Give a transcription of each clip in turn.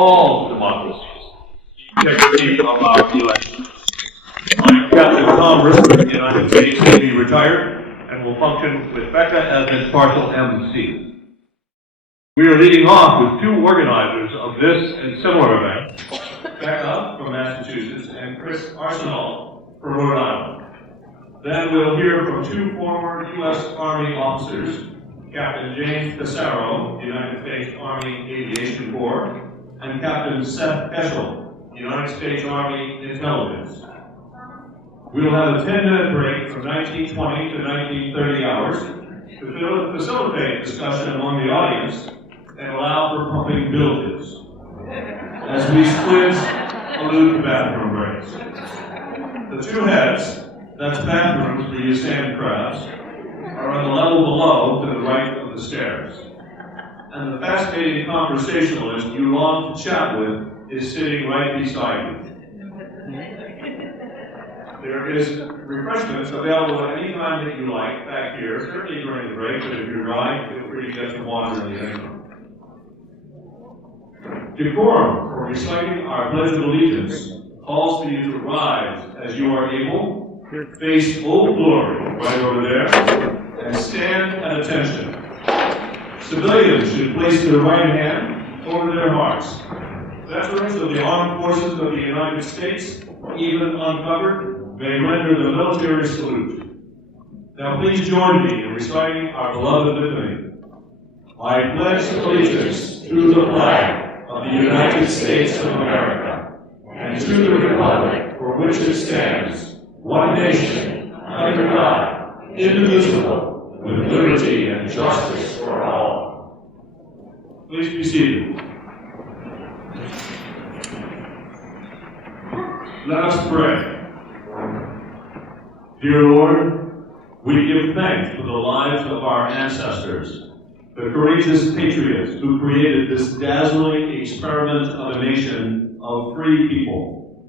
all democracies, the integrity of our elections. I'm Captain Tom Risper, United States Navy retired, and will function with Becca as its partial MC. We are leading off with two organizers of this and similar events, Becca from Massachusetts and Chris Arsenal from Rhode Island. Then we'll hear from two former U.S. Army officers, Captain James Tesauro, United States Army Aviation Corps, and Captain Seth Keshel, United States Army Intelligence. We will have a 10-minute break from 1920 to 1930 hours to facilitate discussion among the audience and allow for pumping bilges, as we squints allude to bathroom breaks. The two heads, that's bathrooms for you sand crabs, are on the level below to the right of the stairs. And the fascinating conversationalist you long to chat with is sitting right beside you. There is refreshments available at any time that you like back here, certainly during the break, but if you're dry, feel free to get some water in the interim. Decorum for reciting our Pledge of Allegiance calls for you to rise as you are able, face Old Glory right over there, and stand at attention. Civilians should place their right hand over their hearts. Veterans of the Armed Forces of the United States, even uncovered, may render the military salute. Now please join me in reciting our beloved litany. I pledge allegiance to the flag of the United States of America, and to the republic for which it stands, one nation, under God, indivisible, with liberty and justice for all. Please be seated. Let us pray. Dear Lord, we give thanks for the lives of our ancestors, the courageous patriots who created this dazzling experiment of a nation of free people.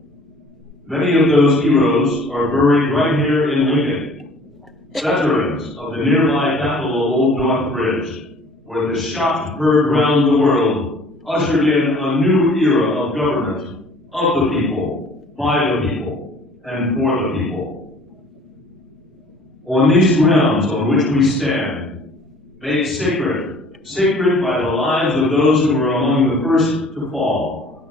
Many of those heroes are buried right here in Lincoln, veterans of the nearby Battle of Old North Bridge, where the shot heard round the world ushered in a new era of government, of the people, by the people, and for the people. On these grounds on which we stand, made sacred by the lives of those who were among the first to fall,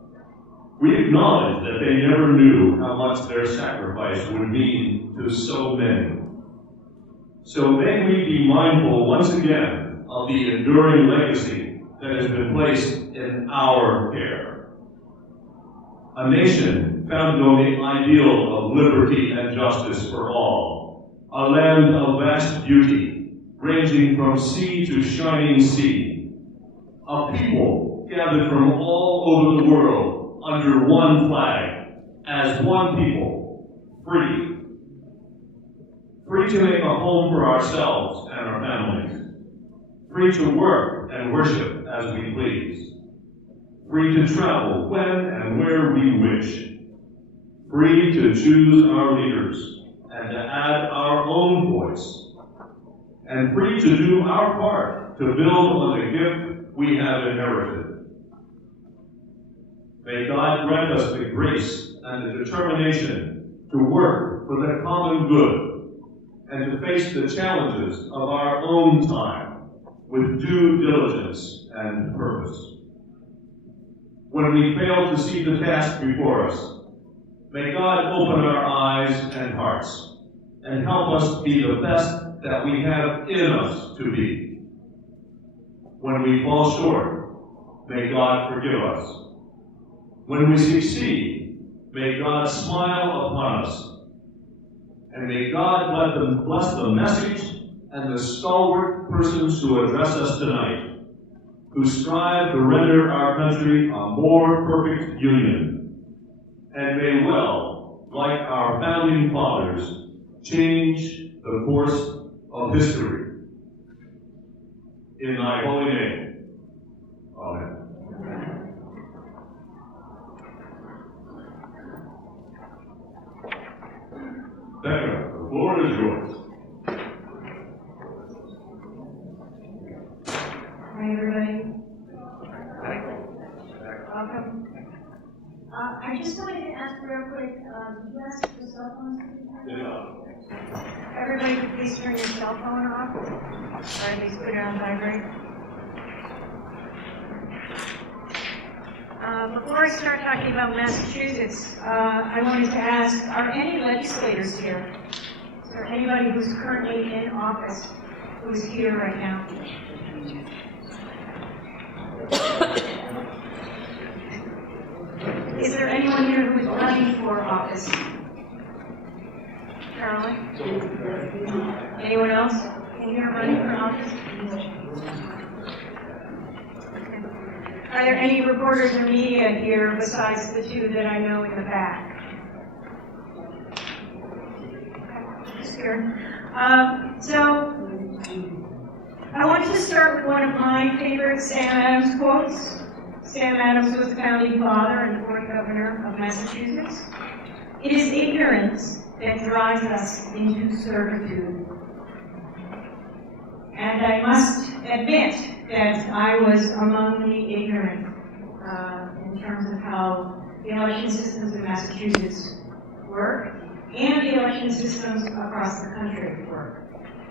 we acknowledge that they never knew how much their sacrifice would mean to so many. So may we be mindful once again of the enduring legacy that has been placed in our care. A nation founded on the ideal of liberty and justice for all, a land of vast beauty, ranging from sea to shining sea, a people gathered from all over the world under one flag, as one people, free. Free to make a home for ourselves and our families, free to work and worship as we please, free to travel when and where we wish, free to choose our leaders and to add our own voice, and free to do our part to build on the gift we have inherited. May God grant us the grace and the determination to work for the common good and to face the challenges of our own time with due diligence and purpose. When we fail to see the task before us, may God open our eyes and hearts and help us be the best that we have in us to be. When we fall short, may God forgive us. When we succeed, may God smile upon us. And may God bless the message and the stalwart persons who address us tonight, who strive to render our country a more perfect union, and may well, like our founding fathers, change the course of history. In thy holy name. Amen. Becca, the floor is yours. Hi, everybody. Welcome. just wanted to ask real quick, you asked for cell phones? Everybody, please turn your cell phone off, or at least put it on vibrate. Before I start talking about Massachusetts, I wanted to ask, are any legislators here? Is there anybody who's currently in office who's here right now? Is there anyone here who's running for office? Carolyn? Anyone else in here running for office? Are there any reporters or media here besides the two that I know in the back? Just here. So, I want to start with one of my favorite Sam Adams quotes. Sam Adams was the founding father and fourth governor of Massachusetts. It is ignorance that drives us into servitude. And I must admit that I was among the ignorant in terms of how the election systems in Massachusetts work and the election systems across the country work.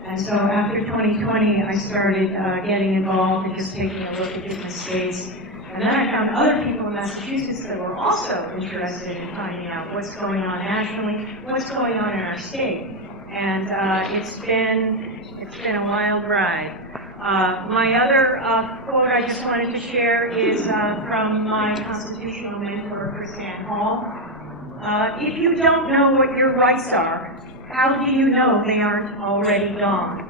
And so after 2020, I started getting involved and just taking a look at different states. And then I found other people in Massachusetts that were also interested in finding out what's going on nationally, what's going on in our state. And it's been a wild ride. My other quote I just wanted to share is from my constitutional mentor, Chrisanne Hall. If you don't know what your rights are, how do you know they aren't already gone?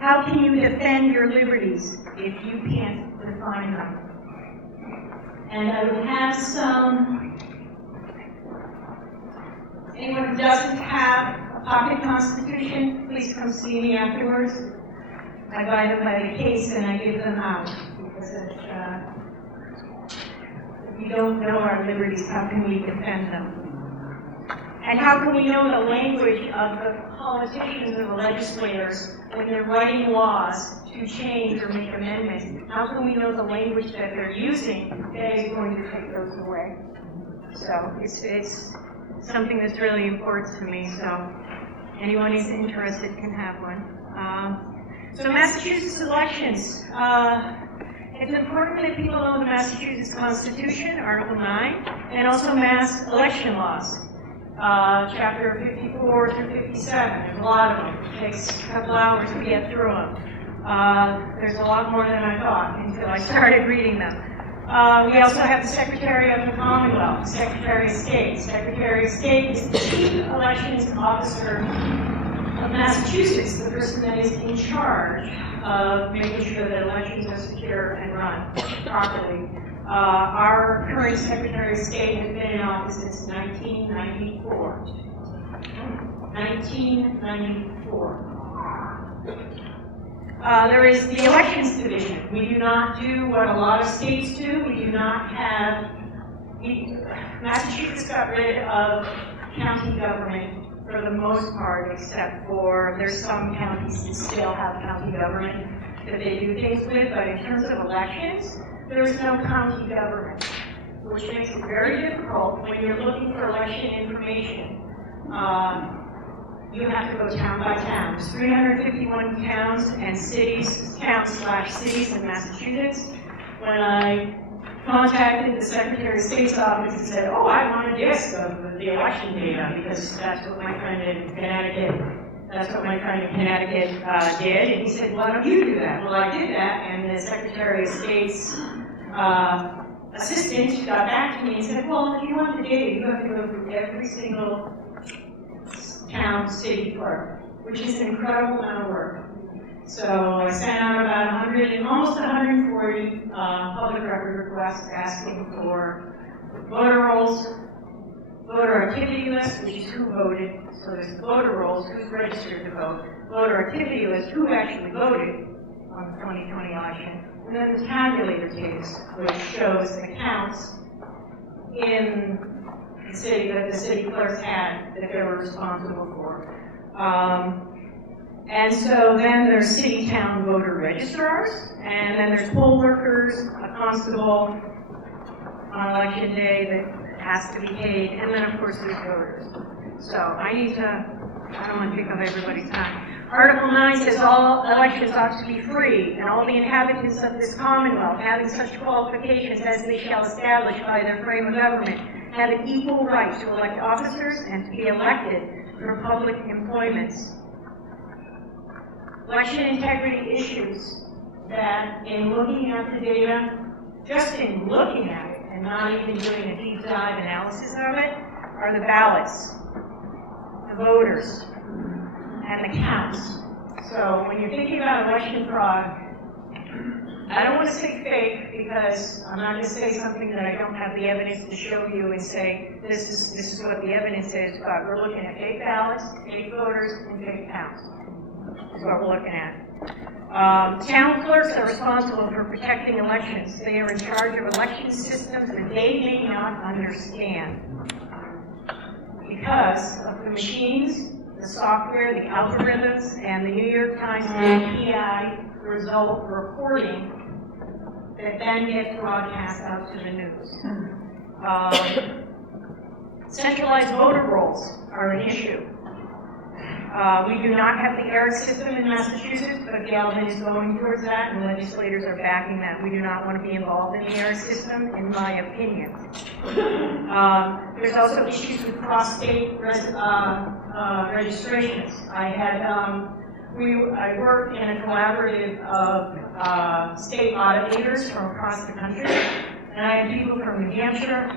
How can you defend your liberties if you can't define them? And I would have anyone who doesn't have a pocket constitution, please come see me afterwards. I buy them by the case and I give them out. Because if we don't know our liberties, how can we defend them? And how can we know the language of the politicians or the legislators when they're writing laws to change or make amendments? How can we know the language that they're using that is going to take those away? So it's something that's really important to me. So anyone who's interested can have one. So Massachusetts elections. It's important that people know the Massachusetts Constitution, Article 9, and also Mass election laws. Chapter 54 through 57. There's a lot of them. It takes a couple hours to get through them. There's a lot more than I thought until I started reading them. We also have the Secretary of the Commonwealth, Secretary of State. Secretary of State is the chief elections officer of Massachusetts, the person that is in charge of making sure that elections are secure and run properly. Our current Secretary of State has been in office since 1994. 1994. There is the Elections Division. We do not do what a lot of states do. We do not have... Massachusetts got rid of county government for the most part, except for there's some counties that still have county government that they do things with, but in terms of elections, there is no county government, which makes it very difficult when you're looking for election information. You have to go town by town. There's 351 towns and cities, towns/cities in Massachusetts. When I contacted the Secretary of State's office and said, oh, I want a disk of the election data, because that's what my friend in Connecticut did. And he said, why don't you do that? Well, I did that, and the Secretary of State's assistant got back to me and said, well, if you want the data, you have to go through every single town city clerk, which is an incredible amount of work. So I sent out about 140 public record requests asking for voter rolls, voter activity list, which is who voted. So there's voter rolls, who's registered to vote, voter activity list, who actually voted on the 2020 election, and then the tabulator tapes, which shows the counts in the city that the city clerks had that they were responsible for. And so then there's city-town voter registrars, and then there's poll workers, a constable on election day that has to be paid, and then of course there's voters. So I don't want to pick up everybody's time. Article 9 says all elections ought to be free, and all the inhabitants of this Commonwealth, having such qualifications as they shall establish by their frame of government, have an equal right to elect officers and to be elected for public employments. Election integrity issues that, in looking at the data, just in looking at it, and not even doing a deep dive analysis of it, are the ballots, the voters, and the counts. So when you're thinking about election fraud, I don't want to say fake, because I'm not going to say something that I don't have the evidence to show you and say this is what the evidence is, but we're looking at fake ballots, fake voters, and fake counts. That's what we're looking at. Town clerks are responsible for protecting elections. They are in charge of election systems that they may not understand because of the machines, the software, the algorithms, and the New York Times API result reporting that then gets broadcast out to the news. Centralized voter rolls are an issue. We do not have the ERIC system in Massachusetts, but Galvin is going towards that, and legislators are backing that. We do not want to be involved in the ERIC system, in my opinion. There's also issues with cross-state registrations. I worked in a collaborative of state audit leaders from across the country, and I had people from New Hampshire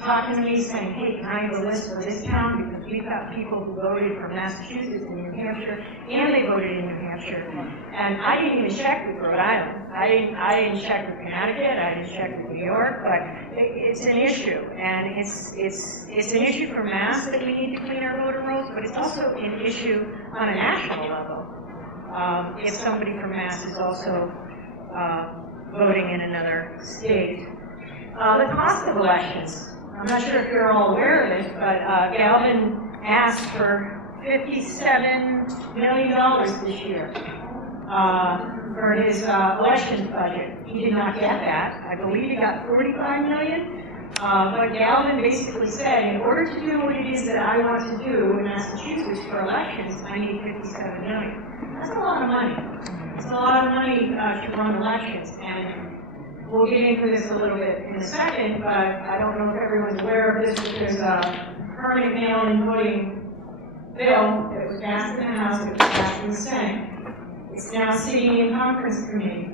talking to me saying, hey, can I have a list for this town? Because we've got people who voted from Massachusetts and New Hampshire, and they voted in New Hampshire. And I didn't even check with Rhode Island. I didn't check with Connecticut. I didn't check with New York. But it's an issue, and it's an issue for Mass that we need to clean our voter rolls, but it's also an issue on a national level. If somebody from Mass is also voting in another state. The cost of elections. I'm not sure if you're all aware of this, but Galvin asked for $57 million this year for his elections budget. He did not get that. I believe he got $45 million. But Galvin basically said, in order to do what it is that I want to do in Massachusetts for elections, I need $57 million. That's a lot of money. It's a lot of money to run elections. And we'll get into this a little bit in a second, but I don't know if everyone's aware of this, but there's a permanent mail-in voting bill that was passed in the House, that was passed in the Senate. It's now sitting in conference committee.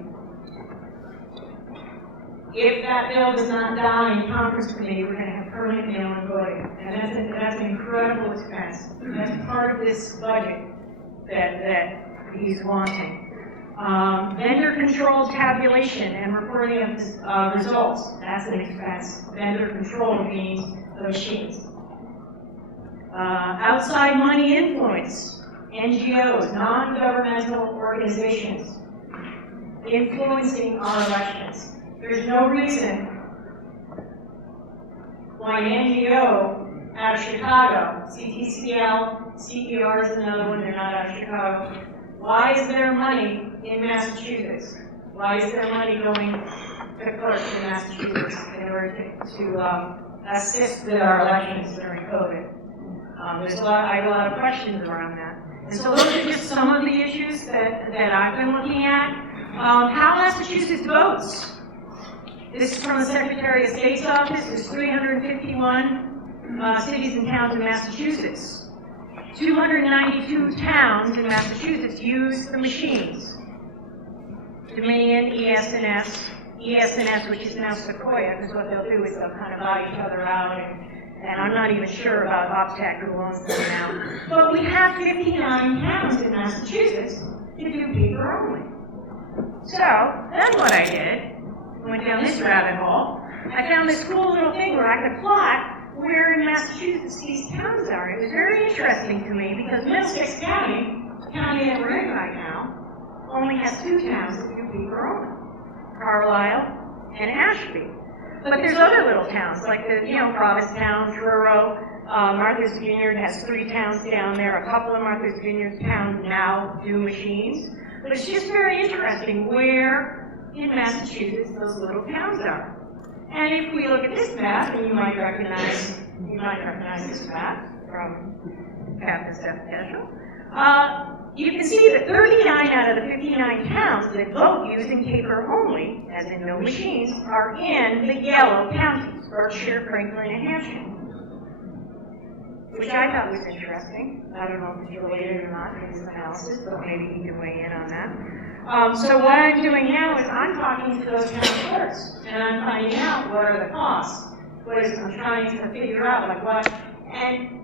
If that bill does not die in conference committee, we're going to have permanent mail-in voting, and that's an incredible expense. That's part of this budget that he's wanting. Vendor-controlled tabulation and reporting of results, that's an expense. Vendor-controlled means the machines. Outside money influence, NGOs, non-governmental organizations, influencing our elections. There's no reason why an NGO out of Chicago, CTCL, CPR is another one, they're not out of Chicago. Why is there money in Massachusetts? Why is there money going to clerks in Massachusetts in order to assist with our elections during COVID? I have a lot of questions around that. And so those are just some of the issues that I've been looking at. How Massachusetts votes. This is from the Secretary of State's office. There's 351 cities and towns in Massachusetts. 292 towns in Massachusetts use the machines. Dominion, ES&S, which is now Sequoia, because what they'll do is they'll kind of buy each other out, and I'm not even sure about Optech who owns them now. But we have 59 towns in Massachusetts to do paper only. So, then what I did, went down this rabbit hole, I found this cool little thing where I could plot where in Massachusetts these towns are. It was very interesting to me because Middlesex County, the county that we're in right now, only has 2 towns that do paper only, Carlisle and Ashby. But there's other little towns like Provincetown, Truro, Martha's Vineyard has 3 towns down there. A couple of Martha's Vineyard towns now do machines. But it's just very interesting where in Massachusetts those little towns are. And if we look at this map, and you might recognize this map from Captain Seth Keshel, you can see that 39 out of the 59 towns that vote using paper only, as in no machines, are in the yellow counties, Berkshire, Franklin, and Hampshire. Which I thought was interesting. I don't know if it's related or not to his analysis, but maybe he can weigh in on that. So what I'm doing now is I'm talking to those town clerks, and I'm finding out what are the costs. I'm trying to figure out like what, and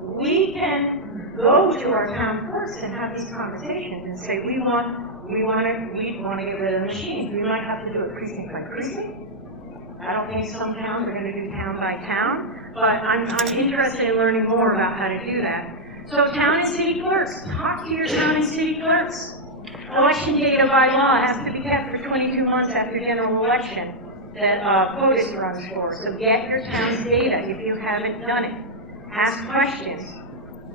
we can go to our town clerks and have these conversations and say we want to get rid of the machines. We might have to do it precinct by precinct. I don't think some towns are going to do town by town, but I'm interested in learning more about how to do that. So town and city clerks, talk to your town and city clerks. Election data by law has to be kept for 22 months after general election that POTUS runs for. So get your town's data if you haven't done it. Ask questions.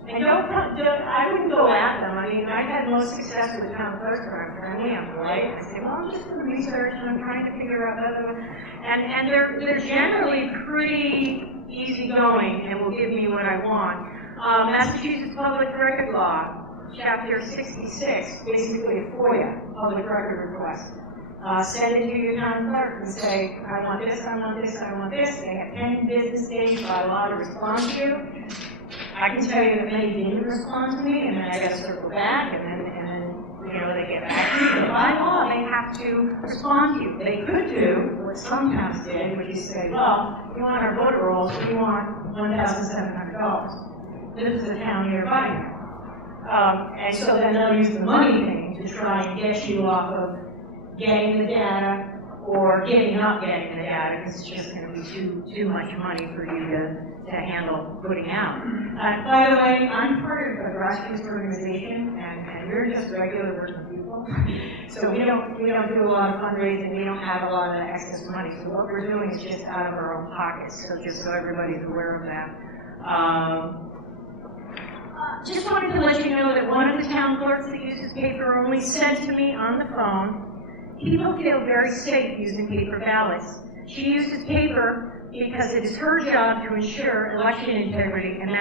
And I wouldn't go at them. I mean, I've had most success with town clerks where I'm friendly, I'm polite. I say, well, I'm just doing research and I'm trying to figure out other. And they're generally pretty easygoing and will give me what I want. Massachusetts Public Record Law, Chapter 66, basically a FOIA, public record request. Send it to your town clerk and say, I want this, I want this, I want this. They have 10 business days by law to respond to you. I can tell you that many didn't respond to me, and then I got to circle back, and then they get back to you. But by law, they have to respond to you. They could do what some towns did, which is say, well, we want our voter rolls, we want $1,700. This is a town nearby. And so then they'll use the money thing to try and get you off of getting the data or not getting the data, because it's just going to be too much money for you to handle putting out. By the way, I'm part of a grassroots organization, and we're just regular working people. So we don't do a lot of fundraising, we don't have a lot of excess money. So what we're doing is just out of our own pockets, so just so everybody's aware of that. Just wanted to let you know that one of the town clerks that uses paper only said to me on the phone, people feel very safe using paper ballots. She uses paper because it is her job to ensure election integrity, and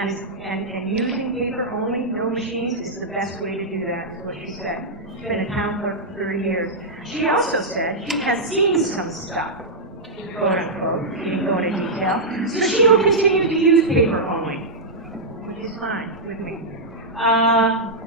using paper only, no machines, is the best way to do that, is what she said. She's been a town clerk for 30 years. She also said she has seen some stuff, quote unquote, she didn't go into detail, so she will continue to use paper only, which is fine with me. I'm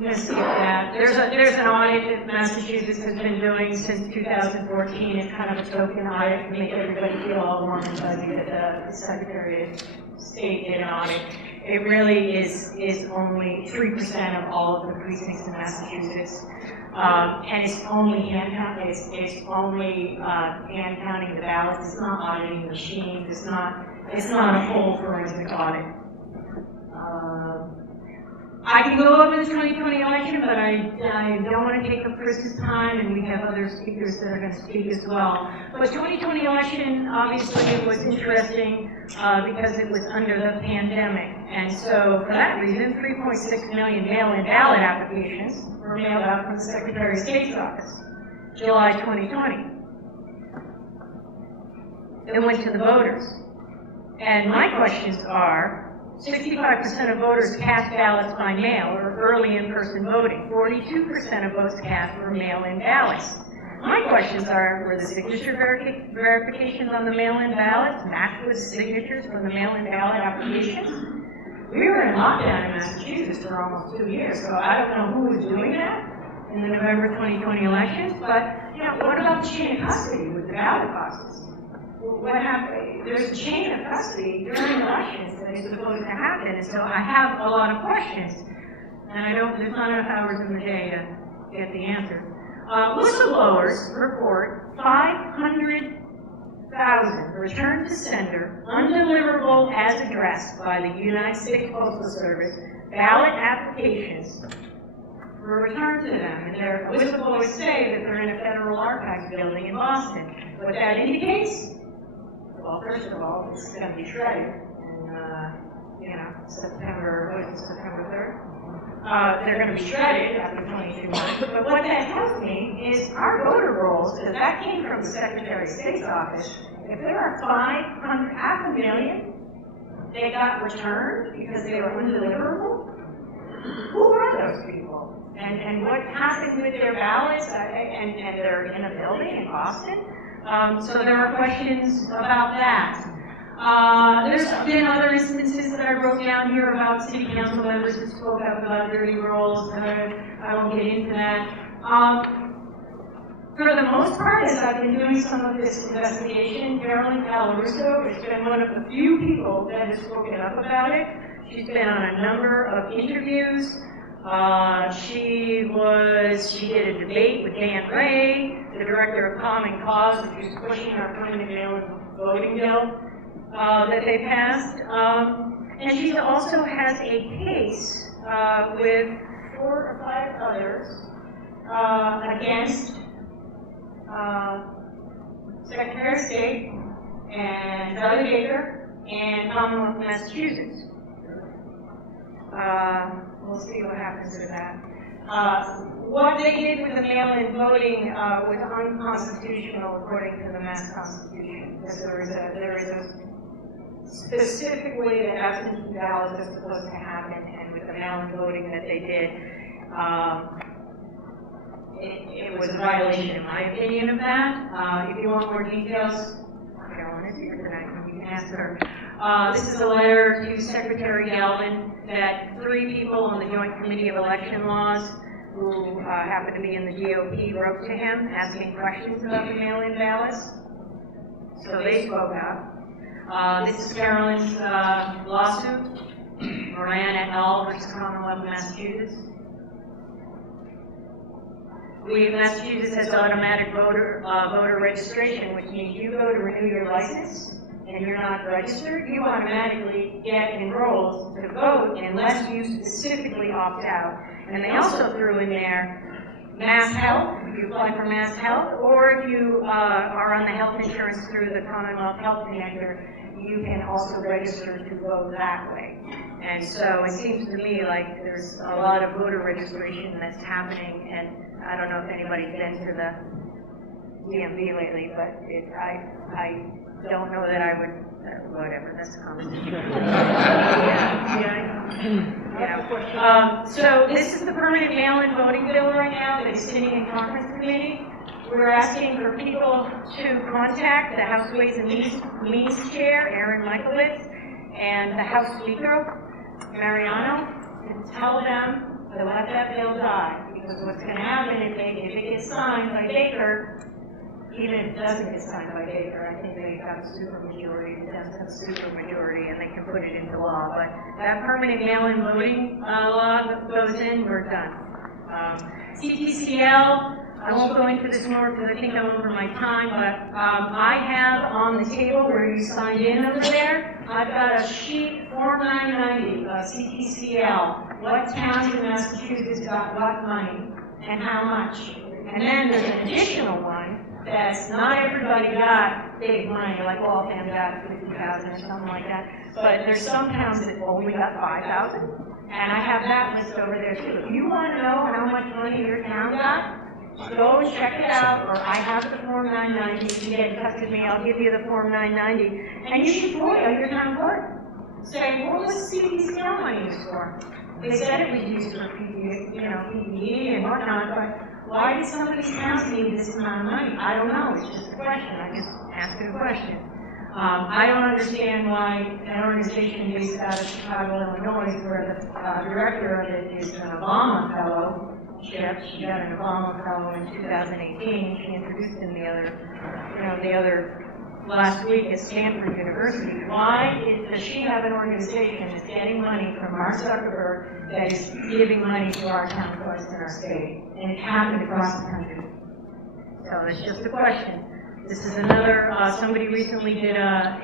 going to skip that. There's an audit that Massachusetts has been doing since 2014. It's kind of a token audit to make everybody feel all warm and fuzzy that the Secretary of State did an audit. It really is only 3% of all of the precincts in Massachusetts, and it's only hand counting. It's only hand counting the ballots. It's not auditing the machines. It's not a full forensic audit. I can go over the 2020 election, but I don't want to take up Chris's time, and we have other speakers that are going to speak as well. But 2020 election, obviously, it was interesting because it was under the pandemic. And so, for that reason, 3.6 million mail-in ballot applications were mailed out from the Secretary of State's office, July 2020. It went to the voters. And my questions are, 65% of voters cast ballots by mail or early in-person voting. 42% of votes cast were mail-in ballots. My questions are, were the signature verifications on the mail-in ballots matched with signatures from the mail-in ballot applications? We were in lockdown in Massachusetts for almost 2 years, so I don't know who was doing that in the November 2020 elections, but what about the chain of custody with the ballot boxes? What happened? There's a chain of custody during elections that is supposed to happen, and so I have a lot of questions, and there's not enough hours in the day to get the answers. Whistleblowers report 500,000 return to sender, undeliverable as addressed by the United States Postal Service ballot applications were returned to them, and their whistleblowers say that they're in a federal archives building in Boston. What that indicates? Well, first of all, it's going to be shredded in, September 3rd. They're going to be shredded after 22 months. But what that tells me is our voter rolls, because that came from the Secretary of State's office, If there are 500, 500,000 that got returned because they were undeliverable, who are those people? And what happened with their ballots? And they're in a building in Boston. So there are questions about that. There's been other instances that I wrote down here about city council members who spoke up about dirty rolls. I won't get into that. For the most part, as I've been doing some of this investigation, Carolyn Calaruso has been one of the few people that has spoken up about it. She's been on a number of interviews. She did a debate with Dan Ray, the director of Common Cause, which is pushing our permanent mail-in voting bill that they passed. And she also has a case with 4 or 5 others against Secretary of State and Charlie Baker and Commonwealth of Massachusetts. We'll see what happens with that. What they did with the mail-in voting was unconstitutional according to the Mass Constitution, because there is a specific way that absentee ballots are supposed to happen, and with the mail-in voting that they did, it was a violation, in my opinion, of that. If you want more details, Carolyn is here tonight, you can ask her. This is a letter to Secretary Galvin that 3 people on the Joint Committee of Election Laws who happen to be in the GOP wrote to him asking questions about the mail-in ballots. So they spoke up. This is Carolyn's lawsuit, Moran et al. Versus Commonwealth of Massachusetts. Massachusetts has automatic voter registration, which means you go to renew your license and you're not registered, you automatically get enrolled to vote unless you specifically opt out. And they also threw in there Mass Health, if you apply for Mass Health, or if you are on the health insurance through the Commonwealth Health Connector, you can also register to vote that way. And so it seems to me like there's a lot of voter registration that's happening, and I don't know if anybody's been to the DMV lately, but I don't know that I would, whatever, that's a conversation. So this is the permanent mail-in voting bill right now that is sitting in conference committee. We're asking for people to contact the House Ways and Means Chair, Aaron Michaelitz, and the House Speaker, Mariano, and tell them to let that bill die. Because what's going to happen if it gets signed by Baker, even if it doesn't get signed by Baker, I think they have a supermajority, the Dems have a supermajority, and they can put it into law. But that permanent mail-in voting law that goes in, we're done. CTCL, I won't go into this more because I think I'm over my time, but I have on the table where you signed in over there, I've got a sheet, Form 990, CTCL, what towns in Massachusetts got what money and how much. And then there's an additional one that's not everybody got big money, like Waltham got 50,000 or something like that, but there's some towns that only got 5,000, and I have that list over there too. If you want to know how much money your town got, go check it out, or I have the Form 990. You can get in touch with me. I'll give you the Form 990. And you should FOIA your town clerk. Say, what was CTCL money used for? They said it was used for PPE and whatnot, but why did some of these towns need this amount of money? I don't know. It's just a question. I just asked a question. I don't understand why an organization based out of Chicago, Illinois, where the director of it is an Obama fellow. She got an Obama fellow in 2018. She introduced him the other last week at Stanford University. Why does she have an organization that's getting money from Mark Zuckerberg that is giving money to our town clerks in our state? And it happened across the country. So it's just a question. This is another, somebody recently did a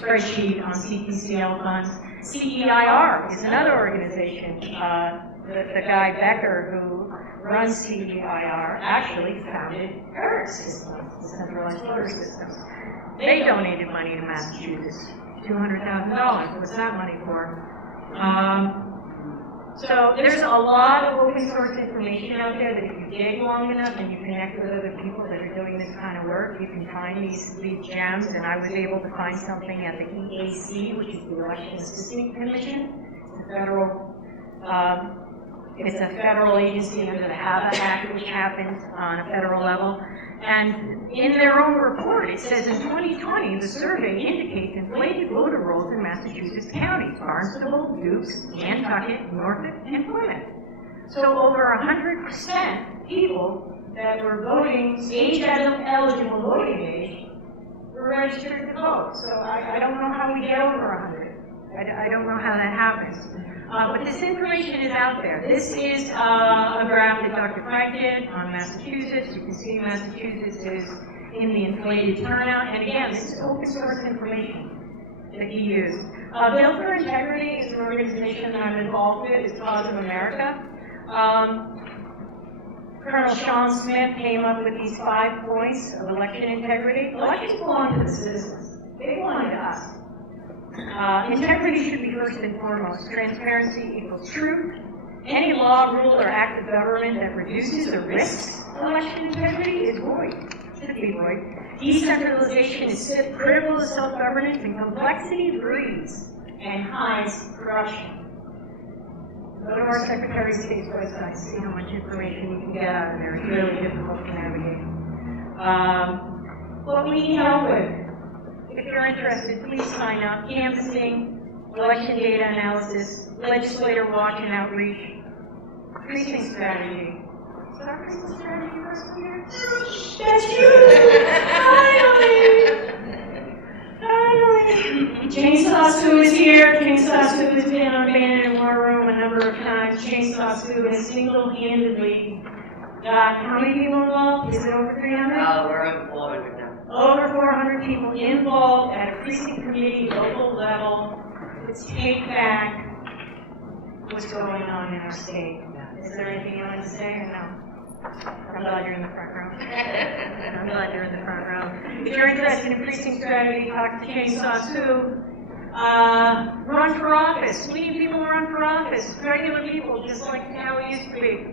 spreadsheet on CTCL funds. CEIR is another organization. The guy Becker who runs CEIR actually founded ERIC systems, the centralized voter systems. They donated money to Massachusetts, $200,000. What's that money for? So there's a lot of open source information out there that if you dig long enough and you connect with other people that are doing this kind of work, you can find these gems. And I was able to find something at the EAC, which is the Election Assistance Commission. It's a federal agency under the HABA Act, which happens on a federal level. And in their own report, it says in 2020, the survey indicates inflated voter rolls in Massachusetts counties, Barnstable, Dukes, Nantucket, Norfolk, and Plymouth. So over 100% people that were voting, age-eligible voting age, were registered to vote. So I don't know how we get over 100. I don't know how that happens. But this information is out there. This is a graph that Dr. Frank did on Massachusetts. You can see Massachusetts is in the inflated turnout. And again, this is open source information that he used. Bill for Integrity is an organization that I'm involved with. It's Cause of America. Colonel Sean Smith came up with these 5 points of election integrity. Elections belong to the citizens. They belong to us. Integrity should be first and foremost. Transparency equals truth. Any law, rule, or act of government that reduces or risks election integrity is void. Should be void. Decentralization is critical to self-governance, and complexity breeds and hides corruption. Go to our Secretary of State's website, see how much information you can get out of there. It's really difficult to navigate. What we need help with. If you're interested, please sign up. Canvassing, election data analysis, legislator watch and outreach, precinct strategy. Is that precinct strategy first year? That's you! Finally! James Tesauro is here. James Tesauro has been on Man in War Room a number of times. James Tesauro has single-handedly got how many people involved? Is it over 300? We're over 400 now. Over 400 people involved at a precinct committee, local level, to take back what's going on in our state. Is there anything you want to say or no? I'm glad you're in the front row. I'm glad you're in the front row. If you're interested in precinct strategy, talk to James Tesauro. Run for office. We need people to run for office. Regular people, just like how it used to be.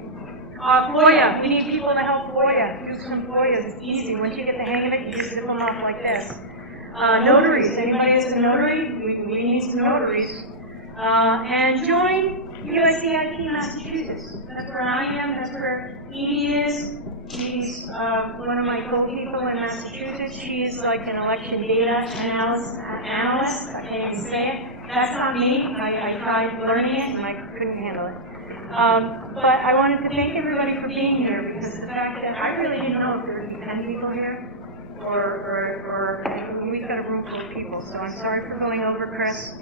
FOIA, we need people to help FOIA. Do some FOIAs, it's easy. Once you get the hang of it, you just zip them off like this. Notaries, anybody is a notary? We need some notaries. And join USCIP Massachusetts. That's where I am, that's where Edie is. She's one of my co-people in Massachusetts. She is like an election data analyst. I can't even say it. That's not me. I tried learning it and I couldn't handle it. But I wanted to thank everybody for being here because the fact that I really didn't know if there would be 10 people here or we've got a room full of people. So I'm sorry for going over, Chris.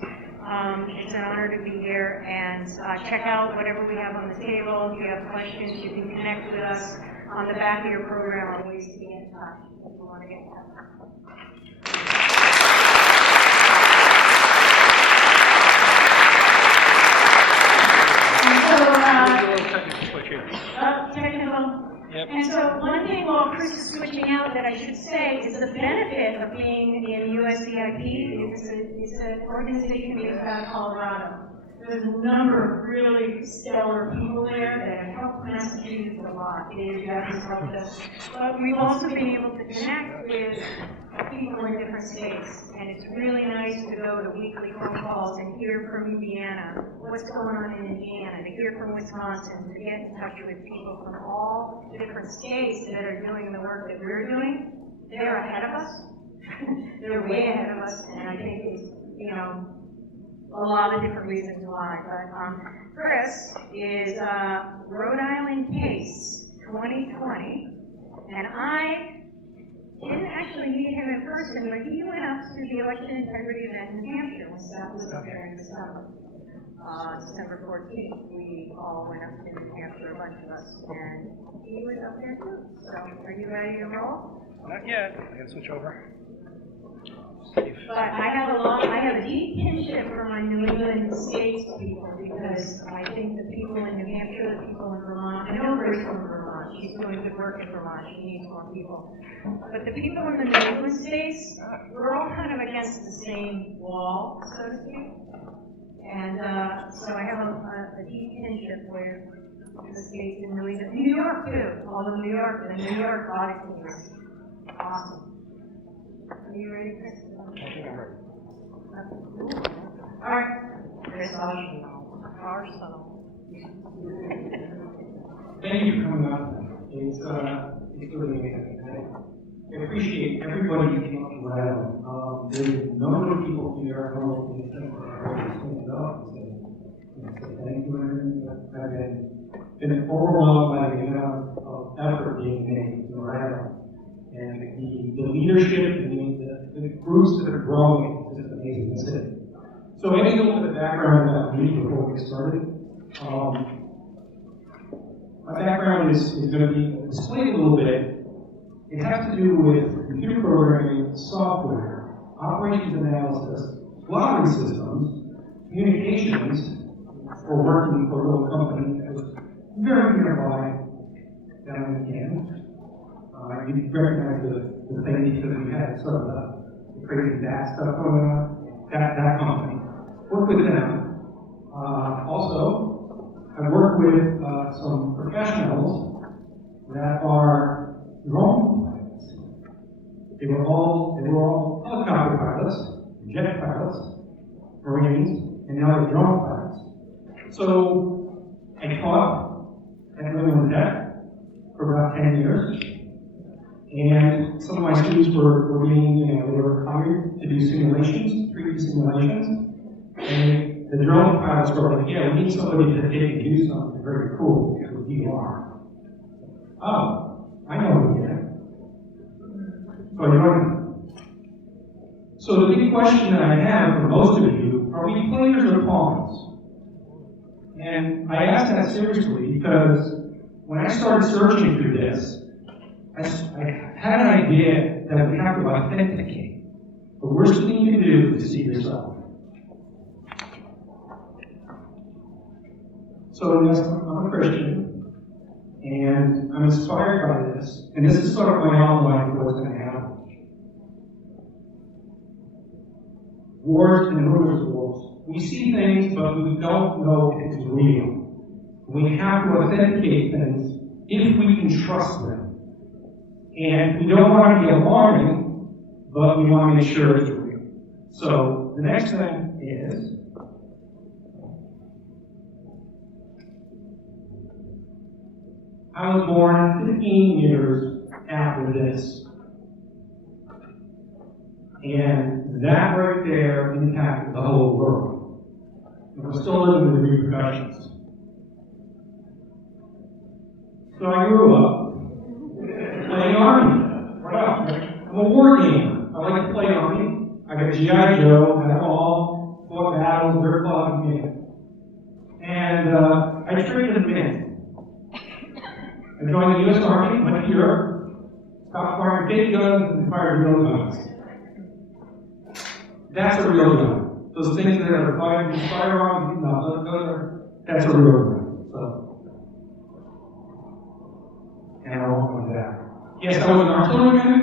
It's an honor to be here, and check out whatever we have on the table. If you have questions, you can connect with us. On the back of your program are ways to get in touch if you want to get in touch. Technical. Yep. And so one thing while Chris is switching out that I should say is the benefit of being in USCIP is an organization based out of Colorado. There's a number of really stellar people there that have helped Massachusetts a lot. Dave Jeff has helped us. But we've also been able to connect with people in different states. And it's really nice to go to weekly phone calls and hear from Indiana, what's going on in Indiana, to hear from Wisconsin, to get in touch with people from all the different states that are doing the work that we're doing. They're ahead of us. They're way ahead of us. And I think it's, a lot of different reasons why. But Chris is Rhode Island Case 2020. And I didn't actually meet him in person, but he went up to the election integrity event in New Hampshire when Seth was up there in December. December 14th, we all went up to New Hampshire, a bunch of us, and he was up there too. So, are you ready to roll? Not yet. I gotta switch over. But I have a deep kinship for my New England States people because I think the people in New Hampshire, the people in Vermont, I know Grace from Vermont, she's doing good work in Vermont, she needs more people. But the people in the New England States, we're all kind of against the same wall, so to speak. And So I have a deep kinship with the states in New York too. All of New York, the New York audit team is awesome. Are you ready, Chris? I think I'm ready. All right. Chris Arsenal. Thank you for coming up. It's really amazing. I appreciate everybody who came up to Rhode. There's a number of people here who will be stand up and say thank you and everything. I've been overwhelmed by the amount of effort being made in Rhode. And the leadership and the groups that are growing is just amazing to see. So maybe a little bit of background about me before we get started. My background is going to be displayed a little bit. It has to do with computer programming, software, operations analysis, lottery systems, communications, or working for a little company that was very nearby down in Canada. You recognize the thing because we had sort of the crazy DAT stuff going on. That company. Worked with them. Also, I worked with some professionals that are drone pilots. They were all helicopter pilots, jet pilots, Marines, and now they're drone pilots. So I taught at William Tech for about 10 years. And some of my students were being, they were hired to do simulations, 3D simulations. And the drone pilots were like, yeah, we need somebody to take and do something very cool with VR. Oh, I know who you are. So I joined them. So the big question that I have for most of you, are we players or pawns? And I asked that seriously because when I started searching through this, I had an idea that we have to authenticate. The worst thing you can do is deceive yourself. So yes, I'm a Christian, and I'm inspired by this, and this is sort of my outline for what's going to happen. Wars and rumors of wars. We see things, but we don't know if it's real. We have to authenticate things if we can trust them. And we don't want to be alarming, but we want to make sure it's real. So the next thing is, I was born 15 years after this. And that right there impacted the whole world. And we're still living with the repercussions. So I grew up playing Army. What else? I'm a war gamer. I like to play Army. I got G.I. Joe, had them all, fought battles, very clogged me. And I trained as a man. I joined the U.S. Army, went to Europe, stopped firing big guns and fired real guns. That's a real gun. Those things that are fired with firearms, that's a real gun. So, and I won't go into that. Yes, I was an artilleryman,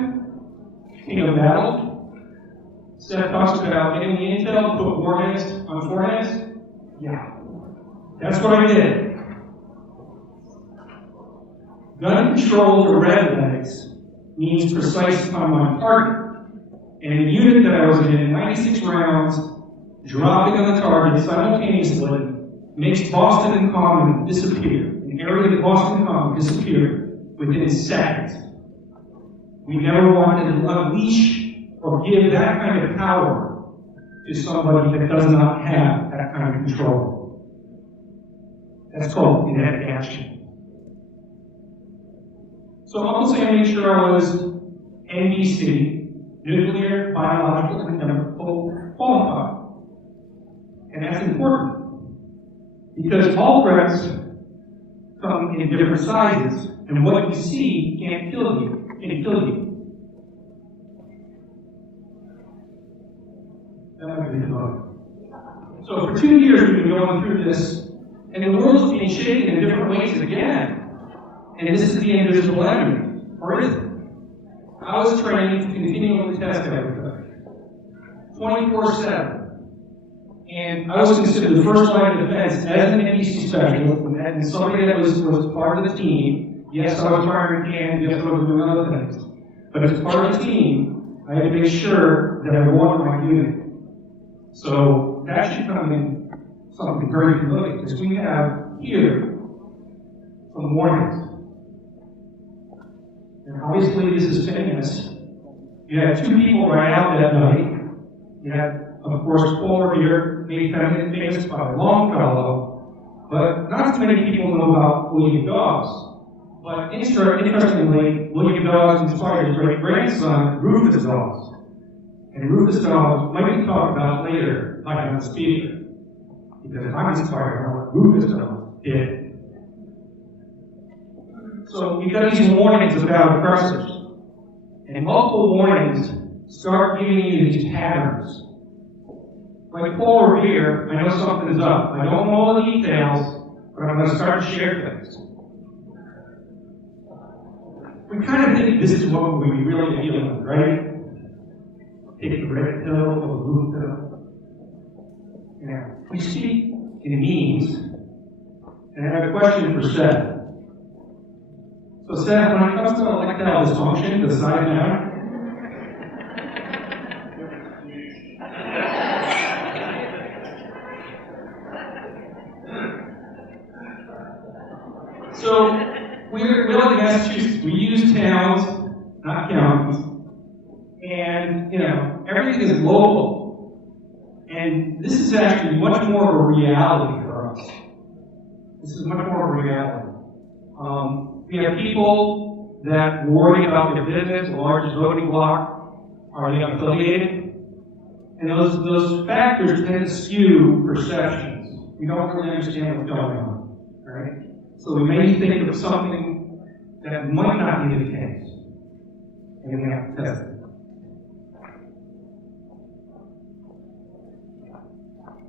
king of battle. Seth talks about getting the intel, put warheads on foreheads. Yeah, that's what I did. Gun control for redlegs means precise time on target. And the unit that I was in, 96 rounds, dropping on the target simultaneously, makes Boston and Common disappear. An area that Boston and Common disappeared within seconds. We never wanted to unleash or give that kind of power to somebody that does not have that kind of control. That's called kinetic action. So Uncle Sam made sure I was NBC, nuclear, biological, and chemical qualified. And that's important because all threats come in different sizes, and what you see can't kill you, can kill you. So for 2 years we've been going through this, and the world's being shaken in different ways again. And this is the invisible enemy, or is it? I was trained to continually test everything, 24/7. And I was considered the first line of defense as an NBC specialist, and somebody that was part of the team. Yes, I was firing cans, yes, I was doing other things. But as part of the team, I had to make sure that I wanted my unit. So that should come in something very familiar, because we have here some warnings. And obviously this is famous. You had two people right out that night. You had, of course, Paul Revere, made famous by Longfellow, but not too many people know about William Dawes. But interestingly, William Dawes inspired his great-grandson, Rufus Dawes. And Rufus Dawes might be talked about later by another speaker, because I'm inspired by what Rufus Dawes did. So you've got these warnings about oppressors. And multiple warnings start giving you these patterns. Like Paul Revere, I know something's up. I don't know all the details, but I'm going to start to share things. We kind of think this is what we really deal with, right? Take the red pill or the blue pill. Yeah. We speak in memes, and I have a question for Seth. So Seth, when it comes to erectile dysfunction, the side now, so we live in Massachusetts. We use towns, not counties, and everything is local. And this is actually much more of a reality for us. This is much more of a reality. We have people that worry about their business, the largest voting bloc, are they affiliated? And those factors tend to skew perceptions. We don't really understand what's going on, right? So we may think of something that might not be the case, and we have to test it.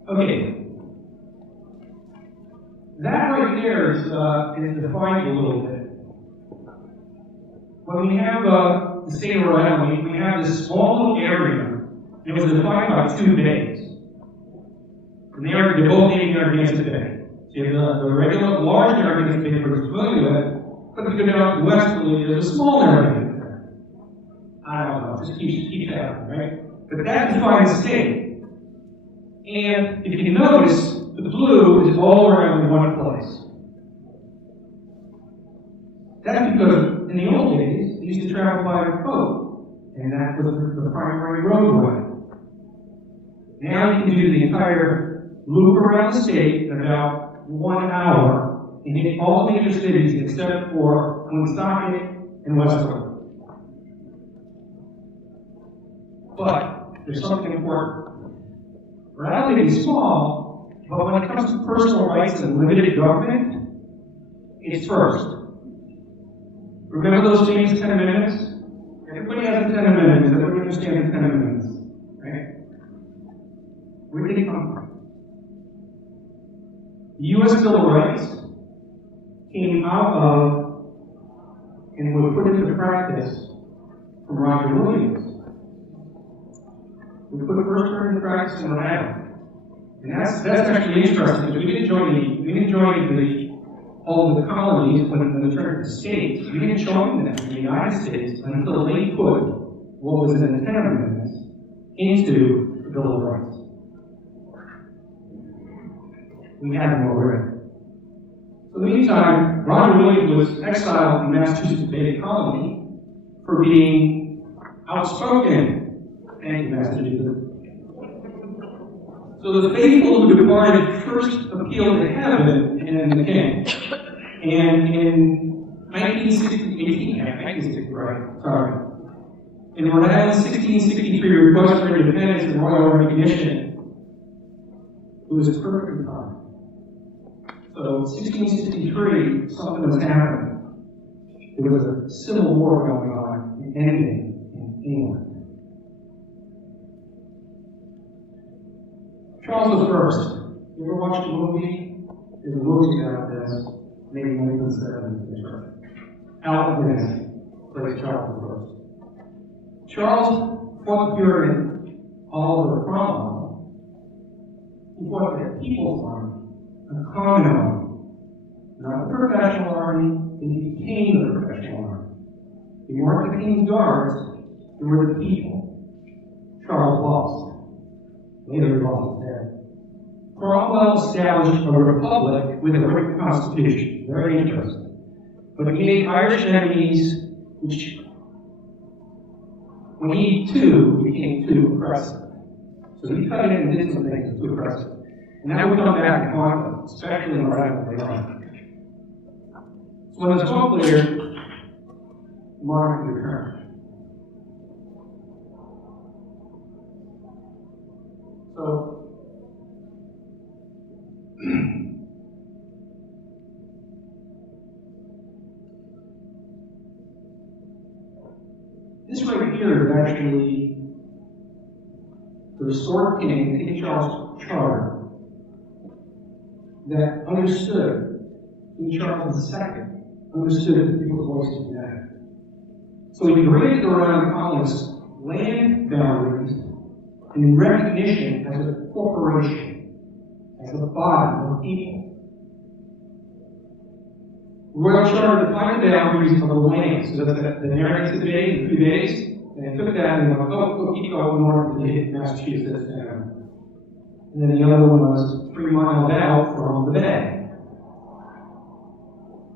Okay. That right there is defined a little bit. When we have the state of Rhode Island, we have this small little area. It was defined by 2 bays. And they're both named Narragansett Bay. So you have the regular large Narragansett Bay we're familiar with, but if you go down to the westerly, there's a small Narragansett Bay. I don't know, just keep that, right? But that defines the state. And if you notice, the blue is all around in one place. That's because in the old days, they used to travel by boat, and that was the primary roadway. Now you can do the entire loop around the state in about 1 hour and hit all the major cities except for Woonsocket and Westerly. But there's something important. Rhode Island is small, but when it comes to personal rights and limited government, it's first. Remember those famous 10 minutes? Everybody has a 10 minutes. Everybody understands 10 minutes, right? Where did they come from? The U.S. Bill of Rights came out of and was put into practice from Roger Williams. We put first term into practice in Rhode Island. And that's actually interesting because we didn't join all the colonies when they turned to states. We didn't join them in the United States until they put what was in the 10 amendments into the Bill of Rights. We had them already. So in the meantime, Roger Williams was exiled from Massachusetts Bay Colony for being outspoken. Thank you, Massachusetts. So the faithful who departed first appealed to heaven and the king. And in 1960, in Rhode Island's 1663 request for independence and royal recognition, it was perfectly timed. So 1663, something was happening. There was a civil war going on in England. Charles I. You ever watched a movie? There's a movie about this, maybe in the 1970s. Alfred Bemis plays Charles I. Charles fought the Puritan Oliver Cromwell, He fought for the people's army, a common army, not the professional army. They became the professional army. They weren't the king's guards, they were the people. Charles lost. Later he lost his head. Cromwell established a republic with a written constitution. Very interesting. But he made Irish enemies, which, when he too became too oppressive. So he cut in and did some things too oppressive. And that would come back and haunt them, especially in the radical later on. So when the smoke cleared, monarchy returned. So, this right here is actually the restored king, King Charles Charter, that understood, King Charles II understood the people's voices matter. So he created around colonists land boundaries in recognition as a corporation, as a body of people. The Royal Charter defined the boundaries of the land, so that's the narrative days, the 2 days, and they took that and went, oh, keep going north to hit Massachusetts, and then the other one was 3 miles out from the bay.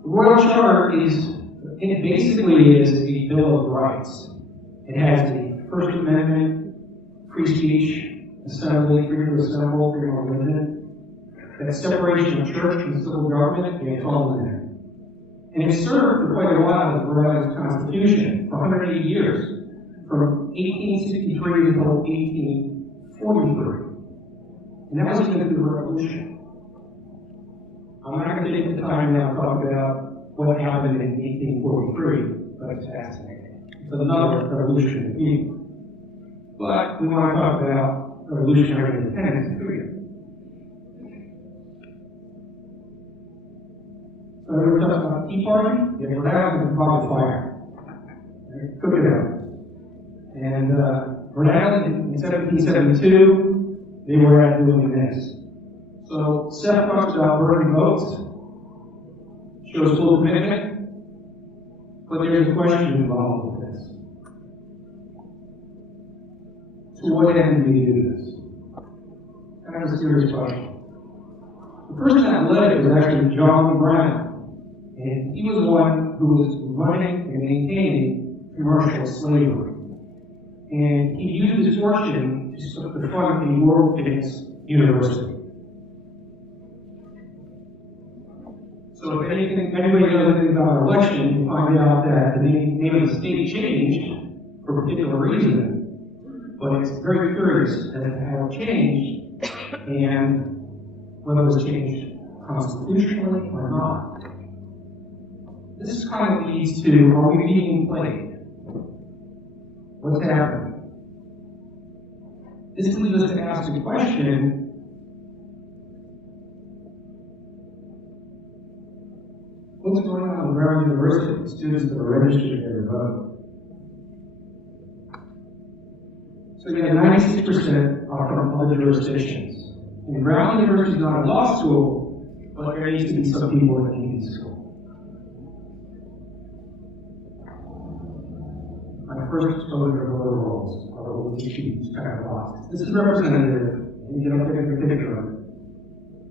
The Royal Charter it basically is a Bill of Rights. It has the First Amendment, free speech, assembly, freedom to assemble, freedom of religion, that separation of church and civil government, it's all in there. And it served for quite a while as Rhode Island's Constitution for 180 years, from 1863 until 1843. And that was even through the Revolution. I'm not going to take the time now to talk about what happened in 1843, but it's fascinating. It's another revolution in people. But we want to talk about revolutionary independence period. So we were talking about the Tea Party, yeah, Rhode Island and Bob Fire. Cook it out. And Rhode Island in 1772, they were at doing this. So Seth talks about burning boats, shows full commitment, but there's a question involved with this. To what end do you do this? Kind of a serious question. The person that led it was actually John Brown. And he was the one who was running and maintaining commercial slavery. And he used his fortune to fund a world-famous university. So if anybody knows anything about our election, you find out that the name of the state changed for a particular reason. But it's very curious as to how it changed and whether it was changed constitutionally or not. This kind of leads to, are we being played? What's happening? This leads us to ask the question, what's going on with Brown University, students that are registered there to vote? So you have 96% are from other jurisdictions. And Brown University is not a law school, but there needs to be some people that need the school. My first exposure to voter rolls are the little sheets kind of boxes. This is representative, and you don't take a picture of it,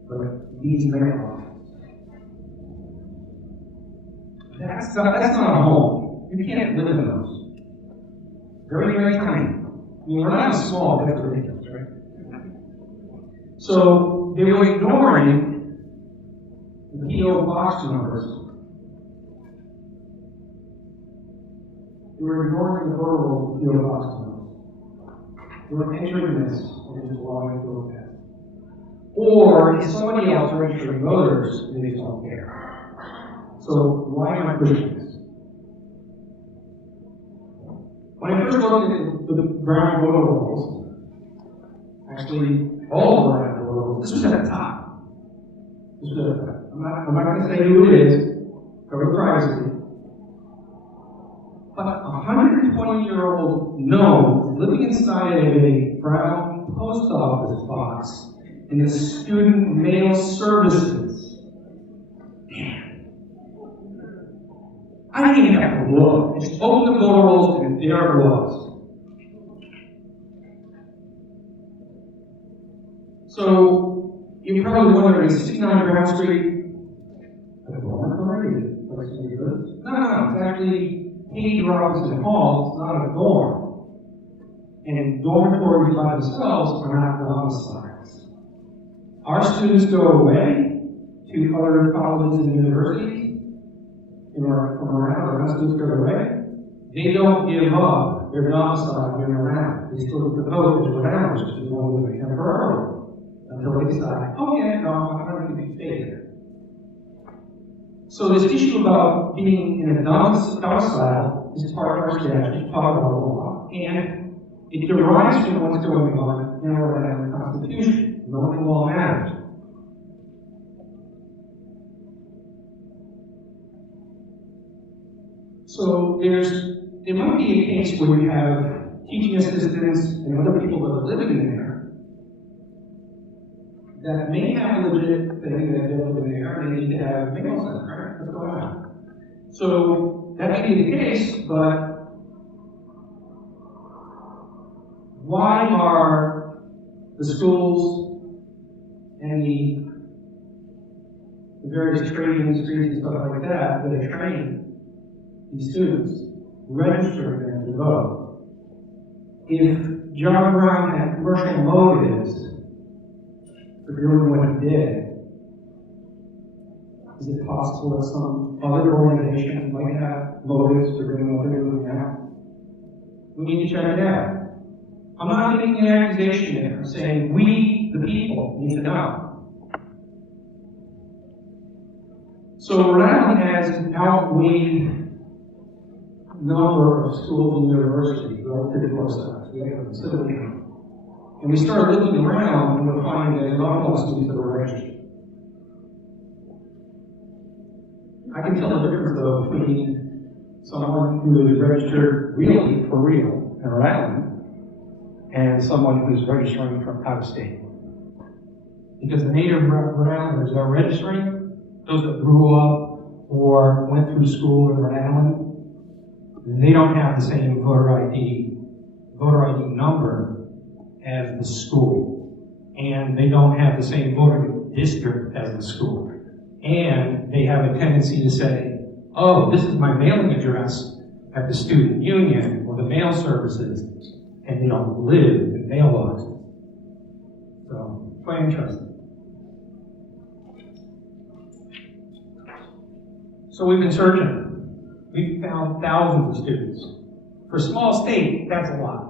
but these mailboxes. That's not a home. You can't live in those. Very, very tiny. I mean, we're not small, that's ridiculous, right? So they were ignoring the P.O. box numbers. They were ignoring the voter rolls of the P.O. box numbers. They were entering this and just allowing it to go past. Or is somebody else registering voters and they just don't care? So why am I pushing this? When I first looked at the Brown voter rolls, actually all the Brown voter rolls, this was at the top. This was at the top. I'm not going to say who it is, cover privacy. But a 120-year-old gnome living inside of a brown post office box in the student mail services. Man. I didn't even have to look. I just opened the voter rolls and there it was. So, you're probably wondering, is 69 Brown Street a dormitory? No, it's actually Page Robinson Hall. It's not a dorm. And dormitories by themselves are not domiciles. Our students go away to other colleges and universities from around. Our students go away. They don't give up their domicile when they're around. They still get the vote as around, which is one way temporarily. Until they decide, oh yeah, no, I'm going to stay here. So this issue about being in a domicile is part of our statute, part of our law, and it derives from what's going on in our Constitution. Knowing law matters. So there might be a case where you have teaching assistants and other people that are living in there that may have a legit thing that they're living there, and they need to have mail sent, right? What's going on? So that may be the case, but why are the schools and the various trade industries and stuff like that that are training these students registering them to vote? If John Brown had commercial motives for doing what he did, is it possible that some other organizations might have motives for doing what they're doing now? We need to check it out. I'm not making an accusation there. I'm saying we, the people, need to know. So Rhode Island has an outweighed number of schools and universities relative to our size. We have a facility. And we started looking around and we're finding there's an awful lot of students that are registered. I can tell the difference though between someone who is registered really for real in Rhode Island and someone who's registering from out of state. Because the native Rhode Islanders that are registering, those that grew up or went through school in Rhode Island, they don't have the same voter ID number as the school. And they don't have the same voting district as the school. And they have a tendency to say, oh, this is my mailing address at the student union or the mail services, and they don't live in mailboxes. So, quite interesting. So we've been searching. We've found thousands of students. For a small state, that's a lot.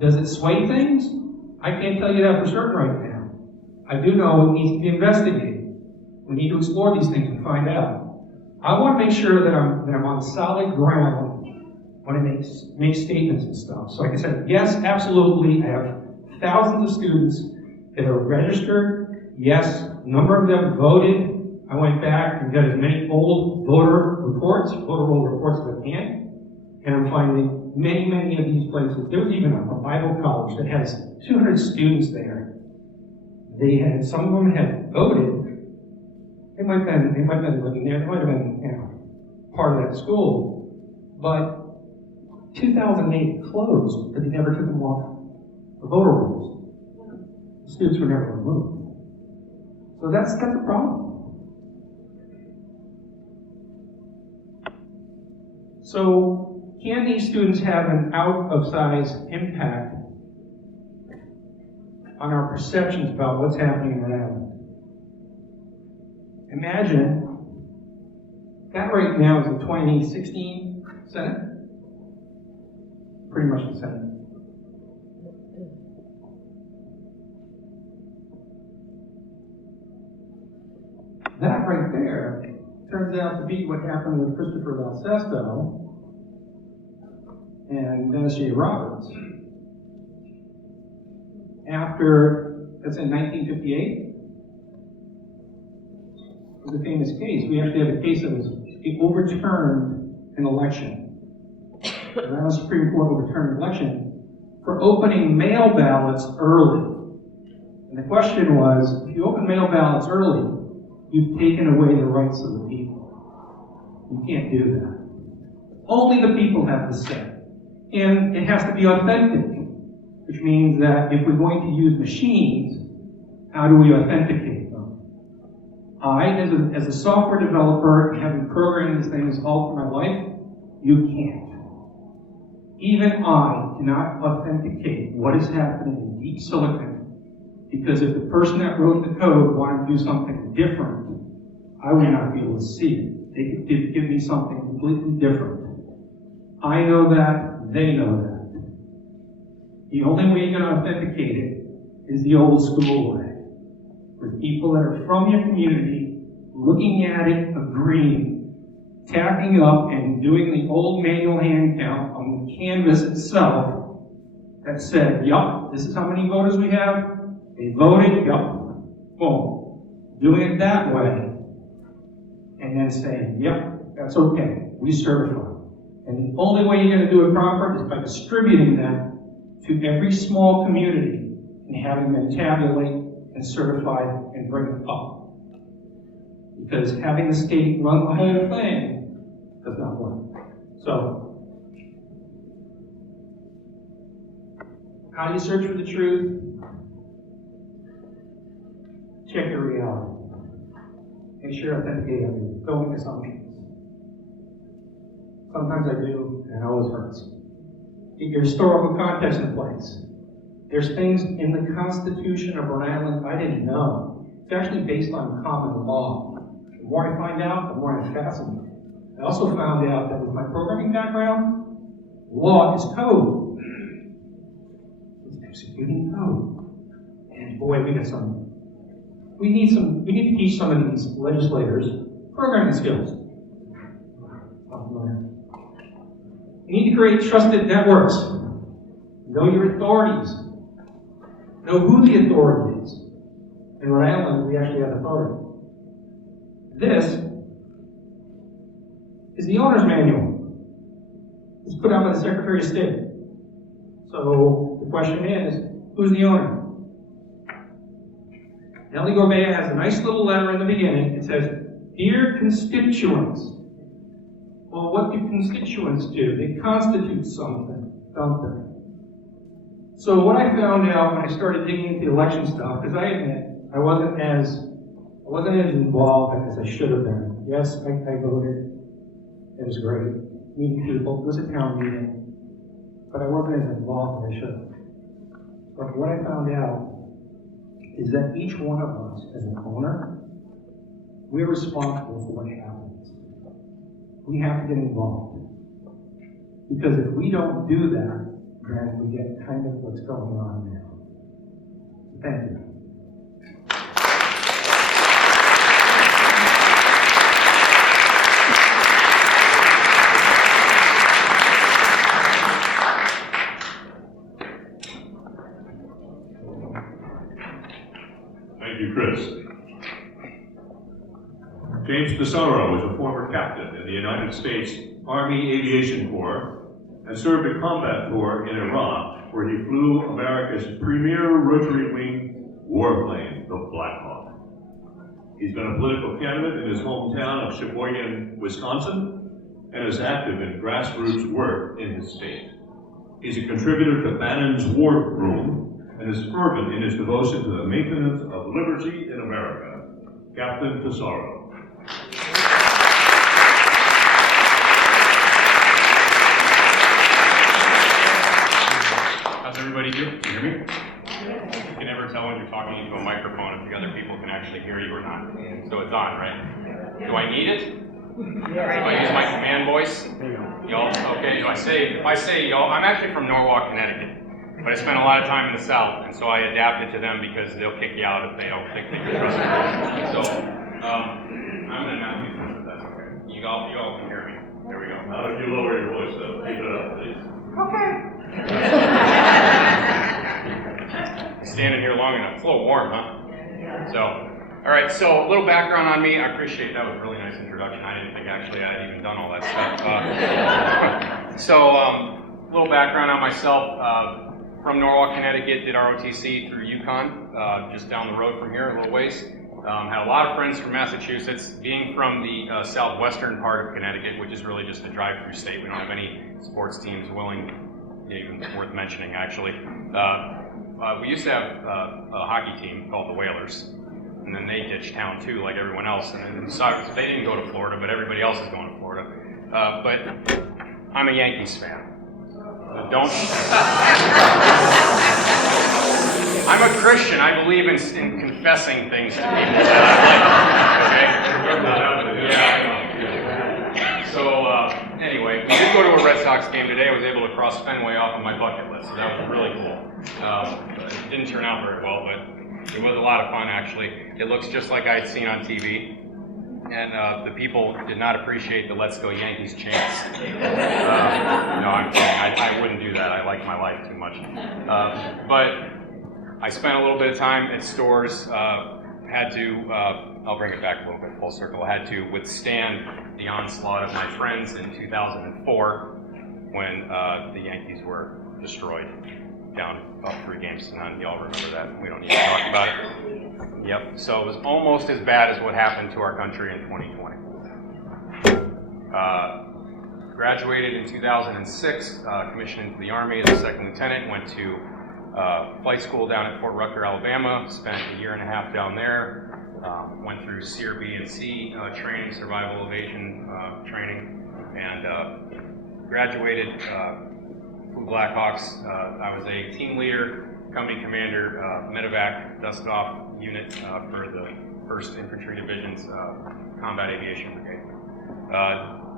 Does it sway things? I can't tell you that for certain right now. I do know it needs to be investigated. We need to explore these things and find out. I want to make sure that I'm on solid ground when I make statements and stuff. So like I said, yes, absolutely, I have thousands of students that are registered. Yes, a number of them voted. I went back and got as many old voter roll reports as I can. And I'm finding many of these places. There was even a Bible college that has 200 students there. Some of them had voted. They might have been living there. They might have been, part of that school. But 2008 closed, but they never took them off the voter rolls. The students were never removed. So that's a problem. So can these students have an out-of-size impact on our perceptions about what's happening in Rhode Island? Imagine that right now is the 2016 Senate. Pretty much the Senate. That right there turns out to be what happened with Christopher Valsesto and Dennis J. Roberts. That's in 1958. It was a famous case. We actually have a case that it overturned an election. The Rhode Island Supreme Court overturned an election for opening mail ballots early. And the question was, if you open mail ballots early, you've taken away the rights of the people. You can't do that. Only the people have the say. And it has to be authentic, which means that if we're going to use machines, how do we authenticate them? I, as a software developer, having programmed these things all through my life, you can't. Even I cannot authenticate what is happening in deep silicon, because if the person that wrote the code wanted to do something different, I would not be able to see it. They could give me something completely different. I know that, they know that. The only way you're going to authenticate it is the old school way, with people that are from your community, looking at it, agreeing, tacking up, and doing the old manual hand count on the canvas itself that said, yup, this is how many voters we have. They voted, yup, boom. Doing it that way, and then saying, yep, that's okay, we certify. And the only way you're going to do it proper is by distributing that to every small community and having them tabulate and certify and bring it up. Because having the state run the whole thing does not work. So, how do you search for the truth? Check your reality. Make sure you authenticate everything. Don't make assumptions. Sometimes I do, and it always hurts. Get your historical context in place. There's things in the Constitution of Rhode Island I didn't know. It's actually based on common law. The more I find out, the more I'm fascinated. I also found out that with my programming background, law is code. It's executing code. And boy, we need to teach some of these legislators programming skills. You need to create trusted networks. Know your authorities. Know who the authority is. In Rhode Island, we actually have authority. This is the owner's manual. It's put out by the Secretary of State. So the question is, who's the owner? Nellie Gorbea has a nice little letter in the beginning. It says, "Dear constituents." Well, what do constituents do? They constitute something, don't they? So what I found out when I started digging into the election stuff, because I admit I wasn't as involved as I should have been. Yes, I voted. It was great. Meeting people. It was a town meeting. But I wasn't as involved as I should have. But what I found out is that each one of us, as an owner, we're responsible for what happens. We have to get involved. Because if we don't do that, then we get kind of what's going on now. Thank you. Thank you, Chris. James Tesauro was a former captain in the United States Army Aviation Corps and served a combat tour in Iraq, where he flew America's premier rotary-wing warplane, the Black Hawk. He's been a political candidate in his hometown of Sheboygan, Wisconsin, and is active in grassroots work in his state. He's a contributor to Bannon's War Room and is fervent in his devotion to the maintenance of liberty in America. Captain Tesauro. How's everybody doing? Can you hear me? You can never tell when you're talking into a microphone if the other people can actually hear you or not. So it's on, right? Do I need it? Do I use my command voice? Y'all, okay, if I say y'all, I'm actually from Norwalk, Connecticut. But I spent a lot of time in the South, and so I adapted to them because they'll kick you out if they don't think they can trust me. So, I'm going to not use this, if that's okay. You all can hear me. There we go. Not if you lower your voice, though. Keep it up, please. Okay. Standing here long enough. It's a little warm, huh? So, all right, so a little background on me. I appreciate that. Was a really nice introduction. I didn't think actually I had even done all that stuff. A little background on myself. From Norwalk, Connecticut, did ROTC through UConn. just down the road from here, a little ways. Had a lot of friends from Massachusetts. Being from the southwestern part of Connecticut, which is really just a drive-through state, we don't have any sports teams even worth mentioning, actually. We used to have a hockey team called the Whalers, and then they ditched town too, like everyone else. And then so they didn't go to Florida, but everybody else is going to Florida. But I'm a Yankees fan. Don't. I'm a Christian. I believe in confessing things to people that I like. Okay. Yeah. So anyway, we did go to a Red Sox game today. I was able to cross Fenway off of my bucket list, so that was really cool. It didn't turn out very well, but it was a lot of fun actually. It looks just like I had seen on TV. And the people did not appreciate the "Let's Go Yankees" chants. No, I'm kidding. I wouldn't do that. I like my life too much. But I spent a little bit of time at stores. Had to, I'll bring it back a little bit full circle. I had to withstand the onslaught of my friends in 2004 when the Yankees were destroyed. Down about 3 games to none. Y'all remember that. We don't need to talk about it. Yep. So it was almost as bad as what happened to our country in 2020. Graduated in 2006, commissioned into the Army as a second lieutenant, went to flight school down at Fort Rucker, Alabama, spent a year and a half down there, went through SEER B and C training, survival evasion training, and graduated Blackhawks. I was a team leader, company commander, medevac, dust-off unit for the 1st Infantry Division's Combat Aviation Brigade.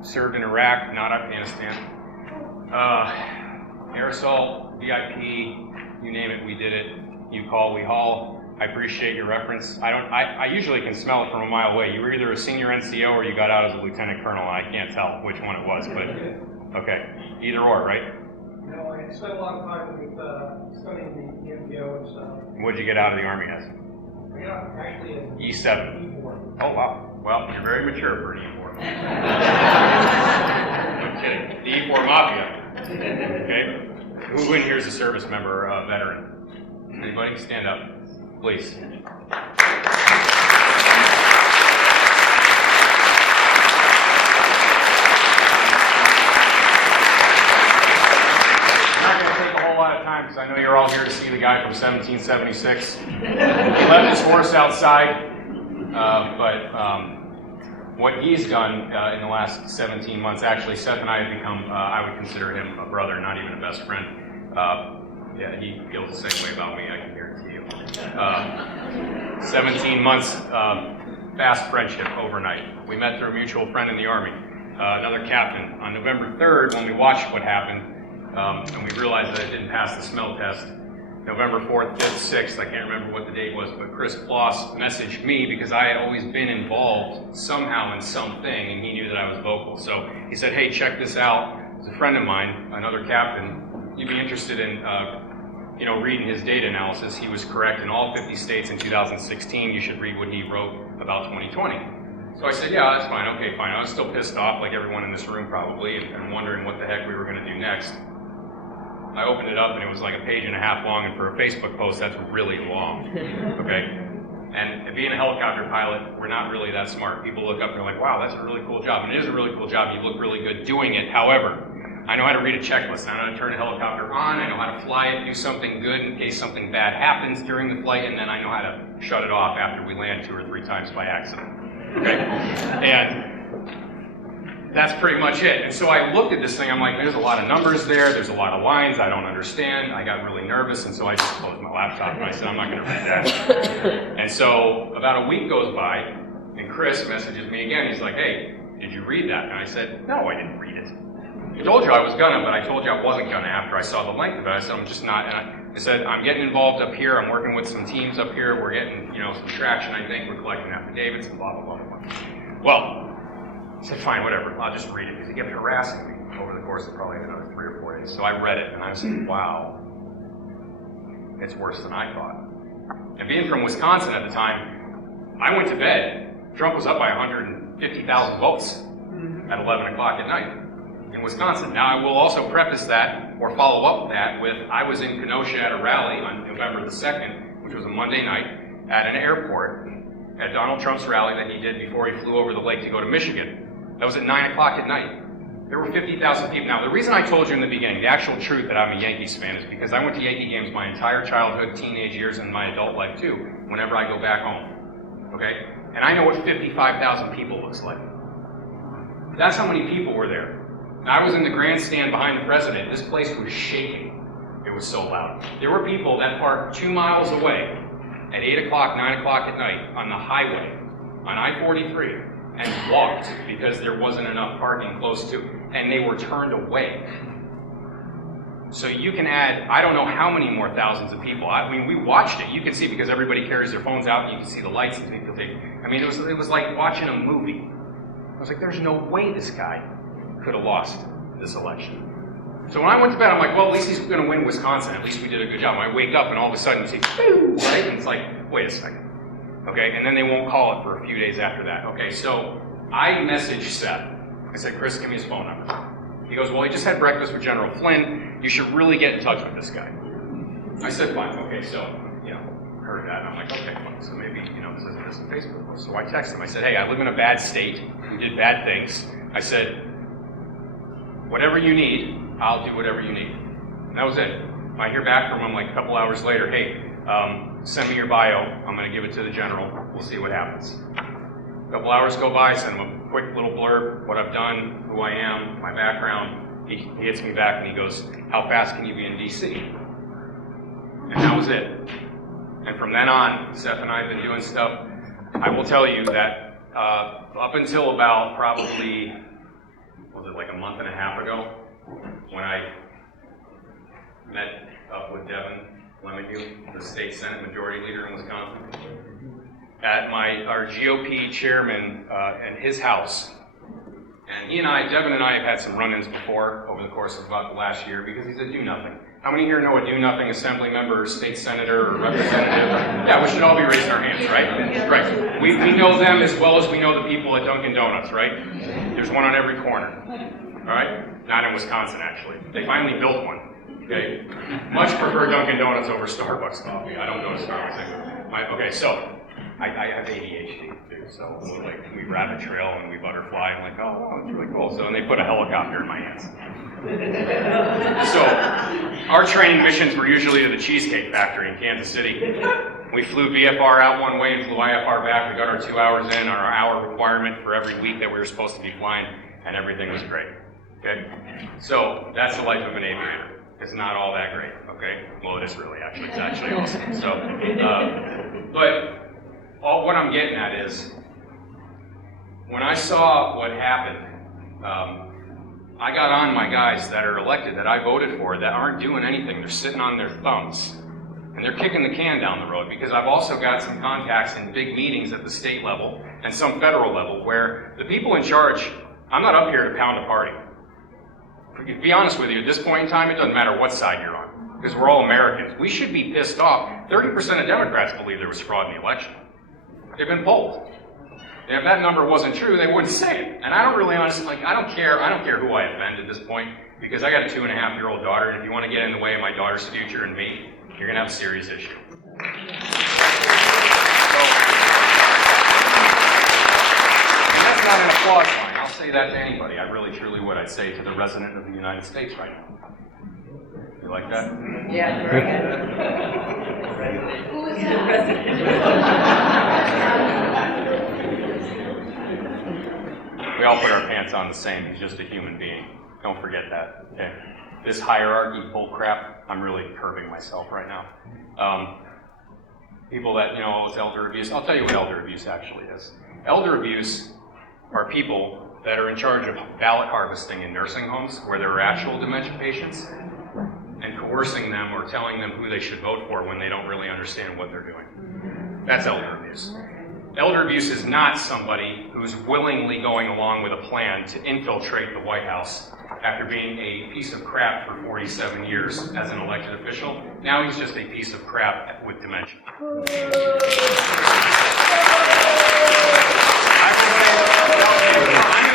Served in Iraq, not Afghanistan. Air assault, VIP, you name it, we did it. You call, we haul. I appreciate your reference. I usually can smell it from a mile away. You were either a senior NCO or you got out as a lieutenant colonel, and I can't tell which one it was, but okay, either or, right? No, I spent a lot of time with studying the MPO and stuff. What'd you get out of the Army as? Yeah, actually as E7. E4. Oh, wow. Well, you're very mature for an E4. No kidding. The E4 Mafia. Okay? Who in here is a service member or a veteran? Anybody? Stand up, please. Because I know you're all here to see the guy from 1776. He left his horse outside, but what he's done in the last 17 months, actually, Seth and I have become, I would consider him a brother, not even a best friend. Yeah, he feels the same way about me, I can guarantee you. 17 months, fast friendship overnight. We met through a mutual friend in the Army, another captain. On November 3rd, when we watched what happened, and we realized that it didn't pass the smell test. November 4th, 5th, 6th, I can't remember what the date was, but Chris Ploss messaged me because I had always been involved somehow in something, and he knew that I was vocal. So he said, hey, check this out. It's a friend of mine, another captain. You'd be interested in reading his data analysis. He was correct in all 50 states in 2016. You should read what he wrote about 2020. So I said, yeah, that's fine. Okay, fine. I was still pissed off, like everyone in this room probably, and wondering what the heck we were going to do next. I opened it up and it was like a page and a half long, and for a Facebook post, that's really long, okay? And being a helicopter pilot, we're not really that smart. People look up and they're like, wow, that's a really cool job. And it is a really cool job. You look really good doing it. However, I know how to read a checklist. I know how to turn a helicopter on. I know how to fly it, do something good in case something bad happens during the flight, and then I know how to shut it off after we land 2 or 3 times by accident, okay? And that's pretty much it. And so I looked at this thing, I'm like, there's a lot of numbers there, there's a lot of lines I don't understand. I got really nervous, and so I just closed my laptop and I said, I'm not gonna read that. And so about a week goes by, and Chris messages me again. He's like, hey, did you read that? And I said, no, I didn't read it. I told you I was gonna, but I told you I wasn't gonna after I saw the length of it. I said, I'm just not, and I said, I'm getting involved up here, I'm working with some teams up here, we're getting, some traction, I think, we're collecting affidavits and blah, blah, blah, blah. Well, I said, fine, whatever, I'll just read it, because he kept harassing me over the course of probably another 3 or 4 days. So I read it, and I said, wow, it's worse than I thought. And being from Wisconsin at the time, I went to bed. Trump was up by 150,000 votes at 11 o'clock at night in Wisconsin. Now, I will also preface that, or follow up that with, I was in Kenosha at a rally on November the 2nd, which was a Monday night, at an airport at Donald Trump's rally that he did before he flew over the lake to go to Michigan. That was at 9 o'clock at night. There were 50,000 people. Now, the reason I told you in the beginning, the actual truth that I'm a Yankees fan is because I went to Yankee games my entire childhood, teenage years, and my adult life too, whenever I go back home. Okay? And I know what 55,000 people looks like. That's how many people were there. I was in the grandstand behind the president. This place was shaking. It was so loud. There were people that parked 2 miles away at 8 o'clock, 9 o'clock at night on the highway, on I-43, and walked because there wasn't enough parking close to, and they were turned away. So you can add, I don't know how many more thousands of people. I mean, we watched it. You can see because everybody carries their phones out, and you can see the lights and people. I mean, it was like watching a movie. I was like, there's no way this guy could have lost this election. So when I went to bed, I'm like, well, at least he's going to win Wisconsin. At least we did a good job. And I wake up, and all of a sudden, you see, boo, right? And it's like, wait a second. Okay, and then they won't call it for a few days after that. Okay, so I messaged Seth. I said, Chris, give me his phone number. He goes, well, he just had breakfast with General Flynn. You should really get in touch with this guy. I said, fine. Okay, so, heard that. And I'm like, okay, fine. So maybe, this is a Facebook post. So I texted him. I said, hey, I live in a bad state. We did bad things. I said, whatever you need, I'll do whatever you need. And that was it. I hear back from him like a couple hours later, hey, send me your bio. I'm going to give it to the general. We'll see what happens. A couple hours go by, I send him a quick little blurb, what I've done, who I am, my background. He hits me back and he goes, how fast can you be in DC? And that was it. And from then on, Seth and I have been doing stuff. I will tell you that up until about probably, was it like a month and a half ago, when I met up with Devin Lemonhew, the state Senate Majority Leader in Wisconsin, at our GOP chairman and his house. And Devin and I have had some run-ins before over the course of about the last year because he's a do-nothing. How many here know a do-nothing assembly member or state senator or representative? Yeah, we should all be raising our hands, right? Right. We know them as well as we know the people at Dunkin' Donuts, right? There's one on every corner, all right? Not in Wisconsin, actually. They finally built one. Okay, much prefer Dunkin' Donuts over Starbucks coffee. I don't go to Starbucks anymore. Okay, so I have ADHD too. So we rabbit trail and we butterfly. I'm like, oh, wow, that's really cool. So then they put a helicopter in my hands. So our training missions were usually to the Cheesecake Factory in Kansas City. We flew VFR out one way and flew IFR back. We got our 2 hours in, our hour requirement for every week that we were supposed to be flying, and everything was great. Okay, so that's the life of an aviator. It's not all that great, okay? Well, it is really, actually. It's actually awesome. So, what I'm getting at is, when I saw what happened, I got on my guys that are elected, that I voted for, that aren't doing anything. They're sitting on their thumbs, and they're kicking the can down the road, because I've also got some contacts in big meetings at the state level and some federal level where the people in charge, I'm not up here to pound a party. To be honest with you, at this point in time, it doesn't matter what side you're on, because we're all Americans. We should be pissed off. 30% of Democrats believe there was fraud in the election. They've been polled. And if that number wasn't true, they wouldn't say it. And I don't really honestly, I don't care who I offend at this point, because I got a 2.5-year-old daughter, and if you want to get in the way of my daughter's future and me, you're going to have a serious issue. And that's not an applause line. I'll say that to anybody. I really, truly would. I'd say to the resident of the United States right now. You like that? Yeah, very good. Who is the president? We all put our pants on the same. He's just a human being. Don't forget that. Okay. This hierarchy bull crap, I'm really curbing myself right now. People that, it's elder abuse. I'll tell you what elder abuse actually is. Elder abuse are people that are in charge of ballot harvesting in nursing homes where there are actual dementia patients, and coercing them or telling them who they should vote for when they don't really understand what they're doing. That's elder abuse. Elder abuse is not somebody who's willingly going along with a plan to infiltrate the White House after being a piece of crap for 47 years as an elected official. Now he's just a piece of crap with dementia. I'm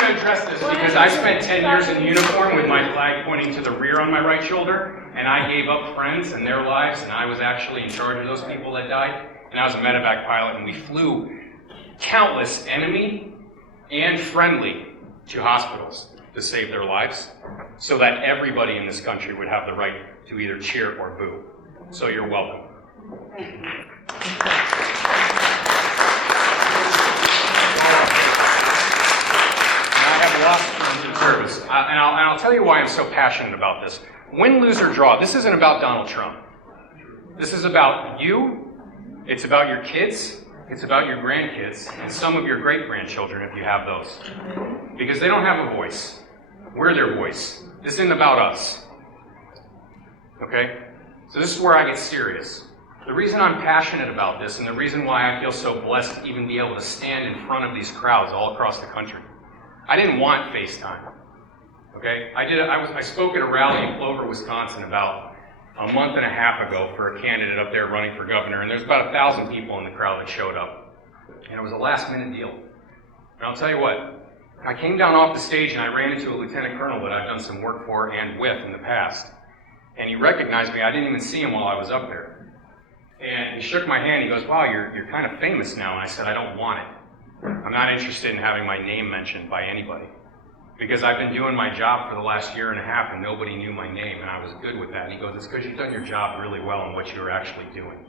going to address this because I spent 10 years in uniform with my flag pointing to the rear on my right shoulder, and I gave up friends and their lives, and I was actually in charge of those people that died. And I was a medevac pilot, and we flew countless enemy and friendly to hospitals to save their lives, so that everybody in this country would have the right to either cheer or boo. So you're welcome. Lost friends in service. And I'll tell you why I'm so passionate about this. Win, lose, or draw. This isn't about Donald Trump. This is about you. It's about your kids. It's about your grandkids and some of your great-grandchildren if you have those. Because they don't have a voice. We're their voice. This isn't about us. Okay? So this is where I get serious. The reason I'm passionate about this and the reason why I feel so blessed to even be able to stand in front of these crowds all across the country. I didn't want FaceTime, okay? I spoke at a rally in Clover, Wisconsin about a month and a half ago for a candidate up there running for governor, and there's about 1,000 people in the crowd that showed up. And it was a last-minute deal. And I'll tell you what, I came down off the stage and I ran into a lieutenant colonel that I've done some work for and with in the past. And he recognized me. I didn't even see him while I was up there. And he shook my hand. He goes, wow, you're kind of famous now. And I said, I don't want it. I'm not interested in having my name mentioned by anybody. Because I've been doing my job for the last year and a half and nobody knew my name, and I was good with that. And he goes, it's because you've done your job really well and what you're actually doing.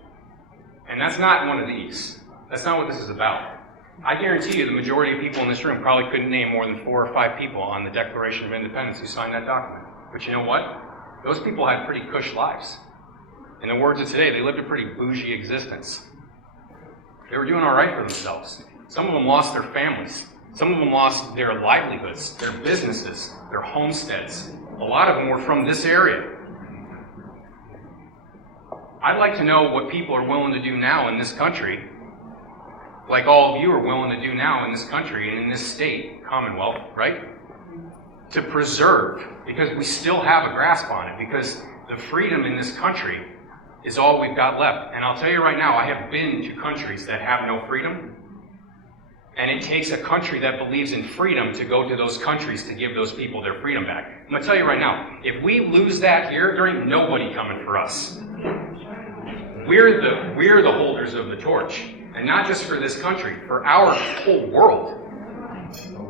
And that's not one of these. That's not what this is about. I guarantee you the majority of people in this room probably couldn't name more than 4 or 5 people on the Declaration of Independence who signed that document. But you know what? Those people had pretty cush lives. In the words of today, they lived a pretty bougie existence. They were doing all right for themselves. Some of them lost their families. Some of them lost their livelihoods, their businesses, their homesteads. A lot of them were from this area. I'd like to know what people are willing to do now in this country, like all of you are willing to do now in this country and in this state, Commonwealth, right? To preserve, because we still have a grasp on it, because the freedom in this country is all we've got left. And I'll tell you right now, I have been to countries that have no freedom. And it takes a country that believes in freedom to go to those countries to give those people their freedom back. I'm going to tell you right now, if we lose that here, there ain't nobody coming for us. We're the holders of the torch. And not just for this country, for our whole world.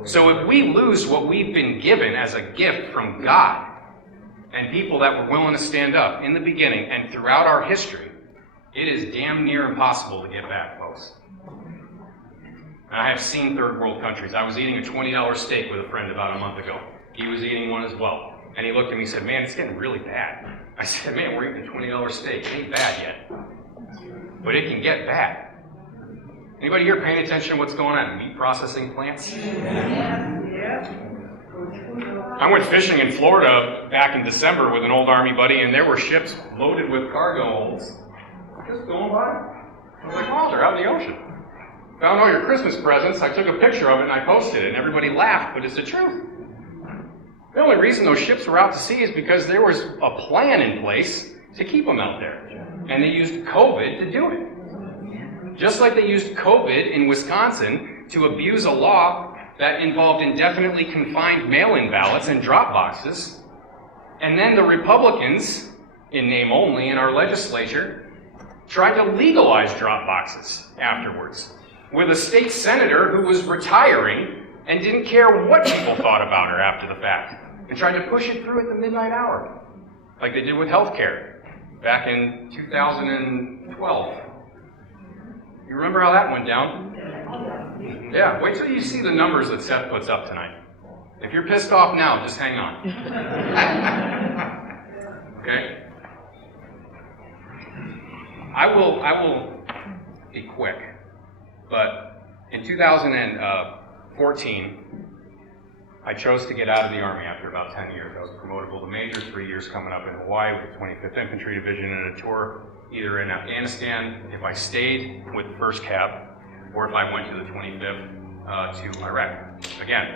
So if we lose what we've been given as a gift from God, and people that were willing to stand up in the beginning and throughout our history, it is damn near impossible to get back, folks. And I have seen third world countries. I was eating a $20 steak with a friend about a month ago. He was eating one as well. And he looked at me and said, man, it's getting really bad. I said, man, we're eating a $20 steak. It ain't bad yet. But it can get bad. Anybody here paying attention to what's going on in meat processing plants? I went fishing in Florida back in December with an old Army buddy, and there were ships loaded with cargo holds. Just going by. I was like, wow, they're out in the ocean. Found all your Christmas presents. I took a picture of it and I posted it, and everybody laughed, but it's the truth. The only reason those ships were out to sea is because there was a plan in place to keep them out there. And they used COVID to do it. Just like they used COVID in Wisconsin to abuse a law that involved indefinitely confined mail-in ballots and drop boxes. And then the Republicans, in name only, in our legislature, tried to legalize drop boxes afterwards, with a state senator who was retiring and didn't care what people thought about her after the fact, and tried to push it through at the midnight hour, like they did with health care back in 2012. You remember how that went down? Yeah, wait till you see the numbers that Seth puts up tonight. If you're pissed off now, just hang on. Okay? I will be quick, but in 2014, I chose to get out of the Army after about 10 years. I was promotable to major, 3 years coming up in Hawaii with the 25th Infantry Division and a tour either in Afghanistan, if I stayed with the 1st Cav, or if I went to the 25th to Iraq. Again,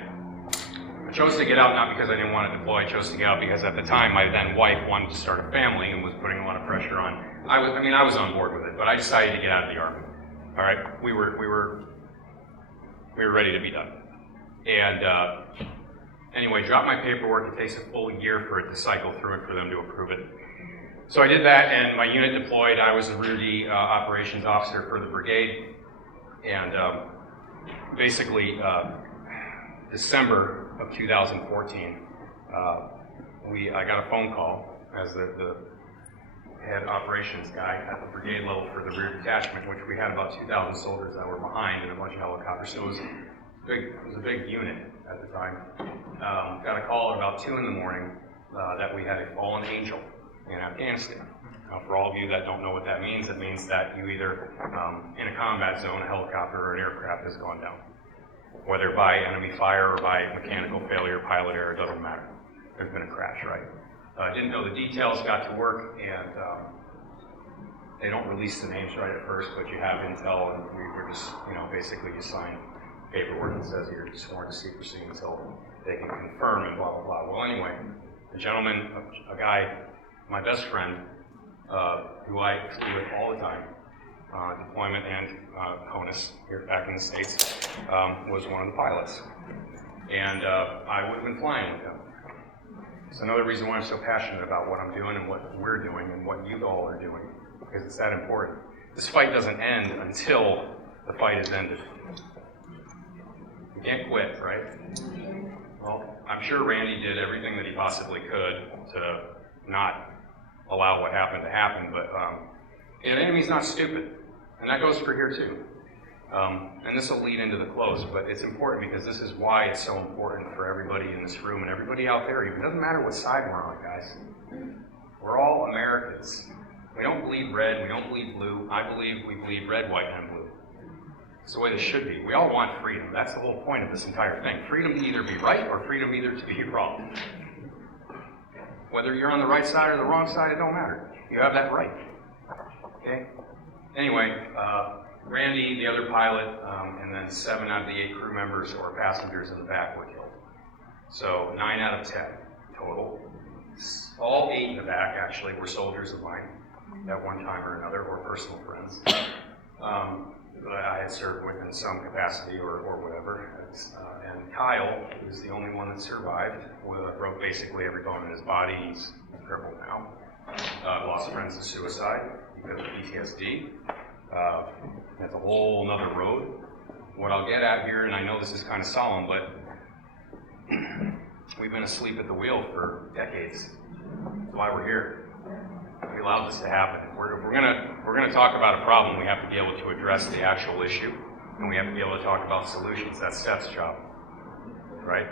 I chose to get out not because I didn't want to deploy. I chose to get out because at the time my then wife wanted to start a family and was putting a lot of pressure on. I was on board with it, but I decided to get out of the Army. All right, we were ready to be done, and Anyway, dropped my paperwork. It takes a full year for it to cycle through it for them to approve it. So I did that, and my unit deployed. I was the rear D operations officer for the brigade, and basically December of 2014, I got a phone call as the head operations guy at the brigade level for the rear detachment, which we had about 2,000 soldiers that were behind and a bunch of helicopters. So it was a big unit at the time. Got a call at about 2 in the morning that we had a fallen angel in Afghanistan. Now, for all of you that don't know what that means, it means that you either, in a combat zone, a helicopter or an aircraft has gone down. Whether by enemy fire or by mechanical failure, pilot error, it doesn't matter. There's been a crash, right? Didn't know the details, got to work, and they don't release the names right at first, but you have intel, and we were just, basically you sign paperwork that says you're sworn to secrecy until they can confirm and blah, blah, blah. Well, anyway, a gentleman, a guy, my best friend, who I flew with all the time, deployment and CONUS here back in the States, was one of the pilots. And I would have been flying with him. It's another reason why I'm so passionate about what I'm doing and what we're doing and what you all are doing, because it's that important. This fight doesn't end until the fight is ended. You can't quit, right? Well, I'm sure Randy did everything that he possibly could to not allow what happened to happen, but the enemy's not stupid, and that goes for here too. And this will lead into the close, but it's important because this is why it's so important for everybody in this room and everybody out there. It doesn't matter what side we're on, guys. We're all Americans. We don't bleed red, we don't bleed blue. I believe we bleed red, white, and blue. It's the way this should be. We all want freedom. That's the whole point of this entire thing. Freedom to either be right or freedom either to be wrong. Whether you're on the right side or the wrong side, it don't matter. You have that right. Okay? Anyway, Randy, the other pilot, and then 7 out of the 8 crew members or passengers in the back were killed. So 9 out of 10 total. All 8 in the back actually were soldiers of mine at one time or another, or personal friends. That I had served with in some capacity or whatever. And Kyle, who's the only one that survived, broke basically every bone in his body. He's crippled now. Lost friends to suicide because of PTSD. That's a whole nother road. What I'll get at here, and I know this is kind of solemn, but we've been asleep at the wheel for decades. That's why we're here. We allowed this to happen. If we're gonna talk about a problem, we have to be able to address the actual issue, and we have to be able to talk about solutions. That's Seth's job, right?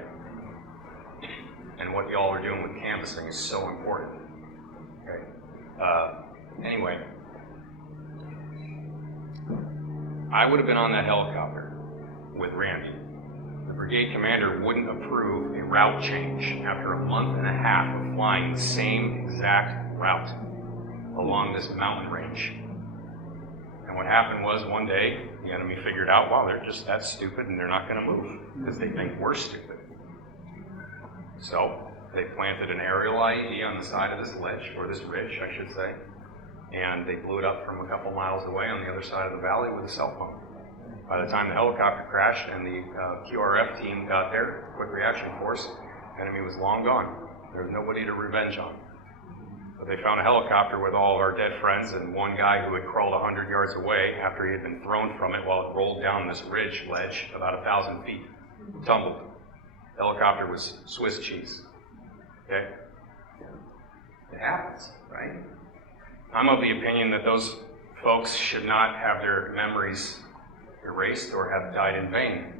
And what y'all are doing with canvassing is so important. Okay. Anyway, I would have been on that helicopter with Randy. The brigade commander wouldn't approve a route change after a month and a half of flying the same exact route along this mountain range. And what happened was one day, the enemy figured out, wow, they're just that stupid and they're not going to move because they think we're stupid. So they planted an aerial IED on the side of this ledge, or this ridge, I should say, and they blew it up from a couple miles away on the other side of the valley with a cell phone. By the time the helicopter crashed and the QRF team got there, Quick Reaction Force, the enemy was long gone. There was nobody to revenge on. But they found a helicopter with all of our dead friends and one guy who had crawled 100 yards away after he had been thrown from it while it rolled down this ridge ledge about 1,000 feet. Tumbled. The helicopter was Swiss cheese. Okay? It happens, right? I'm of the opinion that those folks should not have their memories erased or have died in vain.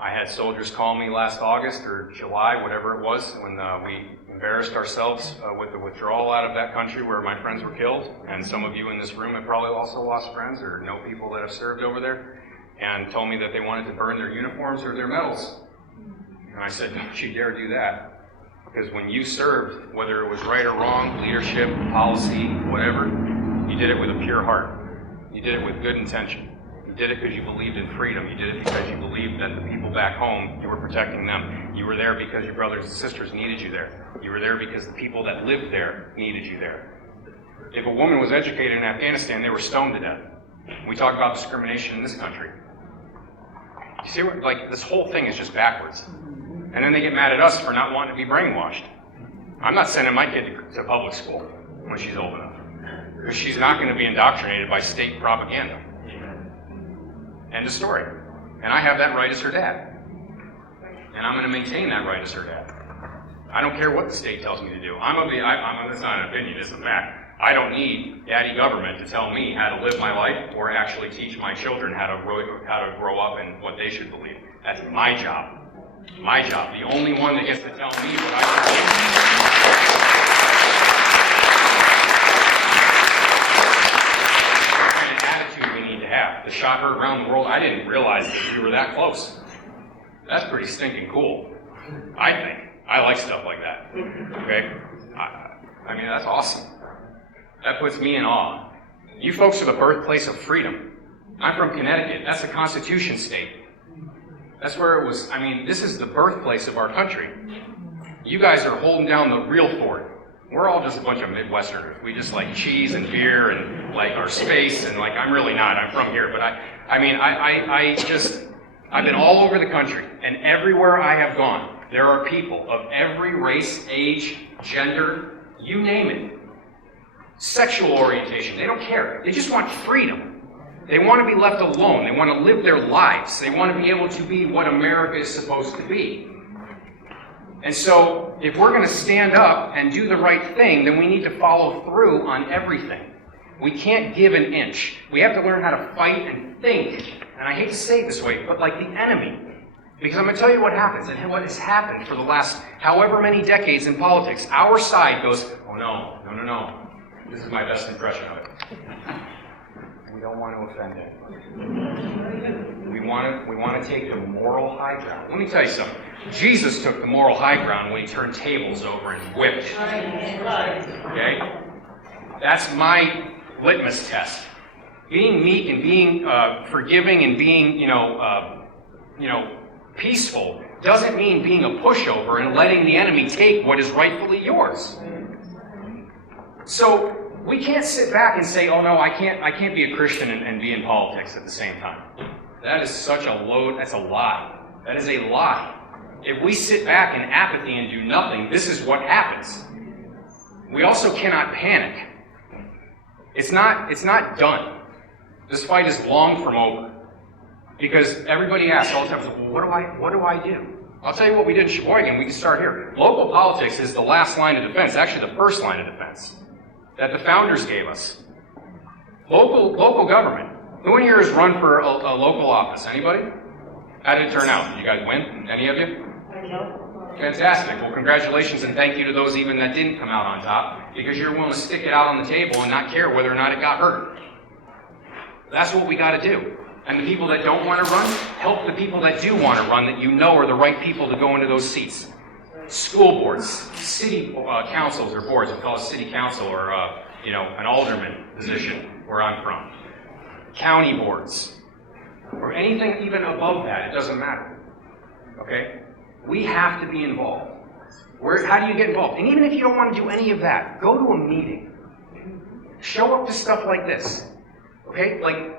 I had soldiers call me last August or July, whatever it was, when we embarrassed ourselves with the withdrawal out of that country where my friends were killed. And some of you in this room have probably also lost friends or know people that have served over there, and told me that they wanted to burn their uniforms or their medals. And I said, don't you dare do that. Because when you served, whether it was right or wrong, leadership, policy, whatever, you did it with a pure heart. You did it with good intention. You did it because you believed in freedom. You did it because you believed that the people back home, you were protecting them. You were there because your brothers and sisters needed you there. You were there because the people that lived there needed you there. If a woman was educated in Afghanistan, they were stoned to death. We talk about discrimination in this country. You see, like, this whole thing is just backwards. And then they get mad at us for not wanting to be brainwashed. I'm not sending my kid to public school when she's old enough, because she's not going to be indoctrinated by state propaganda. End of story. And I have that right as her dad. And I'm going to maintain that right as her dad. I don't care what the state tells me to do. It's not an opinion, it's a fact. I don't need daddy government to tell me how to live my life or actually teach my children how to grow up and what they should believe. That's my job. My job. The only one that gets to tell me what I should believe. And an attitude we need to have. The shot heard around the world, I didn't realize that we were that close. That's pretty stinking cool, I think. I like stuff like that. Okay? I mean, that's awesome. That puts me in awe. You folks are the birthplace of freedom. I'm from Connecticut. That's a Constitution state. That's where it was. I mean, this is the birthplace of our country. You guys are holding down the real fort. We're all just a bunch of Midwesterners. We just like cheese and beer and like our space, and like, I'm really not. I'm from here. But I've been all over the country, and everywhere I have gone, there are people of every race, age, gender, you name it. Sexual orientation, they don't care. They just want freedom. They want to be left alone. They want to live their lives. They want to be able to be what America is supposed to be. And so, if we're going to stand up and do the right thing, then we need to follow through on everything. We can't give an inch. We have to learn how to fight and think. And I hate to say it this way, but like the enemy. Because I'm going to tell you what happens and what has happened for the last however many decades in politics. Our side goes, oh no. This is my best impression of it. We don't want to offend anyone. We want to take the moral high ground. Let me tell you something. Jesus took the moral high ground when he turned tables over and whipped. Okay? That's my litmus test. Being meek and being forgiving and being, peaceful doesn't mean being a pushover and letting the enemy take what is rightfully yours. So we can't sit back and say, oh no, I can't be a Christian and be in politics at the same time. That is such a load, that's a lie. That is a lie. If we sit back in apathy and do nothing, this is what happens. We also cannot panic. It's not done. This fight is long from over. Because everybody asks all the time, well, what do I do? I'll tell you what we did in Sheboygan. We can start here. Local politics is the last line of defense, actually the first line of defense that the founders gave us. Local government. Who in here has run for a local office? Anybody? How did it turn out? Did you guys win? Any of you? Fantastic. Well, congratulations and thank you to those even that didn't come out on top, because you're willing to stick it out on the table and not care whether or not it got hurt. That's what we got to do. And the people that don't want to run, help the people that do want to run, that you know are the right people to go into those seats. School boards, city councils or boards, we call it city council or an alderman position where I'm from. County boards, or anything even above that, it doesn't matter. Okay? We have to be involved. How do you get involved? And even if you don't want to do any of that, go to a meeting. Show up to stuff like this. Okay? Like,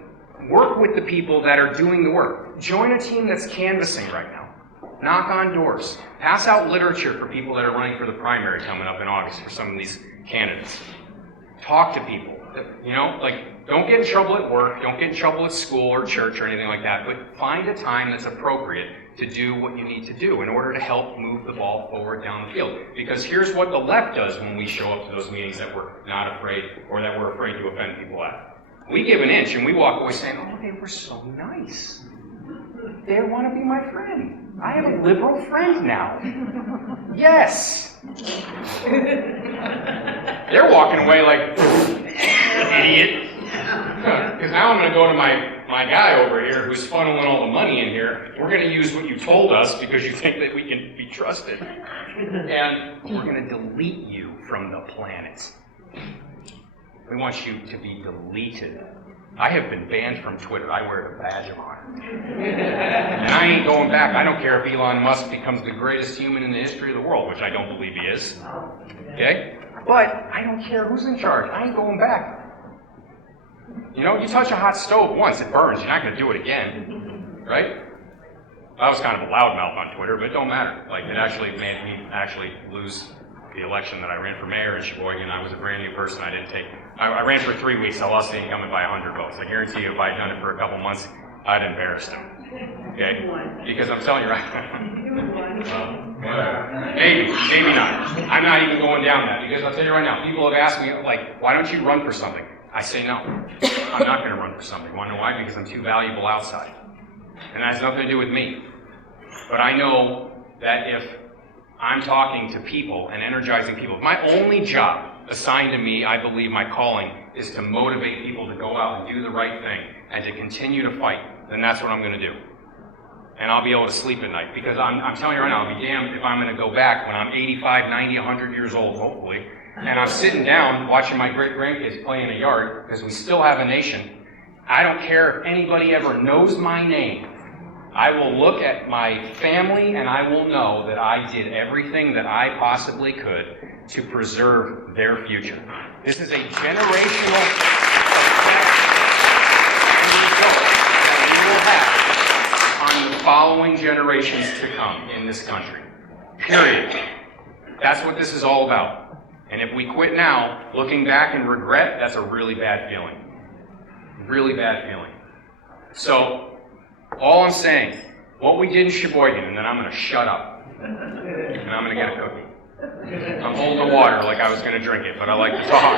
work with the people that are doing the work. Join a team that's canvassing right now. Knock on doors. Pass out literature for people that are running for the primary coming up in August for some of these candidates. Talk to people. Don't get in trouble at work, don't get in trouble at school or church or anything like that, but find a time that's appropriate to do what you need to do in order to help move the ball forward down the field. Because here's what the left does when we show up to those meetings that we're not afraid or that we're afraid to offend people at. We give an inch and we walk away saying, oh, they were so nice. They want to be my friend. I have a liberal friend now. Yes. They're walking away like, idiot. Because now I'm going to go to my guy over here who's funneling all the money in here. We're going to use what you told us because you think that we can be trusted. And we're going to delete you from the planet. We want you to be deleted. I have been banned from Twitter. I wear a badge of honor. And I ain't going back. I don't care if Elon Musk becomes the greatest human in the history of the world, which I don't believe he is. Okay? But I don't care who's in charge. I ain't going back. You touch a hot stove once, it burns. You're not going to do it again. Right? I was kind of a loudmouth on Twitter, but it don't matter. Like, it actually made me actually lose the election that I ran for mayor in Sheboygan. I was a brand new person. I ran for 3 weeks. I lost the incumbent by 100 votes. I guarantee you if I'd done it for a couple months, I'd embarrassed him. Okay? Because I'm telling you right maybe not. I'm not even going down that, because I'll tell you right now, people have asked me, like, why don't you run for something? I say no. I'm not going to run for something. Want to know why? Because I'm too valuable outside. And that has nothing to do with me. But I know that if I'm talking to people and energizing people, my only job assigned to me, I believe my calling, is to motivate people to go out and do the right thing and to continue to fight, then that's what I'm going to do. And I'll be able to sleep at night, because I'm telling you right now, I'll be damned if I'm going to go back when I'm 85, 90, 100 years old, hopefully, and I'm sitting down watching my great-grandkids play in a yard, because we still have a nation. I don't care if anybody ever knows my name. I will look at my family and I will know that I did everything that I possibly could to preserve their future. This is a generational effect and result that we will have on the following generations to come in this country. Period. That's what this is all about. And if we quit now, looking back and regret, that's a really bad feeling. Really bad feeling. So, all I'm saying, what we did in Sheboygan, and then I'm going to shut up, and I'm going to get a cookie. I'm holding the water like I was going to drink it, but I like to talk.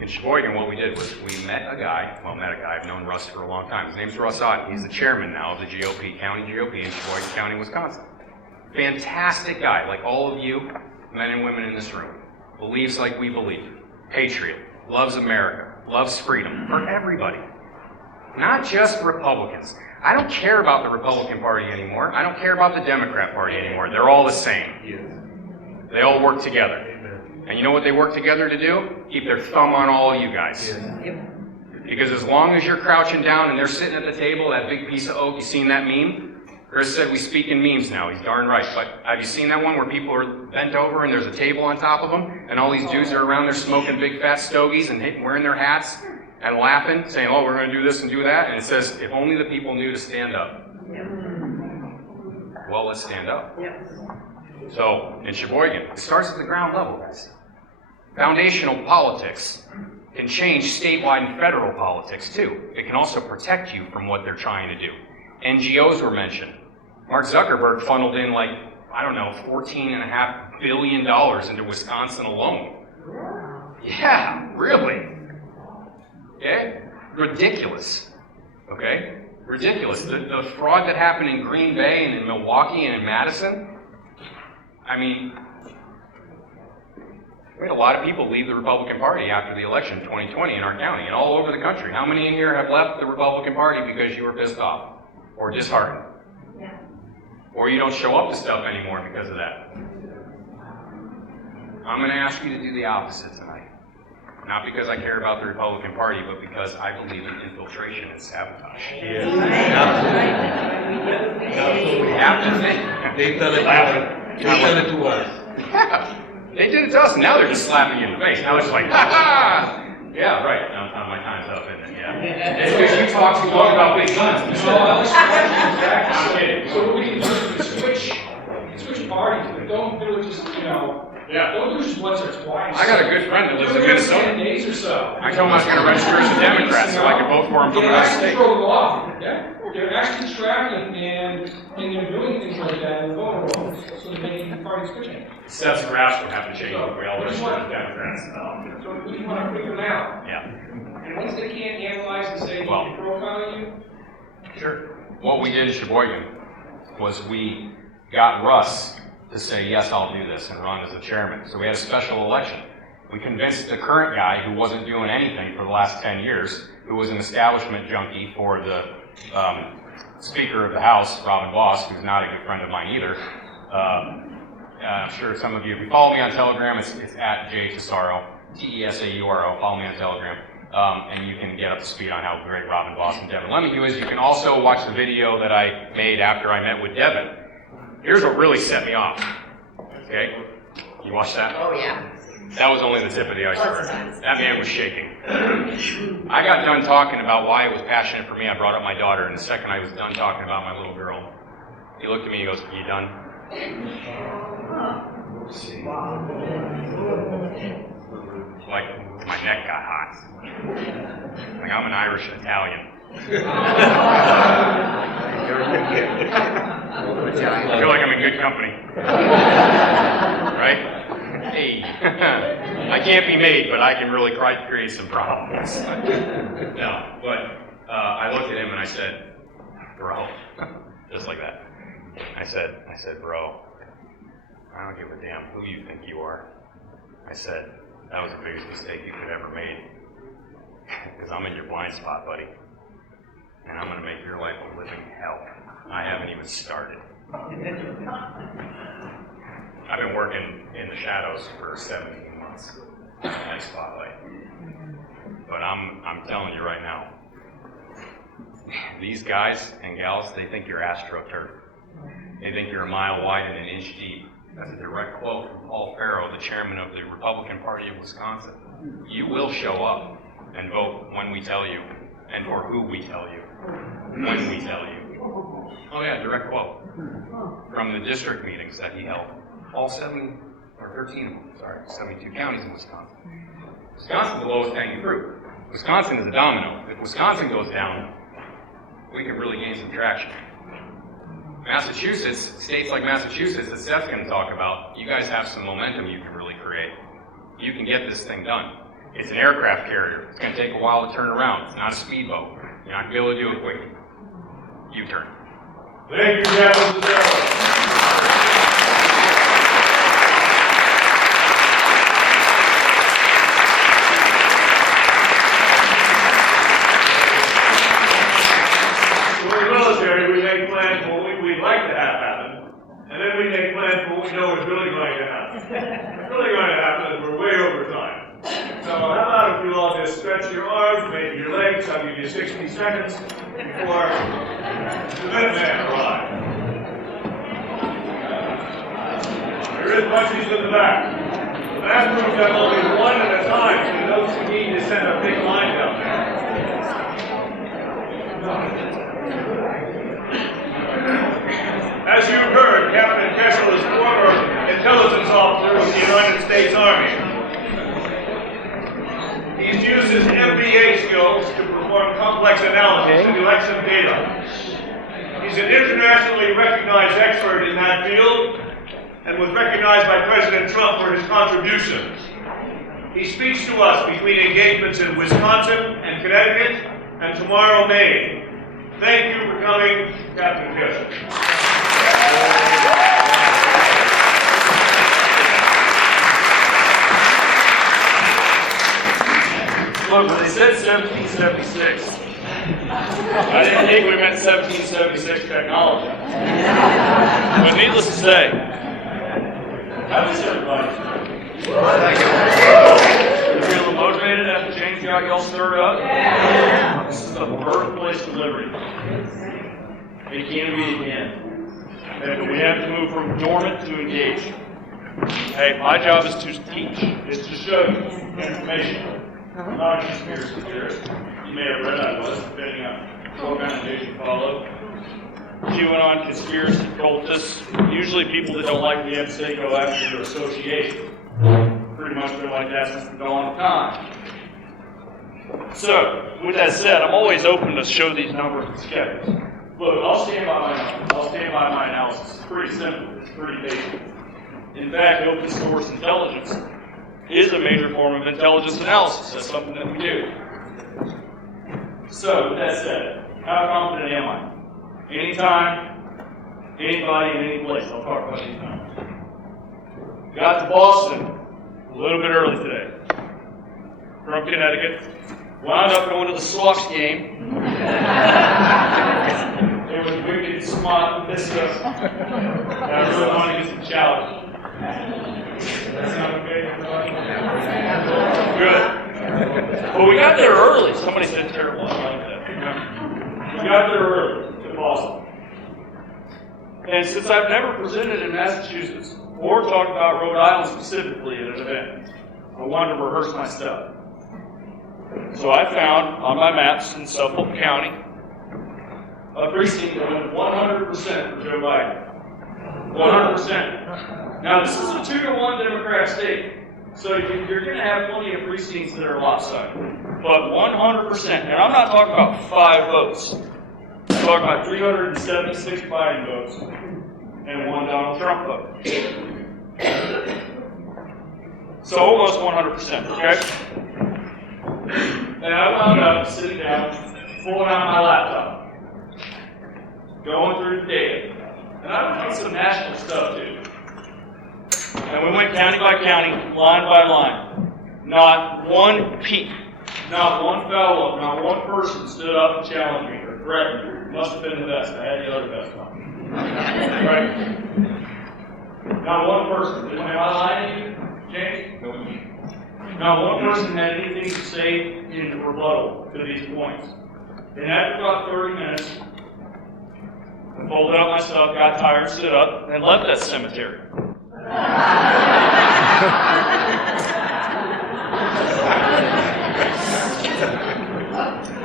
In Sheboygan, what we did was we met a guy. I've known Russ for a long time. His name's Russ Ott. He's the chairman now of the GOP, County GOP in Sheboygan County, Wisconsin. Fantastic guy, like all of you, men and women in this room. Believes like we believe. Patriot. Loves America. Loves freedom for everybody. Not just Republicans. I don't care about the Republican Party anymore. I don't care about the Democrat Party anymore. They're all the same. They all work together. And you know what they work together to do? Keep their thumb on all of you guys. Because as long as you're crouching down and they're sitting at the table, that big piece of oak, you seen that meme? Chris said we speak in memes now. He's darn right. But have you seen that one where people are bent over and there's a table on top of them? And all these dudes are around there smoking big fat stogies and wearing their hats? And laughing, saying, oh, we're going to do this and do that. And it says, if only the people knew to stand up. Well, let's stand up. So, in Sheboygan, it starts at the ground level, guys. Foundational politics can change statewide and federal politics, too. It can also protect you from what they're trying to do. NGOs were mentioned. Mark Zuckerberg funneled in $14.5 billion into Wisconsin alone. Yeah, really. Okay? Ridiculous. Okay? Ridiculous. The fraud that happened in Green Bay and in Milwaukee and in Madison, I mean, we had a lot of people leave the Republican Party after the election in 2020 in our county and all over the country. How many in here have left the Republican Party because you were pissed off or disheartened? Yeah. Or you don't show up to stuff anymore because of that? I'm going to ask you to do the opposite tonight. Not because I care about the Republican Party, but because I believe in infiltration and sabotage. Yes. We have to think. They tell it to us. Yeah. They did it to us, and now they're just slapping you in the face. Now they're just like, ha ha! Yeah, right. My time's up, isn't it? Yeah. It's because you talk too long about big guns. I'm kidding. So what we can do is switch parties, but don't do it just, Yeah. don't do it just once or twice. I got a good friend that lives in Do it every 10 Minnesota. days or so. I told him I was going to register as a Democrat so I could vote for him from They're another actually state. throwing off. Yeah. They're actually tracking and they're doing things like that in voter rolls, so they're making parties switching. Seth's graphs would have to change if we all registered as Democrats. So we just want to figure them out. Yeah. And once they can't analyze and say, Well. we profile you, Sure. What we did in Sheboygan was we got Russ to say, yes, I'll do this, and run as the chairman. So we had a special election. We convinced the current guy who wasn't doing anything for the last 10 years, who was an establishment junkie for the Speaker of the House, Robin Voss, who's not a good friend of mine either. I'm sure some of you, if you follow me on Telegram, it's at James Tesauro, Tesauro, follow me on Telegram. And you can get up to speed on how great Robin Voss and Devin Lemmy is. You can also watch the video that I made after I met with Devin. Here's what really set me off. Okay? You watch that? Oh, yeah. That was only the tip of the iceberg. That man was shaking. I got done talking about why it was passionate for me. I brought up my daughter, and the second I was done talking about my little girl, he looked at me and he goes, "You done?" Like, my neck got hot. Like, I'm an Irish Italian. I feel like I'm in good company. Right? Hey, I can't be made, but I can really create some problems. No, but I looked at him and I said, "Bro," just like that. I said, "Bro, I don't give a damn who you think you are." I said, "That was the biggest mistake you could ever made. Because I'm in your blind spot, buddy. And I'm going to make your life a living hell. I haven't even started." I've been working in the shadows for 17 months. Nice spotlight. But I'm telling you right now, these guys and gals, they think you're astroturf. They think you're a mile wide and an inch deep. That's a direct quote from Paul Farrow, the chairman of the Republican Party of Wisconsin. You will show up and vote when we tell you, and for who we tell you, when we tell you. Oh yeah, direct quote from the district meetings that he held. All 13 of them, 72 counties in Wisconsin. Wisconsin's the lowest hanging fruit. Wisconsin is a domino. If Wisconsin goes down, we can really gain some traction. Massachusetts, states like Massachusetts that Seth's going to talk about, you guys have some momentum you can really create. You can get this thing done. It's an aircraft carrier. It's going to take a while to turn around. It's not a speedboat. You're not going to be able to do it quickly. U-turn. Thank you, James Tesauro. We make plans for what we'd like to have happen, and then we make plans for what we know is really going to happen. What's really going to happen is we're way over time. So how about if you all just stretch your arms, maybe your legs, I'll give you 60 seconds before the Minuteman arrives. There is bunches in the back. The bathrooms have only one at a time, so those who need to send a big line down there. As you heard, Captain Keshel is former intelligence officer with the United States Army. He's used his MBA skills to perform complex analysis of election data. He's an internationally recognized expert in that field and was recognized by President Trump for his contributions. He speaks to us between engagements in Wisconsin and Connecticut and tomorrow, Maine. Thank you for coming, Captain Keshel. Look, when they said 1776, I didn't think we meant 1776 technology. But needless to say, how is everybody? You feeling motivated after James got y'all stirred up? Yeah. This is the birthplace of liberty. It can be again. And we have to move from dormant to engaged. Hey, my job is to teach, is to show you information. I'm not a conspiracy theorist. You may have read I was, depending on what organization you follow. QAnon, conspiracy, cultists, usually people that don't like what you have to say go after your association. Pretty much been like that since the dawn of time. So, with that said, I'm always open to show these numbers and sketches. Look, I'll stand by my numbers. I'll stand by my analysis. It's pretty simple. It's pretty basic. In fact, open source intelligence is a major form of intelligence analysis. That's something that we do. So, with that said, how confident am I? Anytime, anybody, any place. I'll talk about these numbers. Got to Boston a little bit early today. From Connecticut. Wound up going to the Sox game. There was wicked smart Vista. I really want to get some challenge. That sound okay, everybody? Good. Well, we got there early. Somebody said terrible. I like that. We got there early to Boston. And since I've never presented in Massachusetts or talked about Rhode Island specifically at an event, I wanted to rehearse my stuff. So I found on my maps in Suffolk County a precinct that went 100% for Joe Biden. 100%. Now this is a 2-to-1 Democrat state, so you're going to have plenty of precincts that are lopsided. But 100%, and I'm not talking about 5 votes. I'm talking about 376 Biden votes and 1 Donald Trump vote. So almost 100%, okay? And I wound up sitting down, pulling out my laptop, going through the data. And I did some national stuff too. And we went county by county, line by line. Not one peep, not one fellow, not one person stood up and challenged me or threatened me. It must have been the vest. I had the other vest on. Right? Not one person. Am I lying to you, James? No. Not one person had anything to say in rebuttal to these points. And after about 30 minutes, I folded up my stuff, got tired, stood up, and left that cemetery.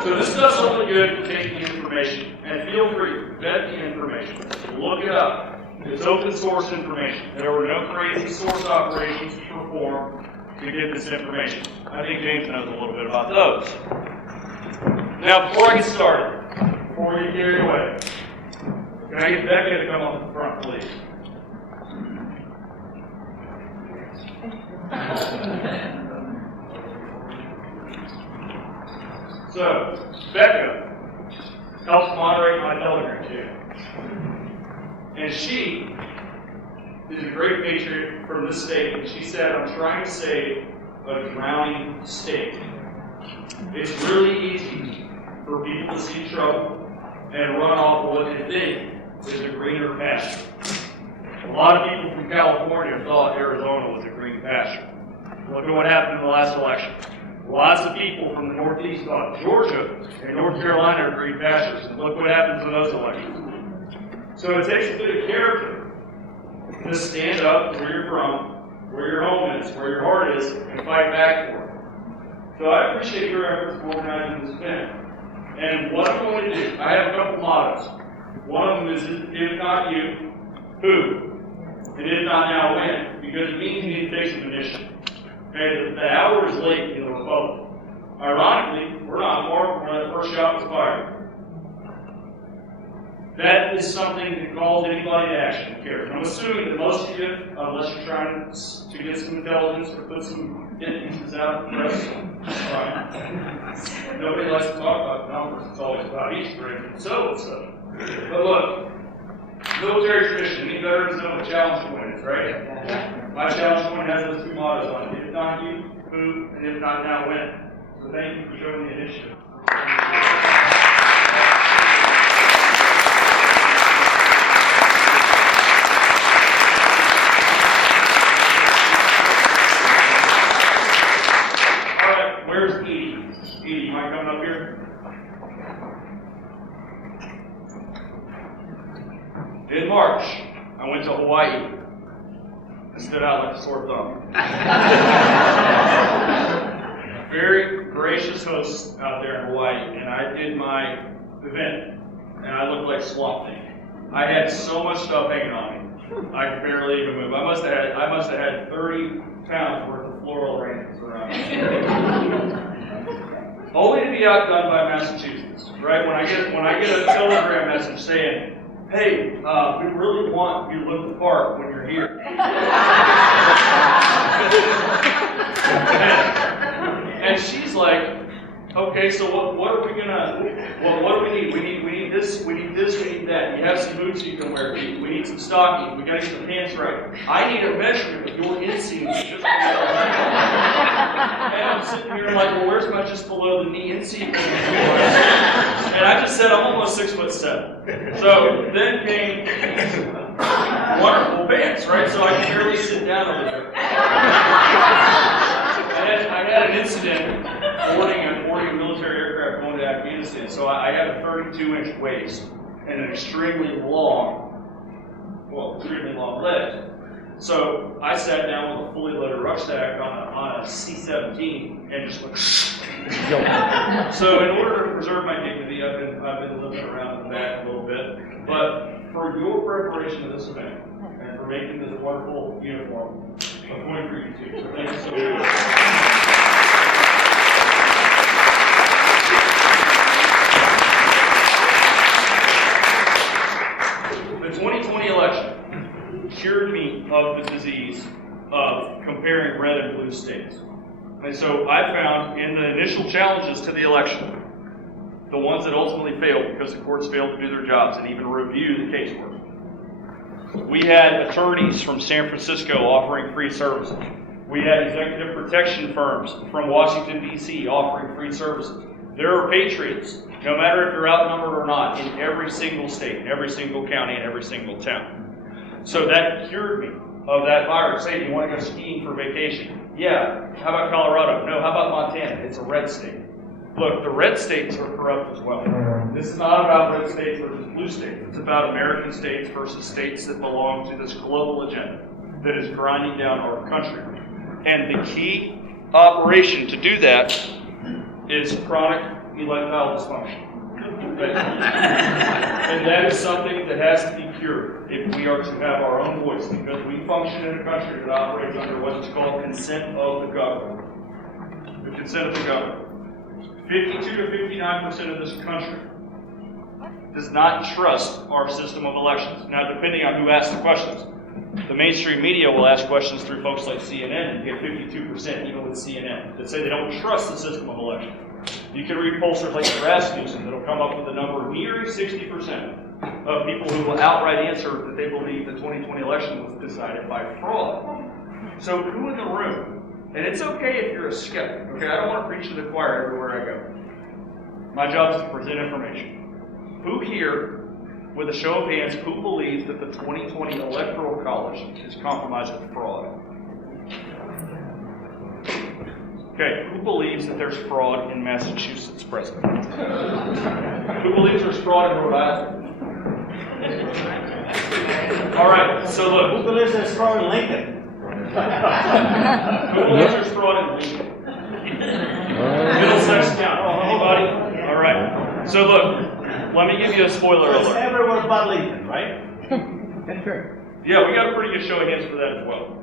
So this does something good for taking information, and feel free, vet the information, look it up. It's open source information. There were no crazy source operations performed to get this information. I think James knows a little bit about those. Now, before I get started, before we get carried away, can I get Becca to come up to the front, please? So, Becca helps moderate my Telegram channel. And she is a great patriot from this state, and she said, I'm trying to save a drowning state. It's really easy for people to see trouble and run off of what they think is a greener pasture. A lot of people from California thought Arizona was a green pasture. Look at what happened in the last election. Lots of people from the Northeast thought Georgia and North Carolina are green pastures, and look what happens in those elections. So it takes a bit of character to stand up where you're from, where your home is, where your heart is, and fight back for it. So I appreciate your efforts in organizing this event. And what I'm going to do, I have a couple mottos. One of them is, if not you, who? And if not now, when? Because it means you need to take some initiative. Okay, the hour is late in the Republic. Ironically, we're not far from where that first shot was fired. That is something that calls anybody to action who cares. I'm assuming that most of you, unless you're trying to get some intelligence or put some hit pieces out in the press, right? Nobody likes to talk about numbers. It's always about Easter eggs and so and so. But look, military tradition, any veterans know what challenge to win is, right? My challenge to win has those 2 mottos on it. If not you, who, and if not now, when. So thank you for showing the initiative. Where's Edie? Edie, you mind coming up here? In March, I went to Hawaii. I stood out like a sore thumb. Very gracious hosts out there in Hawaii, and I did my event, and I looked like Swamp Thing. I had so much stuff hanging on me, I could barely even move. I must have had 30 pounds worth of floral arrangements around me. Only to be outdone by Massachusetts, right? When I get a Telegram message saying, hey, we really want you to look the part when you're here. And she's like, okay, so what are we what do we need? We need this, we need that. You have some boots you can wear. We need some stockings. We got to get the pants right. I need a measurement of your inseams. And I'm sitting here like, well, where's my just below the knee inseam? And I just said, I'm almost 6'7". So then came wonderful pants, right? So I can barely sit down over there. I had an incident boarding a military aircraft going to Afghanistan, so I had a 32-inch waist and an extremely long legs. So I sat down with a fully loaded rucksack on a C-17 and just went. So in order to preserve my dignity, I've been living around in the back a little bit. But for your preparation of this event and for making this wonderful uniform, I'm going for you too. So thank you so much. The 2020 election cured me of the disease of comparing red and blue states. And so I found in the initial challenges to the election, the ones that ultimately failed because the courts failed to do their jobs and even review the casework. We had attorneys from San Francisco offering free services. We had executive protection firms from Washington, D.C. offering free services. There are patriots, no matter if you're outnumbered or not, in every single state, in every single county, in every single town. So that cured me of that virus. Hey, do you want to go skiing for vacation? Yeah. How about Colorado? No. How about Montana? It's a red state. Look, the red states are corrupt as well. This is not about red states versus blue states. It's about American states versus states that belong to this global agenda that is grinding down our country. And the key operation to do that is chronic electile dysfunction. And that is something that has to be cured if we are to have our own voice, because we function in a country that operates under what is called consent of the government. The consent of the government. 52 to 59% of this country does not trust our system of elections. Now, depending on who asks the questions, the mainstream media will ask questions through folks like CNN. You get 52%, even with CNN, that say they don't trust the system of elections. You can read pollsters like grassroots that'll come up with a number nearing 60% of people who will outright answer that they believe the 2020 election was decided by fraud. So who in the room? And it's okay if you're a skeptic, okay? I don't want to preach to the choir everywhere I go. My job is to present information. Who here, with a show of hands, who believes that the 2020 Electoral College is compromised with fraud? Okay, who believes that there's fraud in Massachusetts, President? Who believes there's fraud in Rhode Island? All right, so look. Who believes there's fraud in Lincoln? Who believes there's fraud in Lincoln? Middlesex County. Anybody? All right. So look, let me give you a spoiler It's alert. everywhere but Lincoln, right? Yeah, we got a pretty good show of hands for that as well.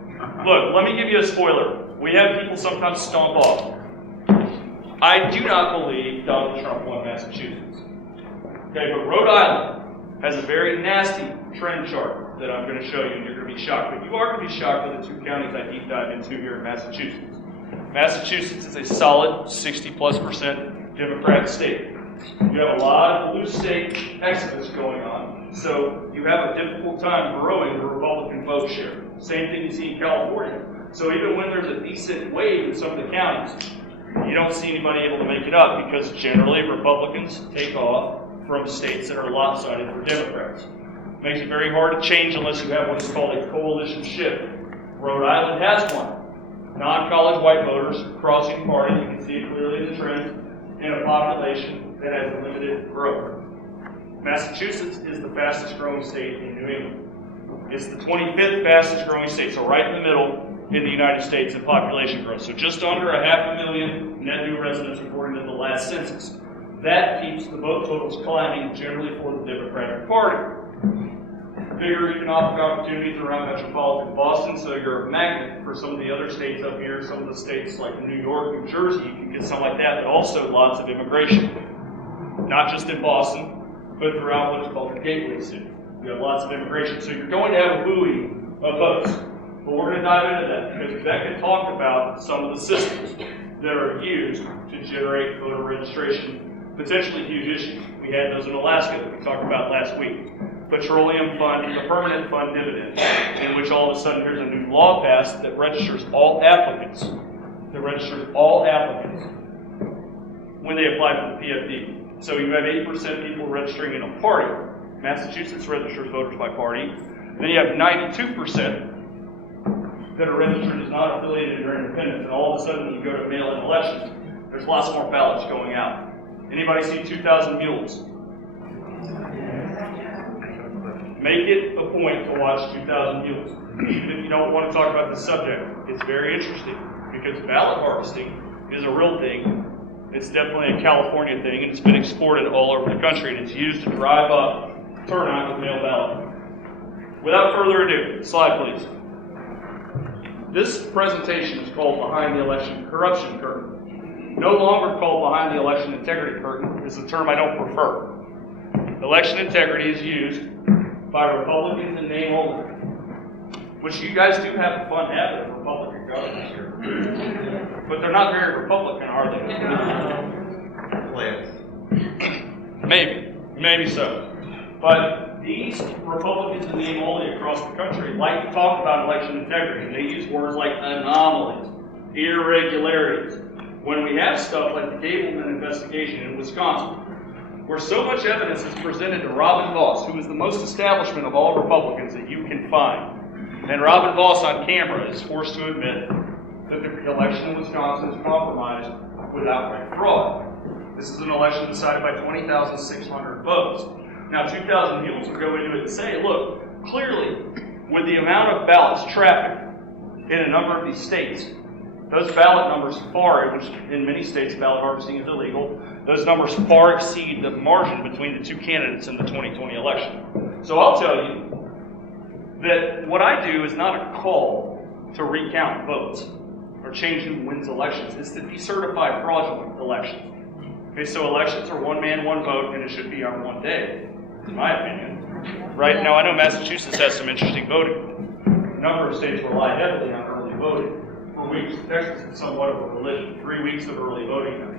Look, let me give you a spoiler. We have people sometimes stomp off. I do not believe Donald Trump won Massachusetts. Okay, but Rhode Island has a very nasty trend chart that I'm going to show you, and you're going to be shocked. But you are going to be shocked at the two counties I deep dive into here in Massachusetts. Massachusetts is a solid 60+% Democrat state. You have a lot of blue state exodus going on, so you have a difficult time growing the Republican vote share. Same thing you see in California. So even when there's a decent wave in some of the counties, you don't see anybody able to make it up because generally Republicans take off from states that are lopsided for Democrats. Makes it very hard to change unless you have what's called a coalition shift. Rhode Island has one. Non-college white voters crossing parties, you can see it clearly in the trends, in a population that has limited growth. Massachusetts is the fastest growing state in New England. It's the 25th fastest growing state, so right in the middle in the United States in population growth. So just under 500,000 net new residents according to the last census. That keeps the vote totals climbing generally for the Democratic Party. Bigger economic opportunities around metropolitan Boston, so you're a magnet for some of the other states up here, some of the states like New York, New Jersey, you can get something like that, but also lots of immigration. Not just in Boston, but throughout what's called the Gateway City. You have lots of immigration, so you're going to have a buoy of votes. But we're going to dive into that because Becca talked about some of the systems that are used to generate voter registration, potentially huge issues. We had those in Alaska that we talked about last week. Petroleum fund, the permanent fund dividend, in which all of a sudden here's a new law passed that registers all applicants. When they apply for the PFD. So you have 8% people registering in a party. Massachusetts registers voters by party. Then you have 92% that are registered as not affiliated or independent. And all of a sudden when you go to mail-in elections, there's lots more ballots going out. Anybody see 2,000 Mules? make it a point to watch 2,000 Mules. Even if you don't want to talk about the subject, it's very interesting because ballot harvesting is a real thing. It's definitely a California thing, and it's been exported all over the country, and it's used to drive up turnout with mail ballot. Without further ado, slide please. This presentation is called Behind the Election Corruption Curtain. No longer called Behind the Election Integrity Curtain is a term I don't prefer. Election integrity is used by Republicans in name only, which you guys do have a fun habit of Republican governors here. But they're not very Republican, are they? Maybe so. But these Republicans in name only across the country like to talk about election integrity, and they use words like anomalies, irregularities, when we have stuff like the Gableman investigation in Wisconsin, where so much evidence is presented to Robin Voss, who is the most establishment of all Republicans that you can find. And Robin Voss on camera is forced to admit that the election in Wisconsin is compromised with outright fraud. This is an election decided by 20,600 votes. Now, 2,000 Mules will go into it and say, look, clearly, with the amount of ballots trafficked in a number of these states, those ballot numbers far, which in many states ballot harvesting is illegal, those numbers far exceed the margin between the two candidates in the 2020 election. So I'll tell you that what I do is not a call to recount votes or change who wins elections. It's to decertify fraudulent elections. Okay, so elections are one man, one vote, and it should be on one day, in my opinion. Right now, I know Massachusetts has some interesting voting. A number of states rely heavily on early voting. For weeks, Texas is somewhat of a religion. 3 weeks of early voting.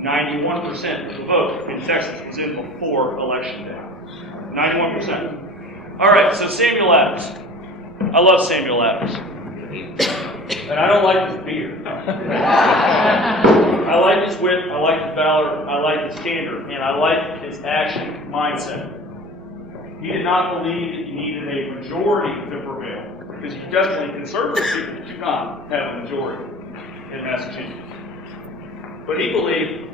91% of the vote in Texas was in before election day. 91%. All right, so Samuel Adams. I love Samuel Adams. And I don't like his beard. I like his wit, I like his valor, I like his candor, and I like his action mindset. He did not believe that you needed a majority to prevail, because you definitely, conservative people do not have a majority in Massachusetts. But he believed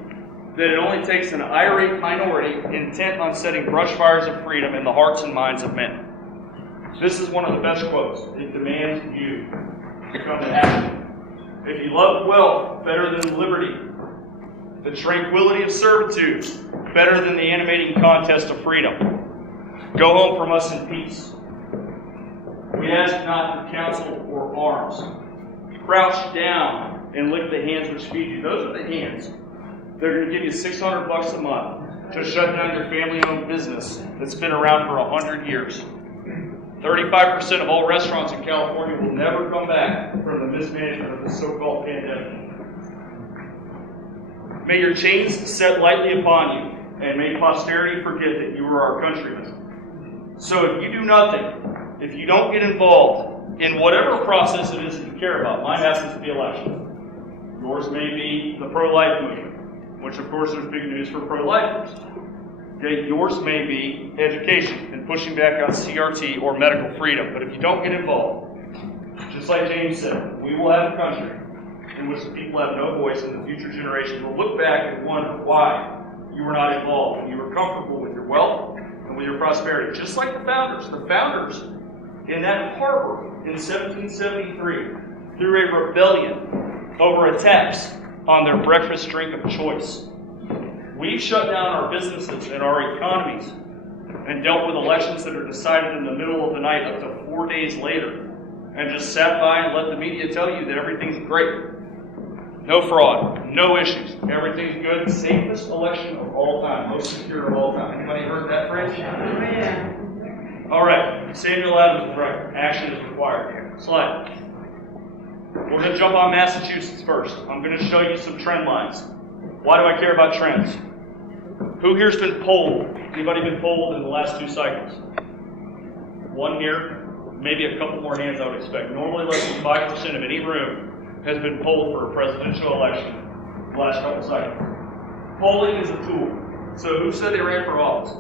that it only takes an irate minority intent on setting brush fires of freedom in the hearts and minds of men. This is one of the best quotes. It demands you to come to action. If you love wealth better than liberty, the tranquility of servitude better than the animating contest of freedom, go home from us in peace. We ask not for counsel or arms. Crouch down and lick the hands which feed you. Those are the hands. They're going to give you $600 a month to shut down your family-owned business that's been around for 100 years. 35% of all restaurants in California will never come back from the mismanagement of the so-called pandemic. May your chains set lightly upon you, and may posterity forget that you are our countrymen. So if you do nothing, if you don't get involved in whatever process it is that you care about, mine happens to be election. Yours may be the pro-life movement, which of course there's big news for pro-lifers. Okay, yours may be education and pushing back on CRT or medical freedom. But if you don't get involved, just like James said, we will have a country in which the people have no voice, and the future generation will look back and wonder why you were not involved and you were comfortable with your wealth and with your prosperity. Just like the founders. The founders in that harbor in 1773 threw a rebellion over a tax on their breakfast drink of choice. We've shut down our businesses and our economies and dealt with elections that are decided in the middle of the night up to 4 days later, and just sat by and let the media tell you that everything's great. No fraud, no issues, everything's good. Safest election of all time, most secure of all time. Anybody heard that phrase? All right, Samuel Adams is right. Action is required. Slide. We're going to jump on Massachusetts first. I'm going to show you some trend lines. Why do I care about trends? Who here's been polled? Anybody been polled in the last 2 cycles? One here, maybe a couple more hands I would expect. Normally less than 5% of any room has been polled for a presidential election the last couple cycles. Polling is a tool. So who said they ran for office?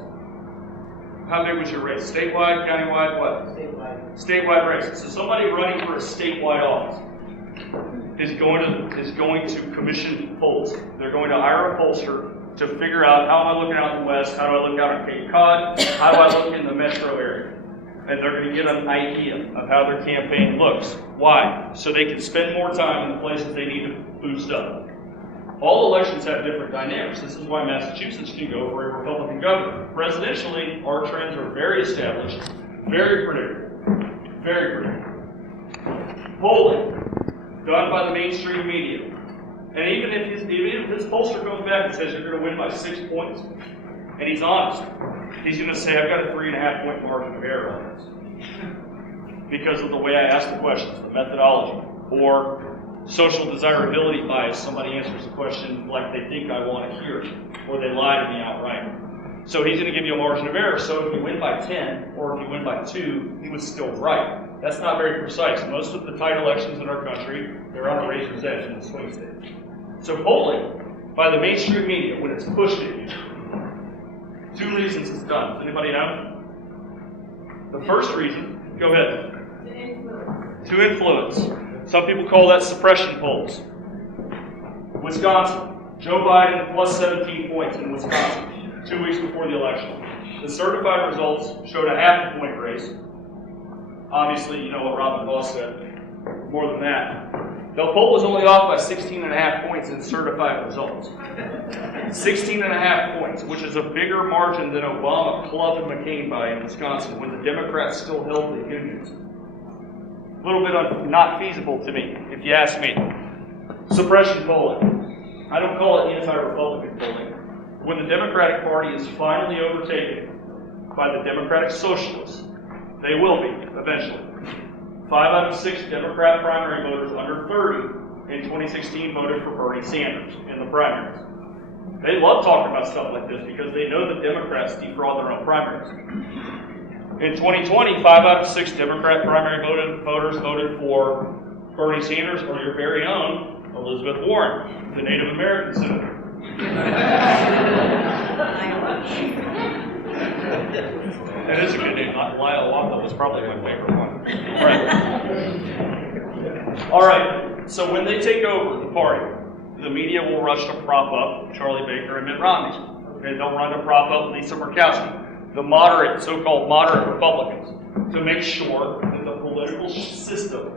How big was your race? Statewide, countywide, what? Statewide. Statewide race. So somebody running for a statewide office is going to commission polls. They're going to hire a pollster to figh out how am I looking out in the west, how do I look out on Cape Cod, how do I look in the metro area. And they're going to get an idea of how their campaign looks. Why? So they can spend more time in the places they need to boost up. All elections have different dynamics. This is why Massachusetts can go for a Republican governor. Presidentially, our trends are very established, very predictable, very predictable. Polling, done by the mainstream media. And even if his pollster goes back and says you're going to win by 6 points, and he's honest, he's going to say, I've got a 3.5 point margin of error on this. Because of the way I ask the questions, the methodology, or social desirability bias. Somebody answers a question like they think I want to hear it, or they lie to me outright. So he's going to give you a margin of error. So if you win by 10, or if you win by 2, he was still right. That's not very precise. Most of the tight elections in our country, they're on the razor's edge in the swing states. So polling by the mainstream media, when it's pushed at you, 2 reasons it's done. Does anybody know? The first reason, go ahead. To influence. Some people call that suppression polls. Wisconsin, Joe Biden plus 17 points in Wisconsin, 2 weeks before the election. The certified results showed a 0.5 point race. Obviously, you know what Robin Voss said. More than that. The poll was only off by 16.5 points in certified results. 16.5 points, which is a bigger margin than Obama clubbed McCain by in Wisconsin when the Democrats still held the unions. A little bit not feasible to me, if you ask me. Suppression polling. I don't call it anti-Republican polling. When the Democratic Party is finally overtaken by the Democratic Socialists, they will be, eventually. 5 out of 6 Democrat primary voters under 30 in 2016 voted for Bernie Sanders in the primaries. They love talking about stuff like this because they know the Democrats defraud their own primaries. In 2020, 5 out of 6 Democrat primary voters voted for Bernie Sanders or your very own Elizabeth Warren, the Native American senator. That is a good name. Lyle Wanda was probably my favorite one. All right. So when they take over the party, the media will rush to prop up Charlie Baker and Mitt Romney. Okay, they'll run to prop up Lisa Murkowski, the moderate, so-called moderate Republicans, to make sure that the political system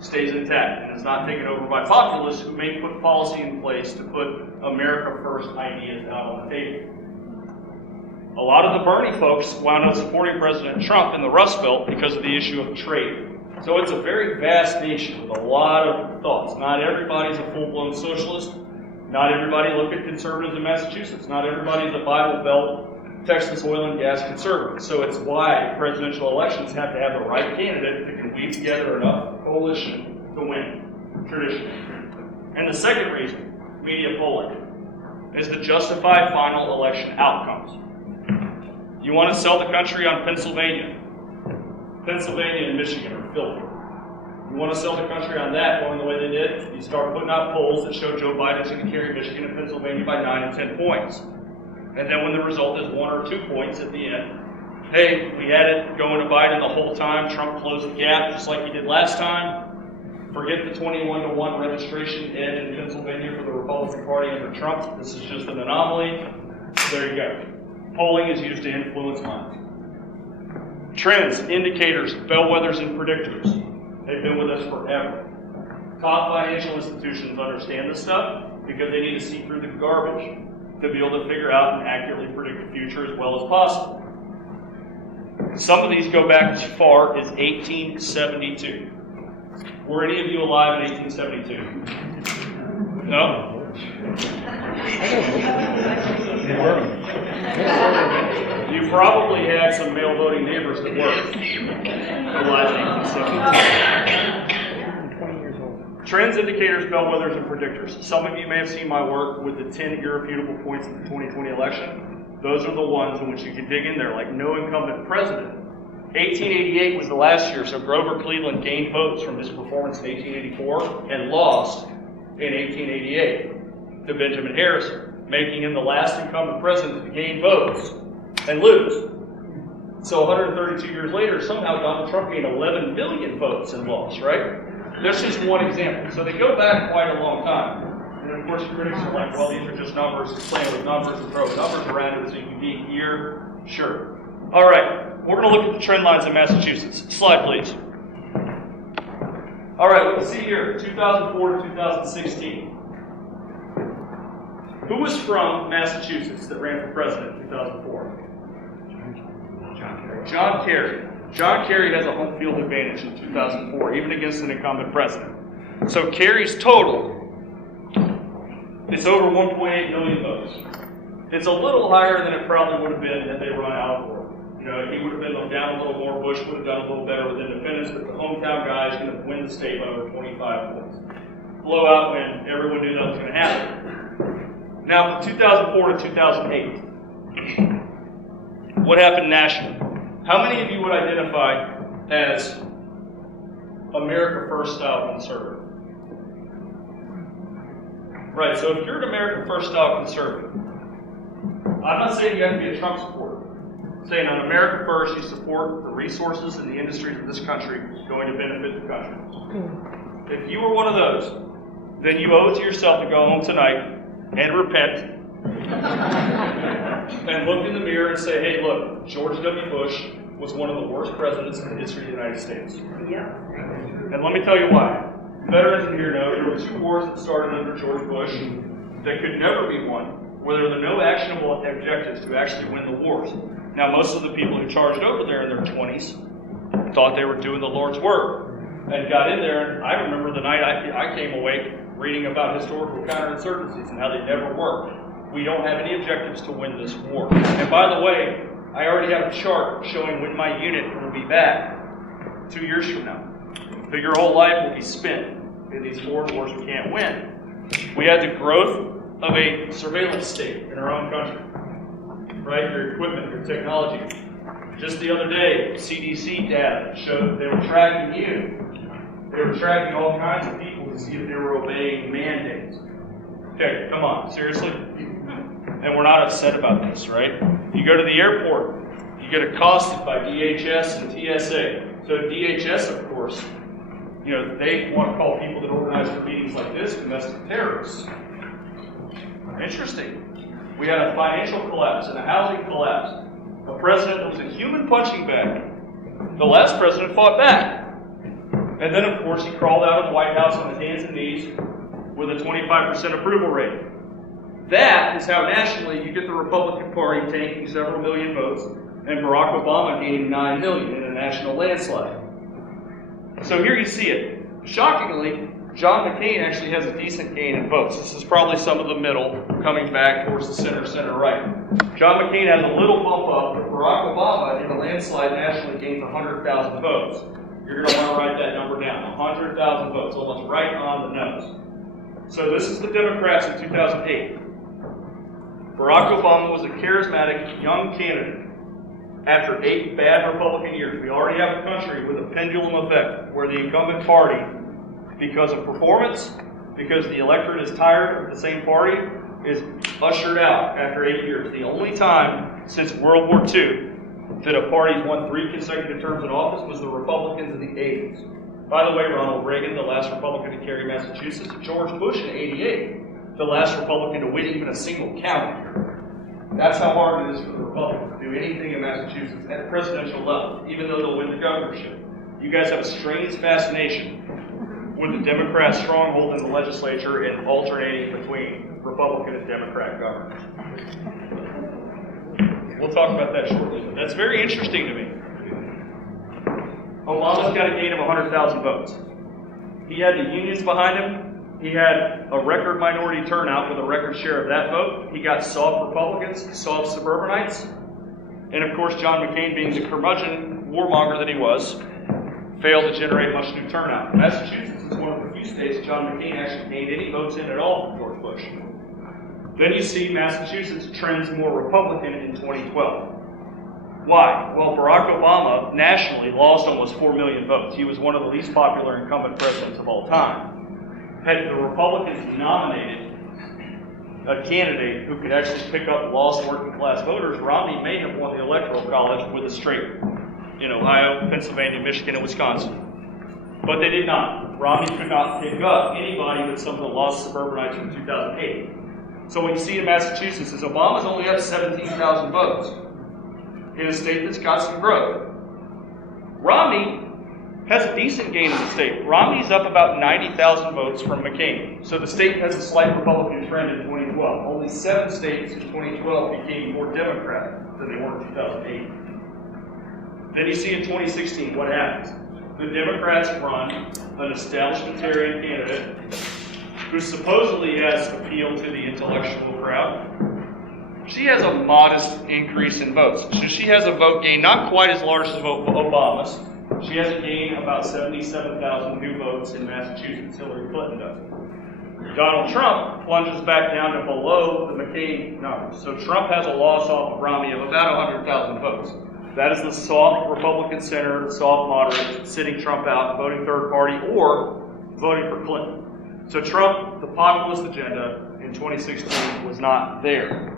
stays intact and is not taken over by populists who may put policy in place to put America First ideas out on the table. A lot of the Bernie folks wound up supporting President Trump in the Rust Belt because of the issue of trade. So it's a very vast nation with a lot of thoughts. Not everybody's a full-blown socialist. Not everybody look at conservatives in Massachusetts. Not everybody's a Bible Belt, Texas oil and gas conservative. So it's why presidential elections have to have the right candidate that can weave together enough coalition to win, traditionally. And the second reason, media polling, is to justify final election outcomes. You want to sell the country on Pennsylvania. Pennsylvania and Michigan are filthy. You want to sell the country on that going the way they did? You start putting out polls that show Joe Biden's going to carry Michigan and Pennsylvania by 9 and 10 points. And then when the result is 1 or 2 points at the end, hey, we had it going to Biden the whole time. Trump closed the gap just like he did last time. Forget the 21-1 registration edge in Pennsylvania for the Republican Party under Trump. This is just an anomaly. There you go. Polling is used to influence minds. Trends, indicators, bellwethers, and predictors. They've been with us forever. Top financial institutions understand this stuff because they need to see through the garbage to be able to figure out and accurately predict the future as well as possible. Some of these go back as far as 1872. Were any of you alive in 1872? No? You probably had some male voting neighbors that were alive in 1872. Trends, indicators, bellwethers, and predictors. Some of you may have seen my work with the 10 irrefutable points of the 2020 election. Those are the ones in which you can dig in there, like no incumbent president. 1888 was the last year, so Grover Cleveland gained votes from his performance in 1884 and lost in 1888 to Benjamin Harrison, making him the last incumbent president to gain votes and lose. So 132 years later, somehow Donald Trump gained 11 million votes and lost, right? That's just one example. So they go back quite a long time. And of course, critics are like, well, these are just numbers, playing with numbers and throwing numbers around it so you can be here. Sure. All right. we're going to look at the trend lines in Massachusetts. Slide, please. All right, let's see here, 2004 to 2016. Who was from Massachusetts that ran for president in 2004? John Kerry. John Kerry has a home field advantage in 2004, even against an incumbent president. So Kerry's total is over 1.8 million votes. It's a little higher than it probably would have been had they run Al Gore. You know, if he would have been down a little more, Bush would have done a little better with independence, but the hometown guy is going to win the state by over 25 points. Blowout when everyone knew that was going to happen. Now, from 2004 to 2008, what happened nationally? How many of you would identify as America First style conservative? Right, so if you're an America First style conservative, I'm not saying you have to be a Trump supporter. I'm saying on America First, you support the resources and the industries of this country going to benefit the country. If you were one of those, then you owe it to yourself to go home tonight and repent and look in the mirror and say, hey, look, George W. Bush was one of the worst presidents in the history of the United States. Yeah. And let me tell you why. Veterans in here know there were 2 wars that started under George Bush that could never be won, where there were no actionable objectives to actually win the wars. Now, most of the people who charged over there in their 20s thought they were doing the Lord's work and got in there. And I remember the night I came awake reading about historical counterinsurgencies and how they never worked. We don't have any objectives to win this war. And by the way, I already have a chart showing when my unit will be back 2 years from now. So your whole life will be spent in these foreign wars we can't win. We had the growth of a surveillance state in our own country. Right? Your equipment, your technology. Just the other day, CDC data showed they were tracking you. They were tracking all kinds of people to see if they were obeying mandates. Okay, come on, seriously? And we're not upset about this, right? You go to the airport, you get accosted by DHS and TSA. So DHS, of course, you know, they want to call people that organize for meetings like this domestic terrorists. Interesting. We had a financial collapse and a housing collapse. A president that was a human punching bag. The last president fought back. And then, of course, he crawled out of the White House on his hands and knees with a 25% approval rating. That is how nationally you get the Republican Party tanking several million votes and Barack Obama gaining 9 million in a national landslide. So here you see it. Shockingly, John McCain actually has a decent gain in votes. This is probably some of the middle coming back towards the center-right. John McCain has a little bump up, but Barack Obama in a landslide nationally gains 100,000 votes. You're going to want to write that number down. 100,000 votes, almost right on the nose. So this is the Democrats in 2008. Barack Obama was a charismatic young candidate. After 8 bad Republican years, we already have a country with a pendulum effect where the incumbent party, because of performance, because the electorate is tired of the same party, is ushered out after 8 years. The only time since World War II that a party's won 3 consecutive terms in office was the Republicans in the 80s. By the way, Ronald Reagan, the last Republican to carry Massachusetts, George Bush in 88, the last Republican to win even a single county. That's how hard it is for the Republicans to do anything in Massachusetts at a presidential level, even though they'll win the governorship. You guys have a strange fascination with the Democrat stronghold in the legislature and alternating between Republican and Democrat governors. We'll talk about that shortly, but that's very interesting to me. Obama's got a gain of 100,000 votes. He had the unions behind him. He had a record minority turnout with a record share of that vote. He got soft Republicans, soft suburbanites. And of course, John McCain, being the curmudgeon warmonger that he was, failed to generate much new turnout. Massachusetts is one of the few states John McCain actually gained any votes in at all from George Bush. Then you see Massachusetts trends more Republican in 2012. Why? Well, Barack Obama nationally lost almost 4 million votes. He was one of the least popular incumbent presidents of all time. Had the Republicans nominated a candidate who could actually pick up lost working class voters, Romney may have won the Electoral College with a straight in Ohio, Pennsylvania, Michigan, and Wisconsin. But they did not. Romney could not pick up anybody but some of the lost suburbanites from 2008. So what you see in Massachusetts is Obama's only up 17,000 votes. in a state that's got some growth. Romney has a decent gain in the state. Romney's up about 90,000 votes from McCain. So the state has a slight Republican trend in 2012. Only 7 states in 2012 became more Democratic than they were in 2008. Then you see in 2016 what happens. The Democrats run an establishmentarian candidate who supposedly has appeal to the intellectual crowd. She has a modest increase in votes. So she has a vote gain not quite as large as Obama's. She has a gain about 77,000 new votes in Massachusetts. Hillary Clinton does. Donald Trump plunges back down to below the McCain numbers. So Trump has a loss off of Romney of about 100,000 votes. That is the soft Republican center, the soft moderate, sitting Trump out, voting third party, or voting for Clinton. So Trump, the populist agenda in 2016 was not there.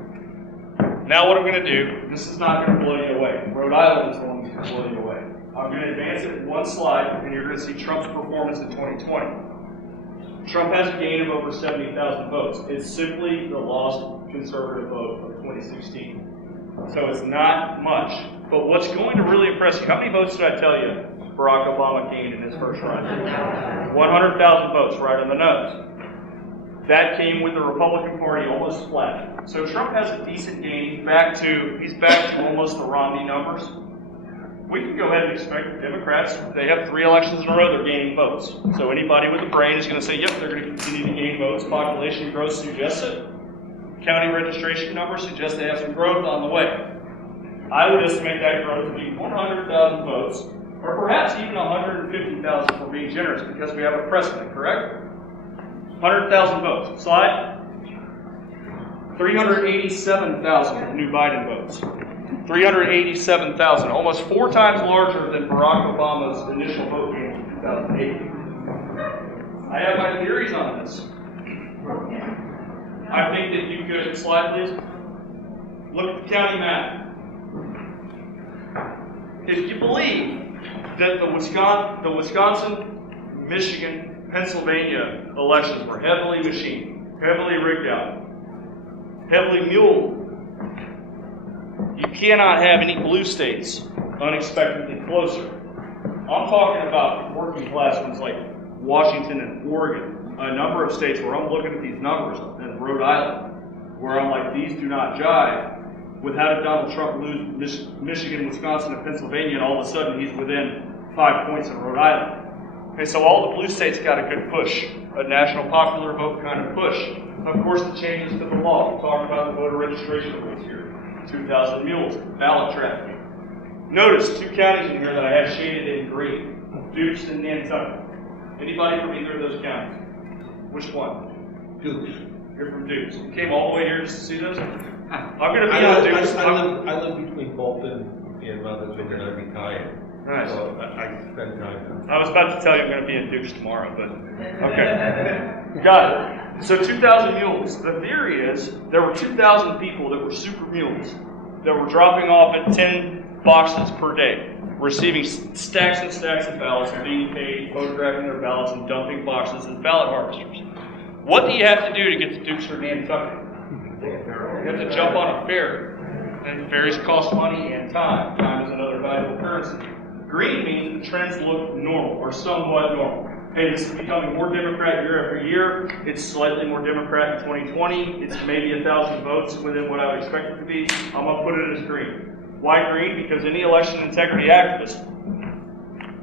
Now what I'm going to do, this is not going to blow you away. Rhode Island is the one that's going to blow you away. I'm going to advance it one slide, and you're going to see Trump's performance in 2020. Trump has a gain of over 70,000 votes. It's simply the lost conservative vote of 2016. So it's not much. But what's going to really impress you, how many votes did I tell you Barack Obama gained in his first run? 100,000 votes, right on the nose. That came with the Republican Party almost flat. So Trump has a decent gain. He's back to almost the Romney numbers. We can go ahead and expect the Democrats, they have 3 elections in a row, they're gaining votes. So anybody with a brain is going to say, yep, they're going to continue to gain votes. Population growth suggests it. County registration numbers suggest they have some growth on the way. I would estimate that growth to be 100,000 votes, or perhaps even 150,000 for being generous, because we have a precedent, correct? 100,000 votes. Slide. 387,000 new Biden votes. 387,000, almost 4 times larger than Barack Obama's initial vote gain in 2008. I have my theories on this. I think that you could, slide please, look at the county map. If you believe that the Wisconsin, Michigan, Pennsylvania elections were heavily machined, heavily rigged out, heavily muled, you cannot have any blue states unexpectedly closer. I'm talking about working class ones like Washington and Oregon, a number of states where I'm looking at these numbers, and Rhode Island, where I'm like, these do not jive with how did Donald Trump lose Michigan, Wisconsin, and Pennsylvania, and all of a sudden he's within 5 points in Rhode Island. Okay, so all the blue states got a good push, a national popular vote kind of push. Of course, the changes to the law. We talked about the voter registration rules here. 2,000 mules, ballot trafficking. Notice 2 counties in here that I have shaded in green, Dukes and Nantucket. Anybody from either of those counties? Which one? Dukes. You're from Dukes. You came all the way here just to see those? I'm going to be on Dukes. I live between Bolton and Mother's Vineyard. I retired. Nice. So I spend time there. I was about to tell you I'm going to be in Dukes tomorrow, but okay. Got it. So 2,000 mules. The theory is there were 2,000 people that were super mules that were dropping off at 10 boxes per day, receiving stacks and stacks of ballots and being paid, photographing their ballots and dumping boxes as ballot harvesters. What do you have to do to get to Dukes or Nantucket? You have to jump on a ferry. And ferries cost money and time. Time is another valuable currency. Green means the trends look normal or somewhat normal. Hey, this is becoming more Democrat year after year. It's slightly more Democrat in 2020. It's maybe 1,000 votes within what I would expect it to be. I'm going to put it as green. Why green? Because any election integrity activist,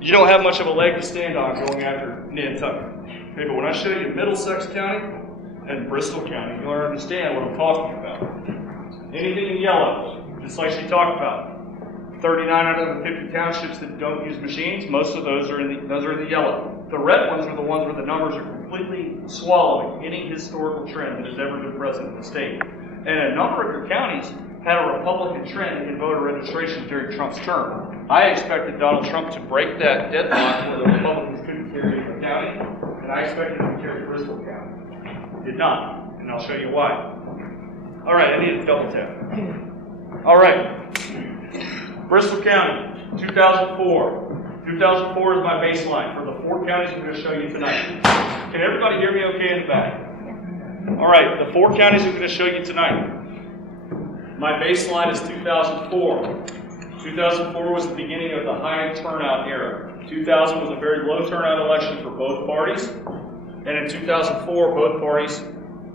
you don't have much of a leg to stand on going after Nantucket. Okay, but when I show you Middlesex County and Bristol County, you'll understand what I'm talking about. Anything in yellow, just like she talked about. 39 out of the 50 townships that don't use machines, most of those are in the yellow. The red ones are the ones where the numbers are completely swallowing any historical trend that has ever been present in the state. And a number of your counties had a Republican trend in voter registration during Trump's term. I expected Donald Trump to break that deadlock where the Republicans couldn't carry the county, and I expected him to carry Bristol County. He did not, and I'll show you why. All right, I need a double tap. All right. Bristol County, 2004. 2004 is my baseline for the 4 counties I'm going to show you tonight. Can everybody hear me okay in the back? All right, the 4 counties I'm going to show you tonight. My baseline is 2004. 2004 was the beginning of the high turnout era. 2000 was a very low turnout election for both parties. And in 2004, both parties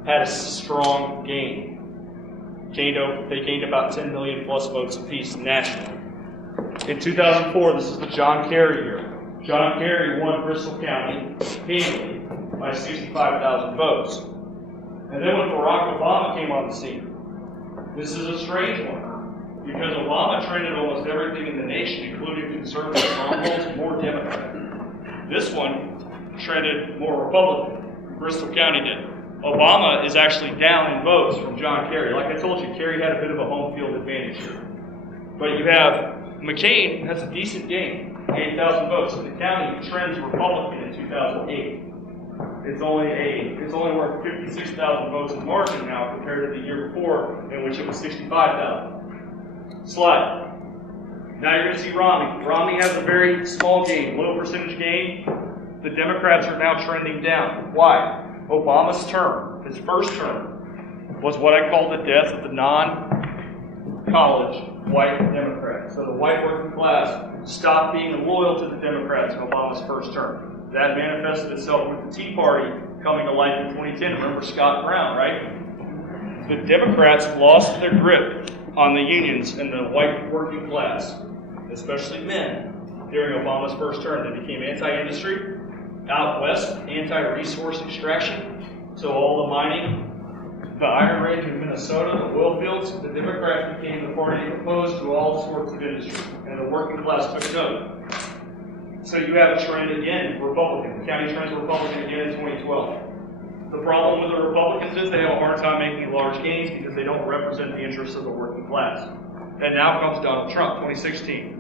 had a strong gain. They gained about 10 million plus votes apiece nationally. In 2004, this is the John Kerry year. John Kerry won Bristol County handily by 65,000 votes. And then when Barack Obama came on the scene, this is a strange one, because Obama trended almost everything in the nation, including conservative strongholds, more Democrat. This one trended more Republican. Bristol County did. Obama is actually down in votes from John Kerry. Like I told you, Kerry had a bit of a home field advantage here. But you have McCain has a decent gain, 8,000 votes. And the county trends Republican in 2008. It's only worth 56,000 votes in margin now compared to the year before, in which it was 65,000. Slide. Now you're going to see Romney. Romney has a very small gain, low percentage gain. The Democrats are now trending down. Why? Obama's term, his first term, was what I call the death of the non-college white Democrats. So the white working class stopped being loyal to the Democrats in Obama's first term. That manifested itself with the Tea Party coming to life in 2010. Remember Scott Brown, right? The Democrats lost their grip on the unions and the white working class, especially men, during Obama's first term. They became anti-industry. Out west, anti-resource extraction. So all the mining, the Iron Range in Minnesota, the oil fields, the Democrats became the party opposed to all sorts of industry, and the working class took note. So you have a trend again, Republican. The county trends Republican again in 2012. The problem with the Republicans is they have a hard time making large gains because they don't represent the interests of the working class. And now comes Donald Trump, 2016.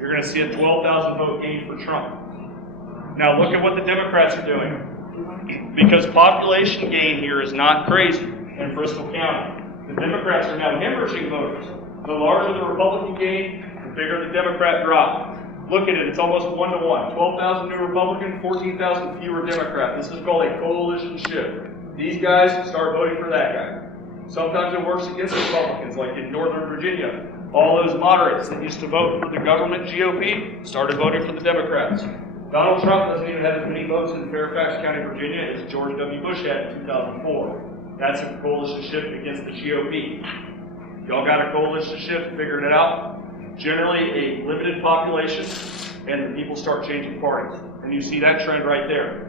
You're going to see a 12,000 vote gain for Trump. Now look at what the Democrats are doing. Because population gain here is not crazy in Bristol County. The Democrats are now hemorrhaging voters. The larger the Republican gain, the bigger the Democrat drop. Look at it, it's almost 1-to-1. 12,000 new Republican, 14,000 fewer Democrat. This is called a coalition shift. These guys start voting for that guy. Sometimes it works against Republicans, like in Northern Virginia. All those moderates that used to vote for the government GOP started voting for the Democrats. Donald Trump doesn't even have as many votes in Fairfax County, Virginia as George W. Bush had in 2004. That's a coalition shift against the GOP. Y'all got a coalition shift, figuring it out? Generally a limited population, and the people start changing parties. And you see that trend right there.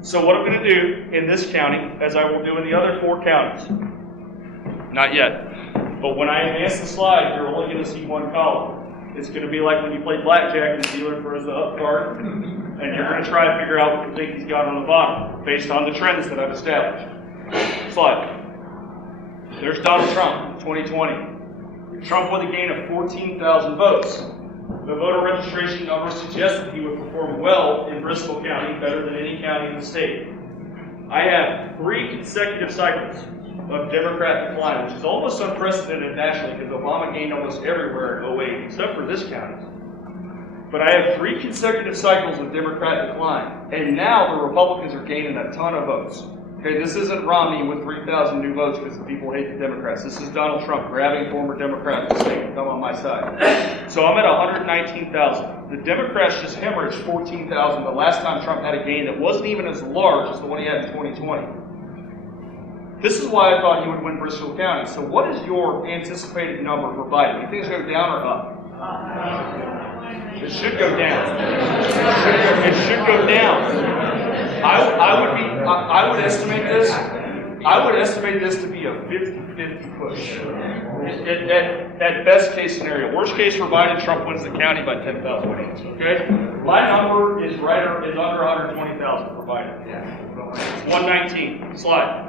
So what I'm going to do in this county, as I will do in the other 4 counties, not yet, but when I advance the slide, you're only going to see one column. It's going to be like when you play blackjack and the dealer throws the up card, and you're going to try to figure out what you think he's got on the bottom, based on the trends that I've established. Slide. There's Donald Trump, 2020. Trump with a gain of 14,000 votes. The voter registration numbers suggest that he would perform well in Bristol County, better than any county in the state. I have 3 consecutive cycles of Democrat decline, which is almost unprecedented nationally because Obama gained almost everywhere in 2008, except for this county. But I have 3 consecutive cycles of Democrat decline, and now the Republicans are gaining a ton of votes. Okay, this isn't Romney with 3,000 new votes because the people hate the Democrats. This is Donald Trump grabbing former Democrats and saying, come on my side. So I'm at 119,000. The Democrats just hemorrhaged 14,000 the last time Trump had a gain that wasn't even as large as the one he had in 2020. This is why I thought he would win Bristol County. So what is your anticipated number for Biden? Do you think it's going to go down or up? It should go down. It should go down. I would estimate this to be a 50-50 push. At best case scenario. Worst case for Biden, Trump wins the county by 10,000 votes. Okay? My number is under 120,000 for Biden. It's 119. Slide.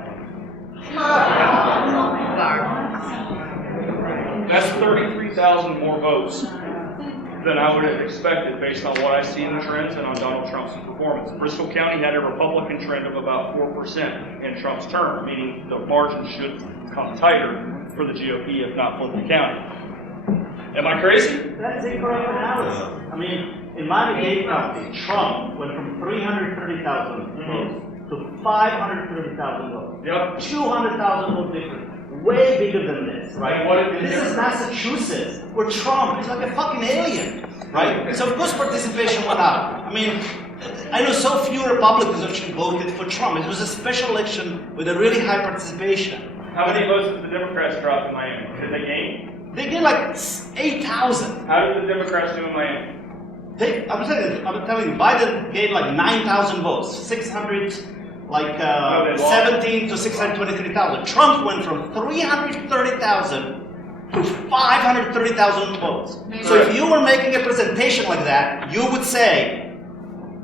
That's 33,000 more votes than I would have expected based on what I see in the trends and on Donald Trump's performance. Bristol County had a Republican trend of about 4% in Trump's term, meaning the margin should come tighter for the GOP, if not flip the county. Am I crazy? That's incorrect analysis. I mean, in Miami-Dade County, Trump went from 330,000 votes to 530,000 votes. Yep. 200,000 votes different. way bigger than this, right? What if This is Massachusetts, where Trump is like a fucking alien, right? So of course participation went up. I mean, I know so few Republicans actually voted for Trump. It was a special election with a really high participation. How many votes did the Democrats drop in Miami? Did they gain? They get like 8,000. How did the Democrats do in Miami? I'm telling you, Biden gave like 9,000 votes, 17 to 623,000. Trump went from 330,000 to 530,000 votes. So if you were making a presentation like that, you would say,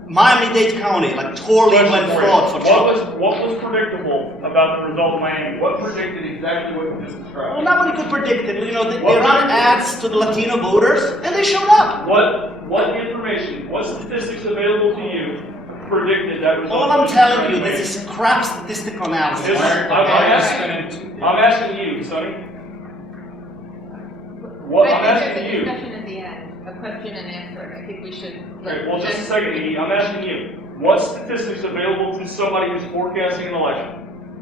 Miami-Dade County, like totally went fraud for Trump. What was predictable about the result of Miami? What predicted exactly what you just described? Well, nobody could predict it. You know, they run ads to the Latino voters, and they showed up. What information, what statistics available to you predicted that result? All I'm telling you, this is crap statistical analysis. I'm asking you, Sonny. What I'm asking you. Discussion at the end, a question and answer. I think we should. Okay, well, just a second, Edie. I'm asking you. What statistics available to somebody who's forecasting an election?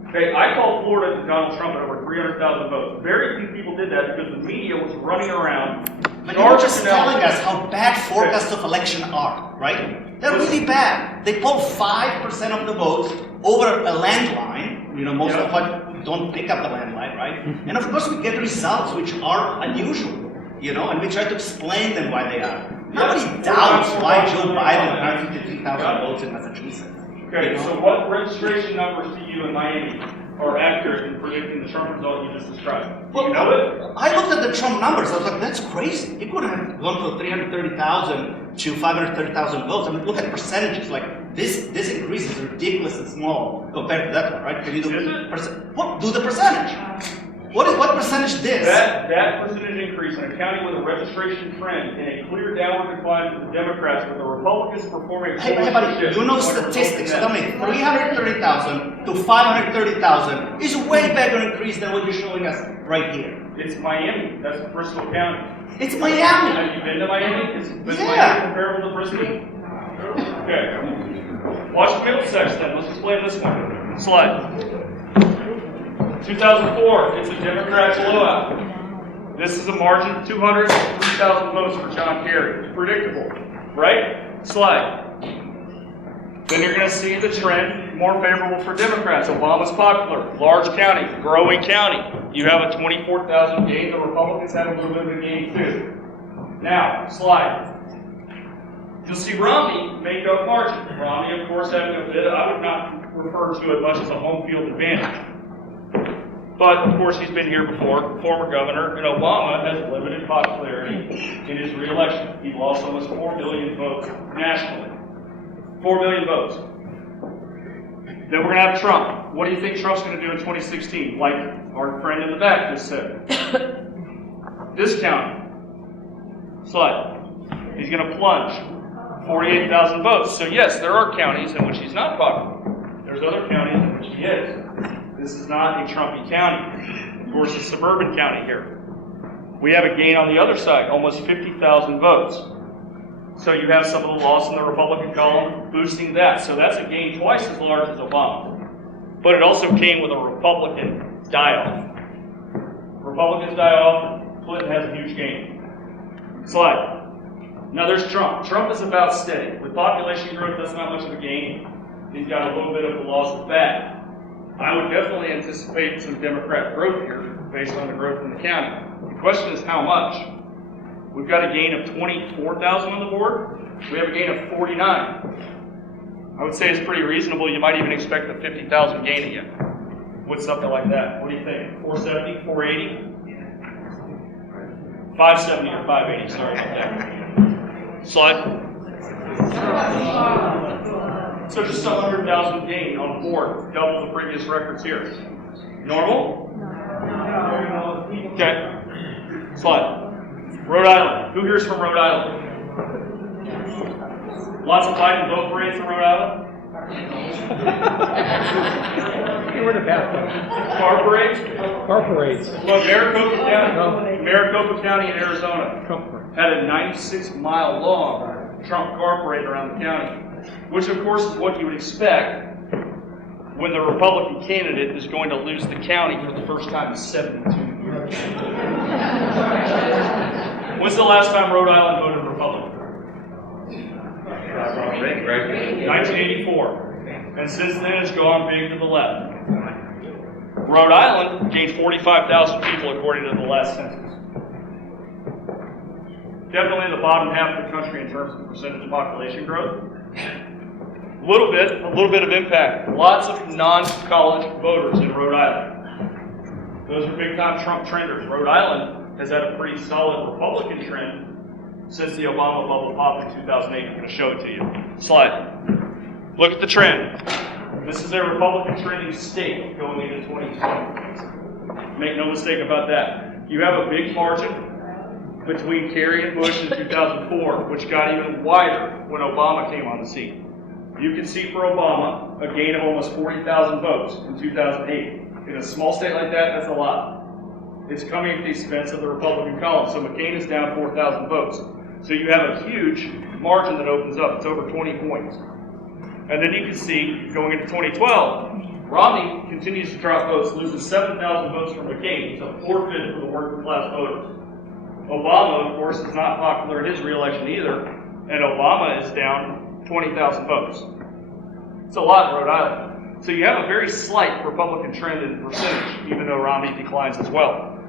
Okay, I called Florida to Donald Trump at over 300,000 votes. Very few people did that because the media was running around. But you're just telling us how bad forecasts of election are, right? They're really bad. They poll 5% of the votes over a landline. You know, most of us don't pick up the landline, right? And of course we get results which are unusual, you know, and we try to explain them why they are. Nobody doubts why Joe Biden got 53,000 votes in Massachusetts. Okay, so what registration numbers to you in Miami are accurate in predicting the Trump result you just described? Do you know it? I looked at the Trump numbers. I was like, that's crazy. He could have gone from 330,000 to 530,000 votes. I mean, look at the percentages. Like this increase is ridiculous and small compared to that one, right? Can you do what? Do the percentage. What percentage this? That percentage increase in a county with a registration trend in a clear downward decline for the Democrats, with the Republicans performing. Hey, buddy, you know statistics. Tell me, 330,000 to 530,000 is way bigger increase than what you're showing us right here. It's Miami. That's Bristol County. It's Miami. Have you been to Miami? Is Miami comparable to Bristol? Okay. Watch Middlesex then. Let's explain this one. Slide. 2004, it's a Democrat blowout. This is a margin of 203,000 votes for John Kerry. It's predictable, right? Slide. Then you're going to see the trend more favorable for Democrats. Obama's popular, large county, growing county. You have a 24,000 gain. The Republicans have a little bit of a gain too. Now, slide. You'll see Romney make up margin. Romney, of course, having a bit of, I would not refer to it much as a home field advantage. But, of course, he's been here before, former governor, and Obama has limited popularity in his re-election. He lost almost 4 million votes nationally. 4 million votes. Then we're going to have Trump. What do you think Trump's going to do in 2016? Like our friend in the back just said. This county. Slide. He's going to plunge 48,000 votes. So, yes, there are counties in which he's not popular. There's other counties in which he is. This is not a Trumpy county. Of course, a suburban county here. We have a gain on the other side, almost 50,000 votes. So you have some of the loss in the Republican column boosting that. So that's a gain twice as large as Obama. But it also came with a Republican die-off. Republicans die off, Clinton has a huge gain. Slide. Now there's Trump. Trump is about steady. With population growth, that's not much of a gain. He's got a little bit of a loss of that. I would definitely anticipate some Democrat growth here based on the growth in the county. The question is how much? We've got a gain of 24,000 on the board. We have a gain of 49. I would say it's pretty reasonable. You might even expect a 50,000 gain again with something like that. What do you think? 470, 480? 570 or 580, sorry about that. Slide. So just 100,000 gain on the board, double the previous records here. Normal? Okay. Slide. Rhode Island. Who here is from Rhode Island? Lots of Biden vote parades in Rhode Island? Where the bathtub? Car parades? Car parades. Well, Maricopa County in Arizona had a 96-mile long Trump car parade around the county, which of course is what you would expect when the Republican candidate is going to lose the county for the first time in 72 years. When's the last time Rhode Island voted Republican? 1984. And since then it's gone big to the left. Rhode Island gained 45,000 people according to the last census. Definitely in the bottom half of the country in terms of percentage of population growth. A little bit of impact. Lots of non-college voters in Rhode Island. Those are big-time Trump trenders. Rhode Island has had a pretty solid Republican trend since the Obama bubble popped in 2008. I'm going to show it to you. Slide. Look at the trend. This is a Republican trending state going into 2020. Make no mistake about that. You have a big margin between Kerry and Bush in 2004, which got even wider when Obama came on the scene. You can see for Obama a gain of almost 40,000 votes in 2008. In a small state like that, that's a lot. It's coming at the expense of the Republican column. So McCain is down 4,000 votes. So you have a huge margin that opens up. It's over 20 points. And then you can see, going into 2012, Romney continues to drop votes, loses 7,000 votes from McCain. He's a forfeit for the working class voters. Obama, of course, is not popular in his reelection either, and Obama is down 20,000 votes. It's a lot in Rhode Island. So you have a very slight Republican trend in percentage, even though Romney declines as well.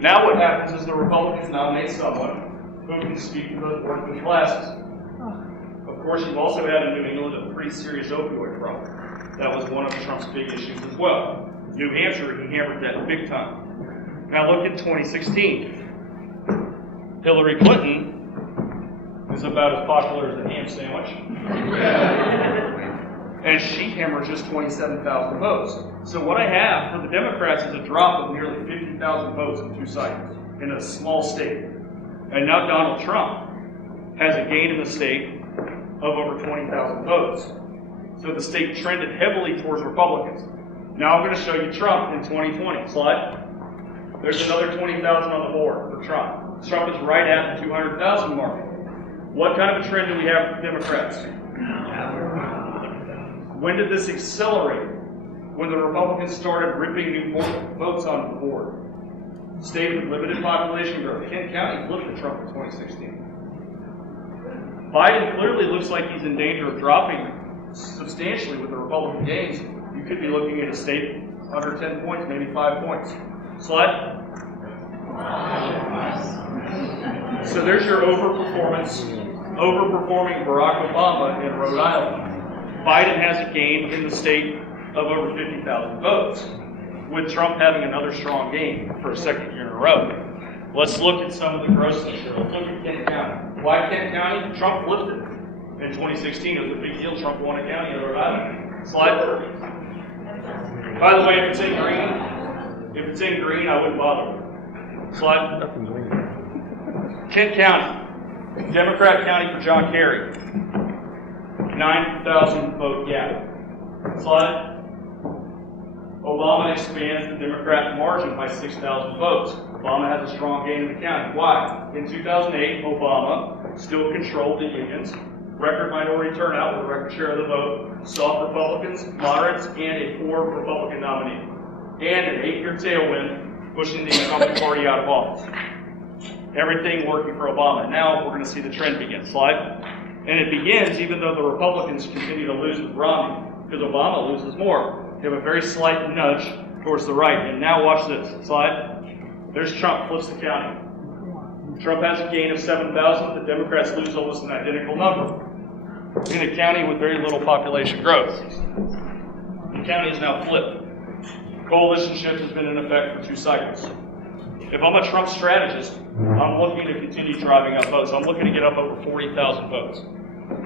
Now what happens is the Republicans nominate someone who can speak to those working classes. Of course, you've also had in New England a pretty serious opioid problem. That was one of Trump's big issues as well. New Hampshire, he hammered that big time. Now look at 2016. Hillary Clinton is about as popular as a ham sandwich. And she hammered just 27,000 votes. So what I have for the Democrats is a drop of nearly 50,000 votes in 2 cycles in a small state. And now Donald Trump has a gain in the state of over 20,000 votes. So the state trended heavily towards Republicans. Now I'm going to show you Trump in 2020. Slide. There's another 20,000 on the board for Trump. Trump is right at the 200,000 mark. What kind of a trend do we have for Democrats? When did this accelerate? When the Republicans started ripping new votes onto the board. State with limited population growth. Kent County flipped to Trump in 2016. Biden clearly looks like he's in danger of dropping substantially with the Republican gains. You could be looking at a state under 10 points, maybe 5 points. Slide. So there's your overperforming Barack Obama in Rhode Island. Biden has a gain in the state of over 50,000 votes, with Trump having another strong gain for a second year in a row. Let's look at some of the grossness here. Let's look at Kent County. Why Kent County? Trump flipped it. In 2016, it was a big deal. Trump won a county in Rhode Island. Slide. By the way, if it's in green, I wouldn't bother. Slide. Kent County, Democrat county for John Kerry. 9,000 vote gap. Slide. Obama expands the Democrat margin by 6,000 votes. Obama has a strong gain in the county. Why? In 2008, Obama still controlled the unions, record minority turnout with a record share of the vote, soft Republicans, moderates, and a poor Republican nominee. And an 8-year tailwind pushing the incumbent party out of office. Everything working for Obama. Now we're going to see the trend begin. Slide. And it begins even though the Republicans continue to lose with Romney, because Obama loses more. You have a very slight nudge towards the right. And now watch this. Slide. There's Trump, flips the county. Trump has a gain of 7,000. The Democrats lose almost an identical number. In a county with very little population growth. The county is now flipped. Coalition shift has been in effect for 2 cycles. If I'm a Trump strategist, I'm looking to continue driving up votes. I'm looking to get up over 40,000 votes.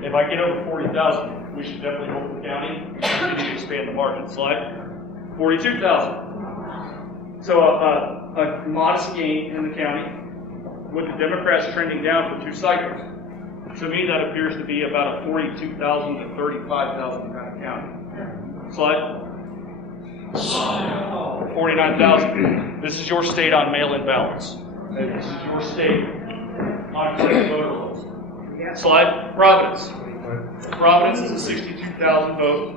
If I get over 40,000, we should definitely hold the county and continue to expand the margin. Slide. 42,000. So a modest gain in the county with the Democrats trending down for 2 cycles. To me, that appears to be about a 42,000 to 35,000 kind of county. Slide. 49,000. This is your state on mail-in ballots. This is your state on collective voter rolls. Slide. Providence. Providence is a 62,000 vote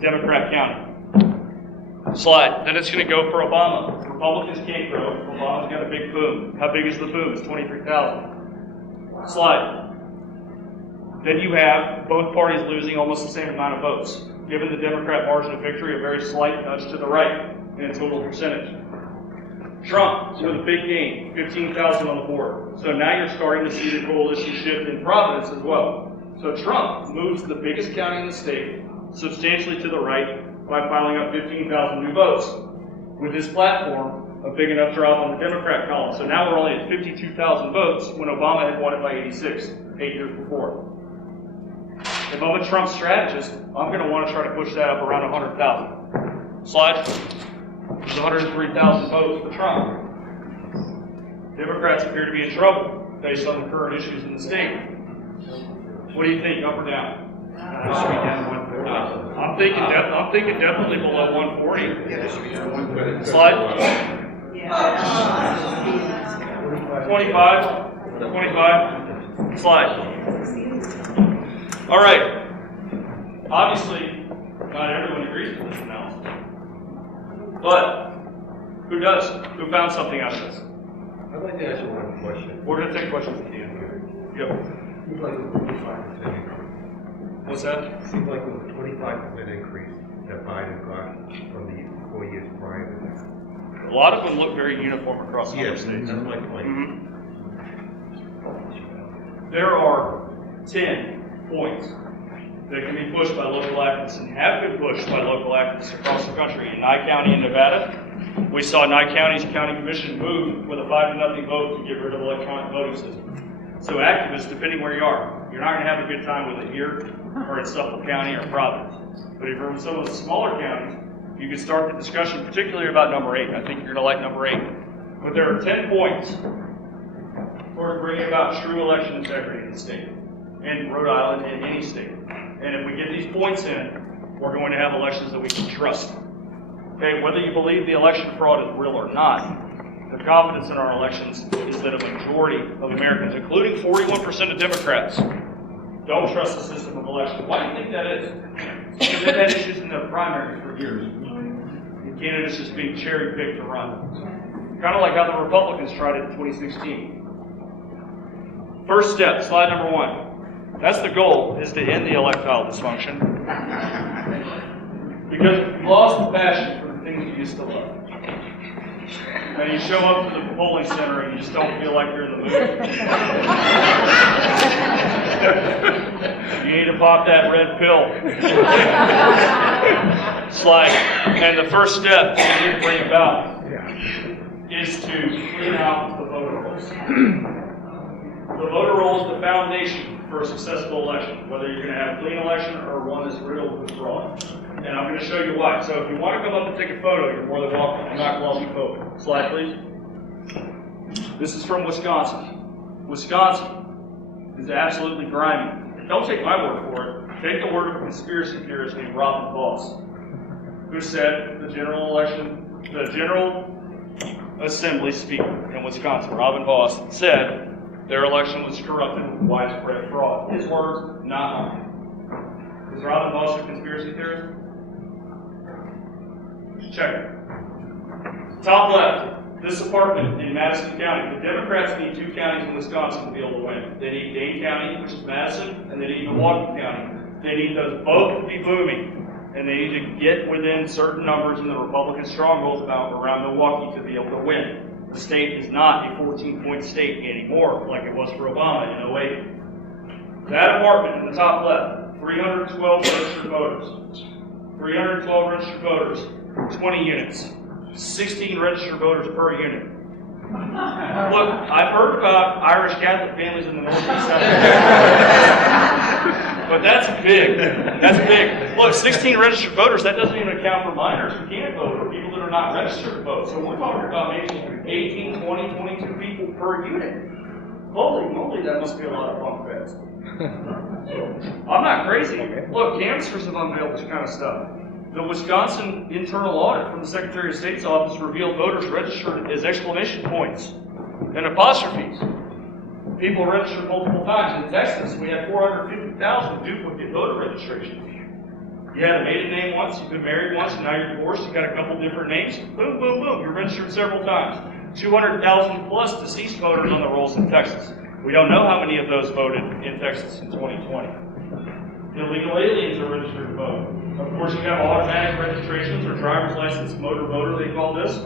Democrat county. Slide. Then it's going to go for Obama. Republicans can't grow. Obama's got a big boom. How big is the boom? It's 23,000. Slide. Then you have both parties losing almost the same amount of votes, giving the Democrat margin of victory a very slight nudge to the right in total percentage. Trump with a big gain, 15,000 on the board. So now you're starting to see the coalition shift in Providence as well. So Trump moves the biggest county in the state substantially to the right by piling up 15,000 new votes with his platform a big enough drop on the Democrat column. So now we're only at 52,000 votes when Obama had won it by 86, 8 years before. If I'm a Trump strategist, I'm going to want to try to push that up around 100,000. Slide. There's 103,000 votes for Trump. Democrats appear to be in trouble based on the current issues in the state. What do you think, up or down? I'm thinking definitely below 140. Slide. 25. Slide. All right. Obviously, not everyone agrees with this analysis. But who does? Who found something out of this? I'd like to ask you one question. We're going to take questions at the end. Yep. Seems like it was a 25% increase. What's that? Seems like it was a 25% increase that Biden got from the 4 years prior to that. A lot of them look very uniform across other Yes, states. that's my point. There are 10 points that can be pushed by local activists and have been pushed by local activists across the country. In Nye County in Nevada, we saw Nye County's county commission move with a 5-0 vote to get rid of the electronic voting system. So activists, depending where you are, you're not going to have a good time with it here or in Suffolk County or Providence. But if you're in some of the smaller counties, you can start the discussion, particularly about number 8. I think you're going to like number 8. But there are 10 points towards bringing about true election integrity in the state, in Rhode Island, in any state. And if we get these points in, we're going to have elections that we can trust. Okay, whether you believe the election fraud is real or not, the confidence in our elections is that a majority of Americans, including 41% of Democrats, don't trust the system of election. Why do you think that is? Because they've had issues in their primaries for years. The candidates just being cherry-picked to run. Kind of like how the Republicans tried it in 2016. First step, slide number 1. That's the goal, is to end the electoral dysfunction. Because you've lost the passion for the things you used to love. And you show up to the polling center and you just don't feel like you're in the mood. You need to pop that red pill. Slide. And the first step that you bring about is to clean out the voter rolls. The voter roll is the foundation for a successful election, whether you're going to have a clean election or one that's riddled with fraud. And I'm going to show you why. So if you want to come up and take a photo, you're more than welcome. I'm not claustrophobic. Slide, please. This is from Wisconsin. Wisconsin is absolutely grimy. Don't take my word for it. Take the word of a conspiracy theorist named Robin Voss, who said the General Assembly Speaker in Wisconsin, Robin Voss, said their election was corrupted with widespread fraud. His words, not mine. Is Robin Voss a conspiracy theorist? Check it. Top left, this apartment in Madison County. The Democrats need 2 counties in Wisconsin to be able to win. They need Dane County, which is Madison, and they need Milwaukee County. They need those both to be booming, and they need to get within certain numbers in the Republican strongholds around Milwaukee to be able to win. The state is not a 14-point state anymore, like it was for Obama in 08. That apartment in the top left, 312 registered voters. 312 registered voters, 20 units. 16 registered voters per unit. Look, I've heard about Irish Catholic families in the Northeast side. But that's big. That's big. Look, 16 registered voters, that doesn't even account for minors who can't vote or people that are not registered to vote. So we're talking about maybe 18, 20, 22 people per unit. Holy moly, that must be a lot of bunk beds. I'm not crazy. Look, canvassers have unveiled this kind of stuff. The Wisconsin internal audit from the Secretary of State's office revealed voters registered as exclamation points and apostrophes. People registered multiple times. In Texas, we had 450,000 duplicate voter registrations. You had a maiden name once, you've been married once, and now you're divorced, you got a couple different names. Boom, boom, boom. You're registered several times. 200,000 plus deceased voters on the rolls in Texas. We don't know how many of those voted in Texas in 2020. Illegal aliens are registered to vote. Of course, you have automatic registrations or driver's license motor voter, they call this.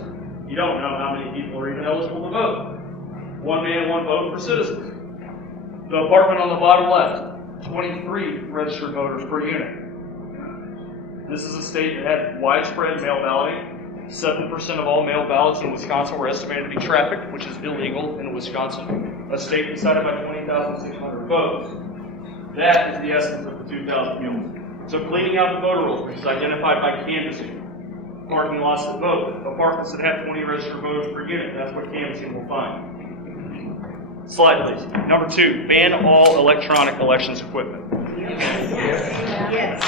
You don't know how many people are even eligible to vote. One man, one vote for citizens. The apartment on the bottom left, 23 registered voters per unit. This is a state that had widespread mail balloting. 7% of all mail ballots in Wisconsin were estimated to be trafficked, which is illegal in Wisconsin. A state decided by 20,600 votes. That is the essence of the 2,000 mules. So cleaning out the voter rolls, which is identified by canvassing. Parking lots that vote. Apartments that have 20 registered voters per unit. That's what canvassing will find. Slide, please. Number 2, ban all electronic elections equipment. Yes.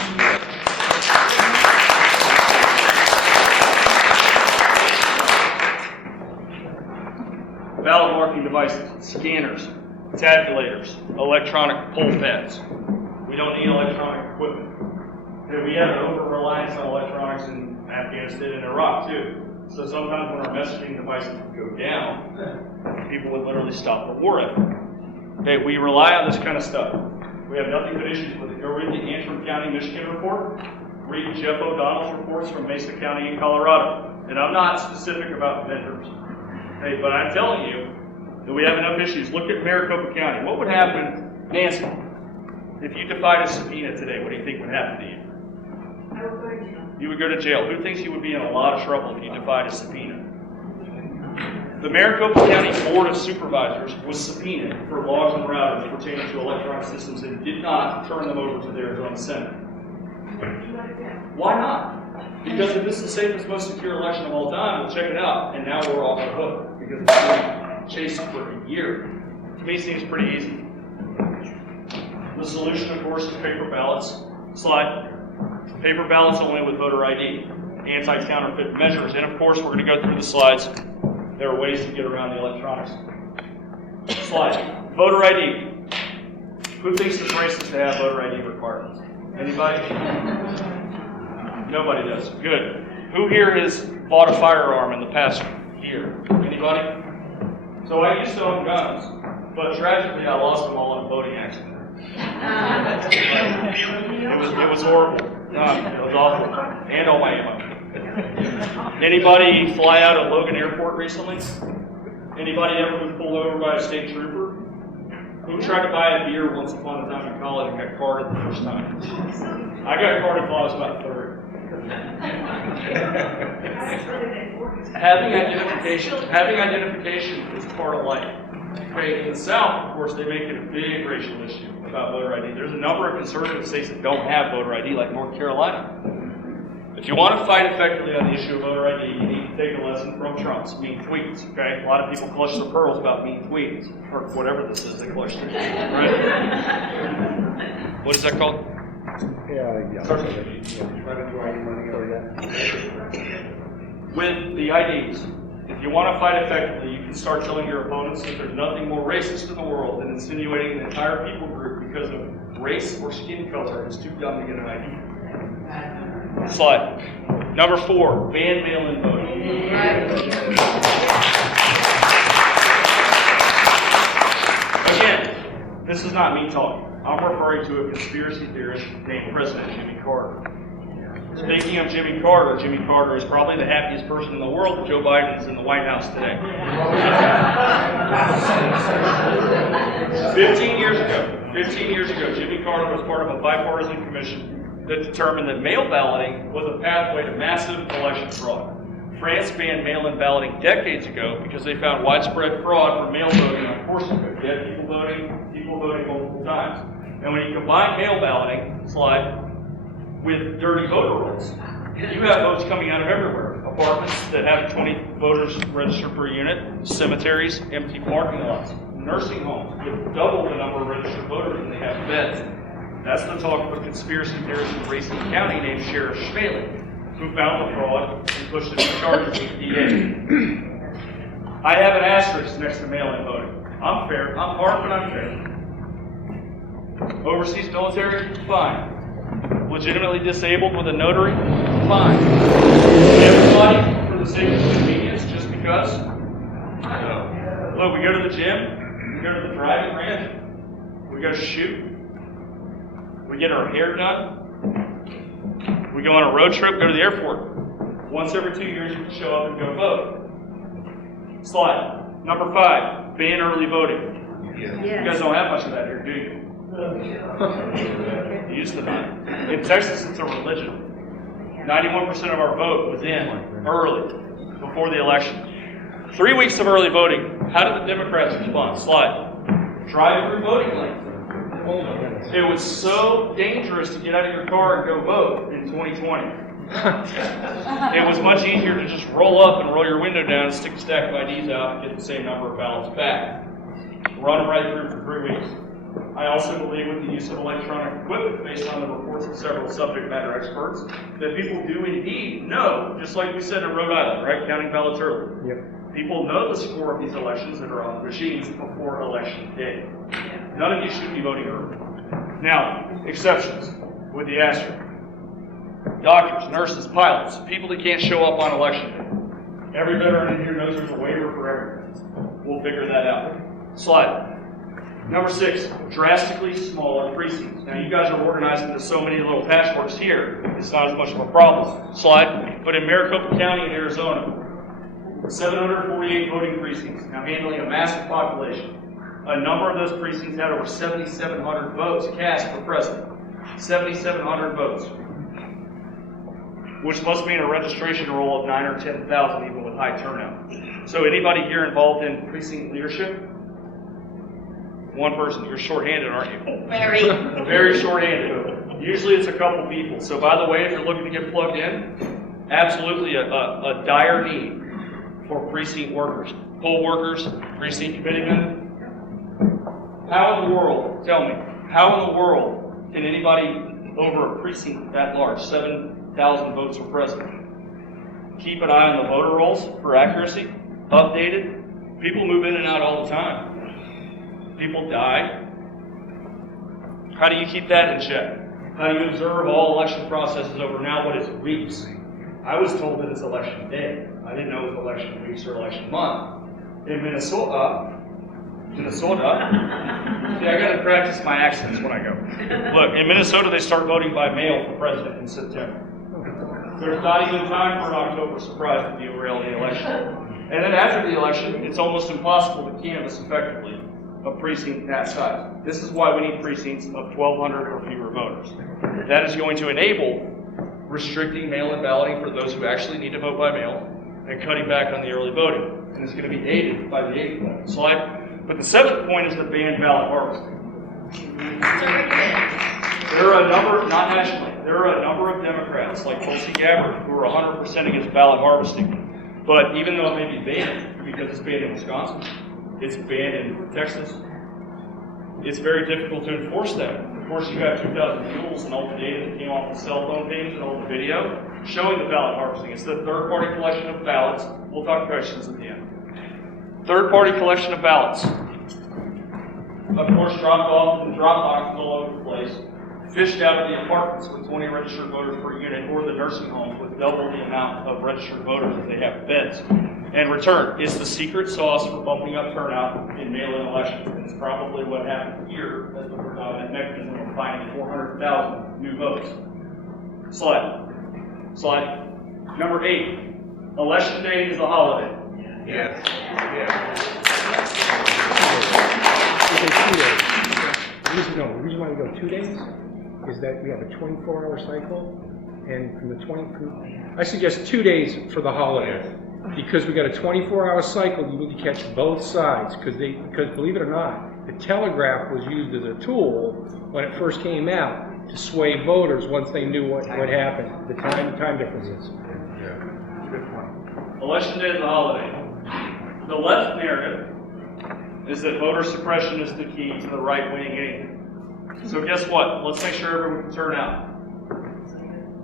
Ballot marking devices, scanners, tabulators, electronic poll pads. We don't need electronic equipment. Okay, we have an over-reliance on electronics in Afghanistan and Iraq too. So sometimes when our messaging devices would go down, people would literally stop the war effort. Okay, we rely on this kind of stuff. We have nothing but issues with it. Go read the Antrim County, Michigan report. Read Jeff O'Donnell's reports from Mesa County in Colorado. And I'm not specific about vendors. Hey, but I'm telling you that we have enough issues. Look at Maricopa County. What would happen, Nancy, if you defied a subpoena today? What do you think would happen to you? I would go to jail. You would go to jail. Who thinks you would be in a lot of trouble if you defied a subpoena? The Maricopa County Board of Supervisors was subpoenaed for logs and routers pertaining to electronic systems and did not turn them over to the Arizona Senate. Why not? Because if this is the safest, most secure election of all time, we'll check it out, and now we're off the hook because it's been chased for a year. To me, seems pretty easy. The solution, of course, is paper ballots. Slide. Paper ballots only with voter ID. Anti-counterfeit measures, and of course, we're going to go through the slides. There are ways to get around the electronics. Slide. Voter ID. Who thinks it's racist to have voter ID requirements? Anybody? Nobody does. Good. Who here has bought a firearm in the past year? Anybody? So I used to own guns, but tragically I lost them all in a boating accident. It was horrible. It was awful. And all my ammo. Anybody fly out of Logan Airport recently? Anybody ever been pulled over by a state trooper? Who tried to buy a beer once upon a time in college and got carded the first time? I got carded when I was about 30. Having identification is part of life. Okay, in the South, of course, they make it a big racial issue about voter ID. There's a number of conservative states that don't have voter ID, like North Carolina. If you want to fight effectively on the issue of voter ID, you need to take a lesson from Trump's mean tweets. Okay, a lot of people clutch their pearls about mean tweets, or whatever this is they clutch their tweets, right? What is that called? With the IDs, if you want to fight effectively, you can start telling your opponents that there's nothing more racist in the world than insinuating an entire people group because of race or skin color is too dumb to get an ID. Slide. Number 4, ban mail-in voting. Again, this is not me talking. I'm referring to a conspiracy theorist named President Jimmy Carter. Speaking of Jimmy Carter is probably the happiest person in the world. Joe Biden is in the White House today. 15 years ago, Jimmy Carter was part of a bipartisan commission that determined that mail balloting was a pathway to massive election fraud. France banned mail-in balloting decades ago because they found widespread fraud from mail voting on course code. You had people voting multiple times. And when you combine mail balloting, slide, with dirty voter rolls, you have votes coming out of everywhere. Apartments that have 20 voters registered per unit, cemeteries, empty parking lots, nursing homes with double the number of registered voters than they have beds. That's the talk of a conspiracy theorist in Racine County named Sheriff Schmaley, who found the fraud and pushed it to charges with the DA. I have an asterisk next to mail-in voting. I'm fair. I'm hard, but I'm fair. Overseas military? Fine. legitimately disabled with a notary, fine. Everybody, for the sake of convenience, just because. Look, we go to the gym, we go to the driving range, we go shoot, we get our hair done, we go on a road trip, go to the airport. Once every 2 years, you can show up and go vote. Slide. Number 5, ban early voting. You guys don't have much of that here, do you? You used to not. In Texas, it's a religion. 91% of our vote was in early, before the election. 3 weeks of early voting. How did the Democrats respond? Slide. Drive-through voting lanes. It was so dangerous to get out of your car and go vote in 2020. It was much easier to just roll up and roll your window down and stick a stack of IDs out and get the same number of ballots back. Run them right through for 3 weeks. I also believe with the use of electronic equipment, based on the reports of several subject matter experts, that people do indeed know, just like we said in Rhode Island, right, counting ballots early. People know the score of these elections that are on the machines before election day. None of you should be voting early. Now, exceptions with the asterisk. Doctors, nurses, pilots, people that can't show up on election day. Every veteran in here knows there's a waiver for everything. We'll figure that out. Slide. Number 6, drastically smaller precincts. Now you guys are organized into so many little patchworks here, it's not as much of a problem. Slide. But in Maricopa County in Arizona, 748 voting precincts, now handling a massive population. A number of those precincts had over 7,700 votes cast for president. 7,700 votes. Which must mean a registration roll of 9,000 or 10,000 even with high turnout. So anybody here involved in precinct leadership? One person. You're short-handed, aren't you? Very short-handed. Usually it's a couple people. So by the way, if you're looking to get plugged in, absolutely a dire need for precinct workers, poll workers, precinct committeemen. How in the world, tell me, how in the world can anybody over a precinct that large, 7,000 votes for president, keep an eye on the voter rolls for accuracy, updated? People move in and out all the time. People die. How do you keep that in check? How do you observe all election processes over now what is weeks? I was told that it's election day. I didn't know it was election weeks or election month. In Minnesota, see, I gotta practice my accents when I go. Look, in Minnesota, they start voting by mail for president in September. There's not even time for an October surprise with the O'Reilly election. And then after the election, it's almost impossible to canvass effectively a precinct that size. This is why we need precincts of 1,200 or fewer voters. That is going to enable restricting mail-in balloting for those who actually need to vote by mail and cutting back on the early voting. And it's going to be aided by the 8th point. Slide. But the 7th point is the ban ballot harvesting. There are a number, not nationally, there are a number of Democrats like Tulsi Gabbard who are 100% against ballot harvesting. But even though it may be banned, because it's banned in Wisconsin, it's banned in Texas, it's very difficult to enforce that. Of course, you have 2,000 mules and all the data that came off the cell phone page and all the video showing the ballot harvesting. It's the third-party collection of ballots. We'll talk questions at the end. Third-party collection of ballots. Of course, dropped off in the drop boxes all over the place. Fished out of the apartments with 20 registered voters per unit, or the nursing homes with double the amount of registered voters that they have beds. And returned. It's the secret sauce for bumping up turnout in mail-in elections. And it's probably what happened here as the predominant mechanism of finding 400,000 new votes. Slide. Slide. Number 8. Election day is a holiday. Yes. The reason why we go 2 days is that we have a 24-hour cycle, and from the I suggest 2 days for the holiday. Because we got a 24-hour cycle, you need to catch both sides. Because believe it or not, the telegraph was used as a tool when it first came out to sway voters once they knew what happened, the time differences. Good point. Election day is a holiday. The left narrative is that voter suppression is the key to the right winning anything. So guess what? Let's make sure everyone can turn out.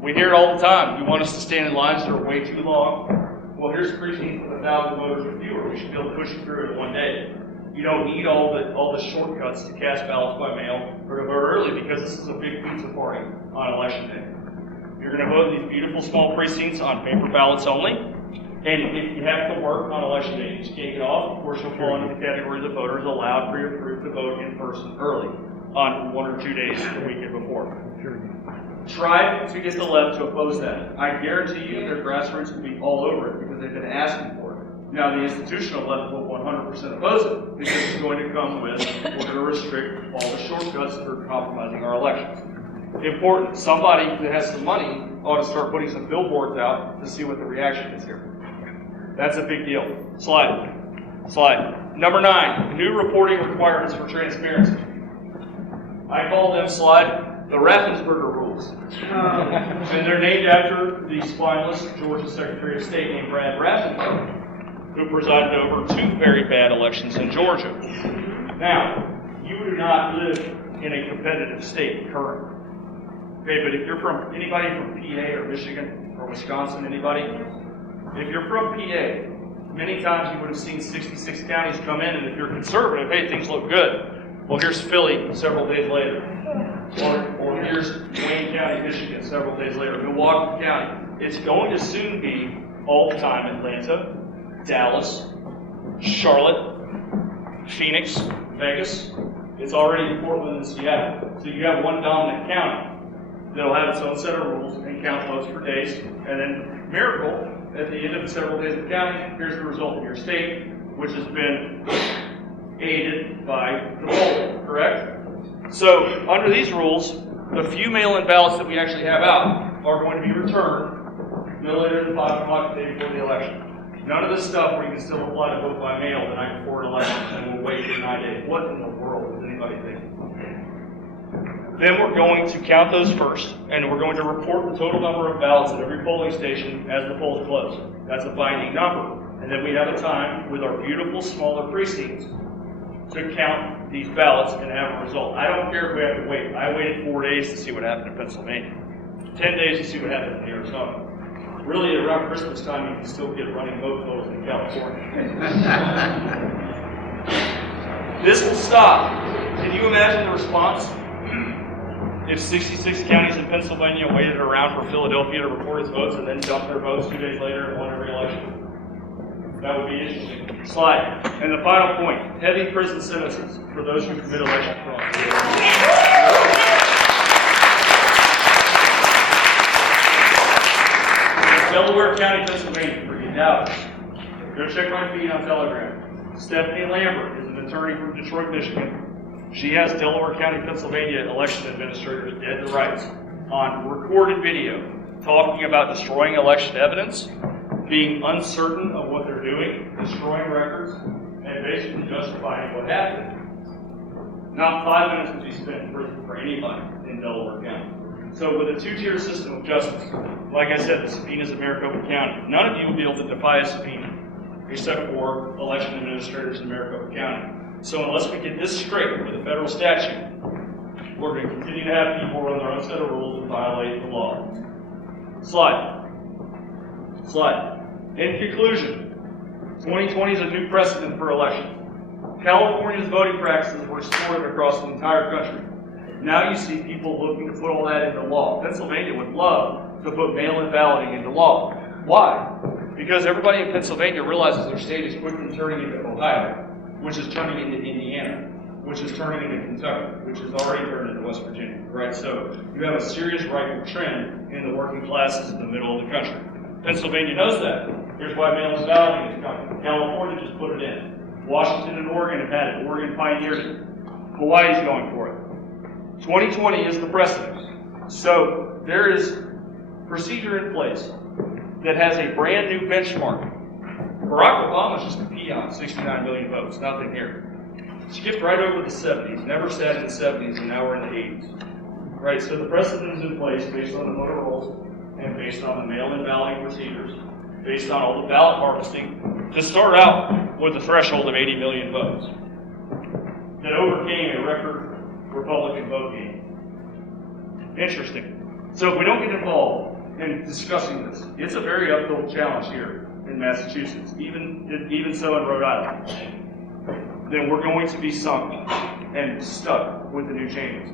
We hear it all the time. You want us to stand in lines that are way too long? Well, here's a precinct with 1,000 voters or fewer. We should be able to push it through in 1 day. You don't need all the shortcuts to cast ballots by mail or to vote early, because this is a big pizza party on election day. You're going to vote in these beautiful small precincts on paper ballots only. And if you have to work on election day, you just can't get off, of course you'll fall into the category of the voters allowed pre-approved to vote in person early on 1 or 2 days the weekend before. Try to get the left to oppose that. I guarantee you their grassroots will be all over it because they've been asking for it. Now the institutional left will 100% oppose it because it's going to come with, we're going to restrict all the shortcuts that are compromising our elections. Important, somebody that has some money ought to start putting some billboards out to see what the reaction is here. That's a big deal. Slide. Number 9, new reporting requirements for transparency. I call them, slide, the Raffensperger rules. And they're named after the spineless Georgia Secretary of State named Brad Raffensperger, who presided over 2 very bad elections in Georgia. Now, you do not live in a competitive state currently. Okay, but if you're from, anybody from PA or Michigan or Wisconsin, anybody? If you're from PA, many times you would have seen 66 counties come in, and if you're conservative, hey, things look good. Well, here's Philly several days later. Or here's Wayne County, Michigan several days later. Milwaukee County. It's going to soon be all the time Atlanta, Dallas, Charlotte, Phoenix, Vegas. It's already in Portland and Seattle. So you have one dominant county that'll have its own set of rules and count votes for days. And then, miracle, at the end of the several days of counting, here's the result of your state, which has been aided by the poll, correct? So, under these rules, the few mail-in ballots that we actually have out are going to be returned no later than 5 o'clock the day before the election. None of this stuff where you can still apply to vote by mail the night before an election and we'll wait for 9 days. What in the world is anybody thinking? Then we're going to count those first, and we're going to report the total number of ballots at every polling station as the polls close. That's a binding number. And then we have a time with our beautiful smaller precincts to count these ballots and have a result. I don't care if we have to wait. I waited 4 days to see what happened in Pennsylvania, 10 days to see what happened in Arizona. Really, around Christmas time, you can still get running vote totals in California. This will stop. Can you imagine the response? If 66 counties in Pennsylvania waited around for Philadelphia to report its votes and then dumped their votes 2 days later and won every election, that would be interesting. Slide. And the final point, heavy prison sentences for those who commit election fraud. Delaware County, Pennsylvania, for you doubters. Go check my feed on Telegram. Stephanie Lambert is an attorney from Detroit, Michigan. She has Delaware County, Pennsylvania election administrators dead to rights on recorded video talking about destroying election evidence, being uncertain of what they're doing, destroying records, and basically justifying what happened. Not 5 minutes would be spent in prison for anybody in Delaware County. So with a 2-tier system of justice, like I said, the subpoenas in Maricopa County, none of you will be able to defy a subpoena except for election administrators in Maricopa County. So unless we get this straight with a federal statute, we're going to continue to have people run their own set of rules and violate the law. Slide. In conclusion, 2020 is a new precedent for elections. California's voting practices were exported across the entire country. Now you see people looking to put all that into law. Pennsylvania would love to put mail-in balloting into law. Why? Because everybody in Pennsylvania realizes their state is quickly turning into Ohio, which is turning into Indiana, which is turning into Kentucky, which is already turned into West Virginia, right? So you have a serious rightward trend in the working classes in the middle of the country. Pennsylvania knows that. Here's why mail-in balloting is coming. California just put it in. Washington and Oregon have had it. Oregon pioneered it. Hawaii's going for it. 2020 is the precedent. So there is procedure in place that has a brand new benchmark. Barack Obama's just a peon, 69 million votes, nothing here. Skipped right over the 70s, never sat in the 70s, and now we're in the 80s. Right, so the precedent is in place based on the voter rolls and based on the mail-in balloting procedures, based on all the ballot harvesting, to start out with a threshold of 80 million votes that overcame a record Republican vote gain. Interesting. So if we don't get involved in discussing this, it's a very uphill challenge here in Massachusetts, even so in Rhode Island. then we're going to be sunk and stuck with the new changes.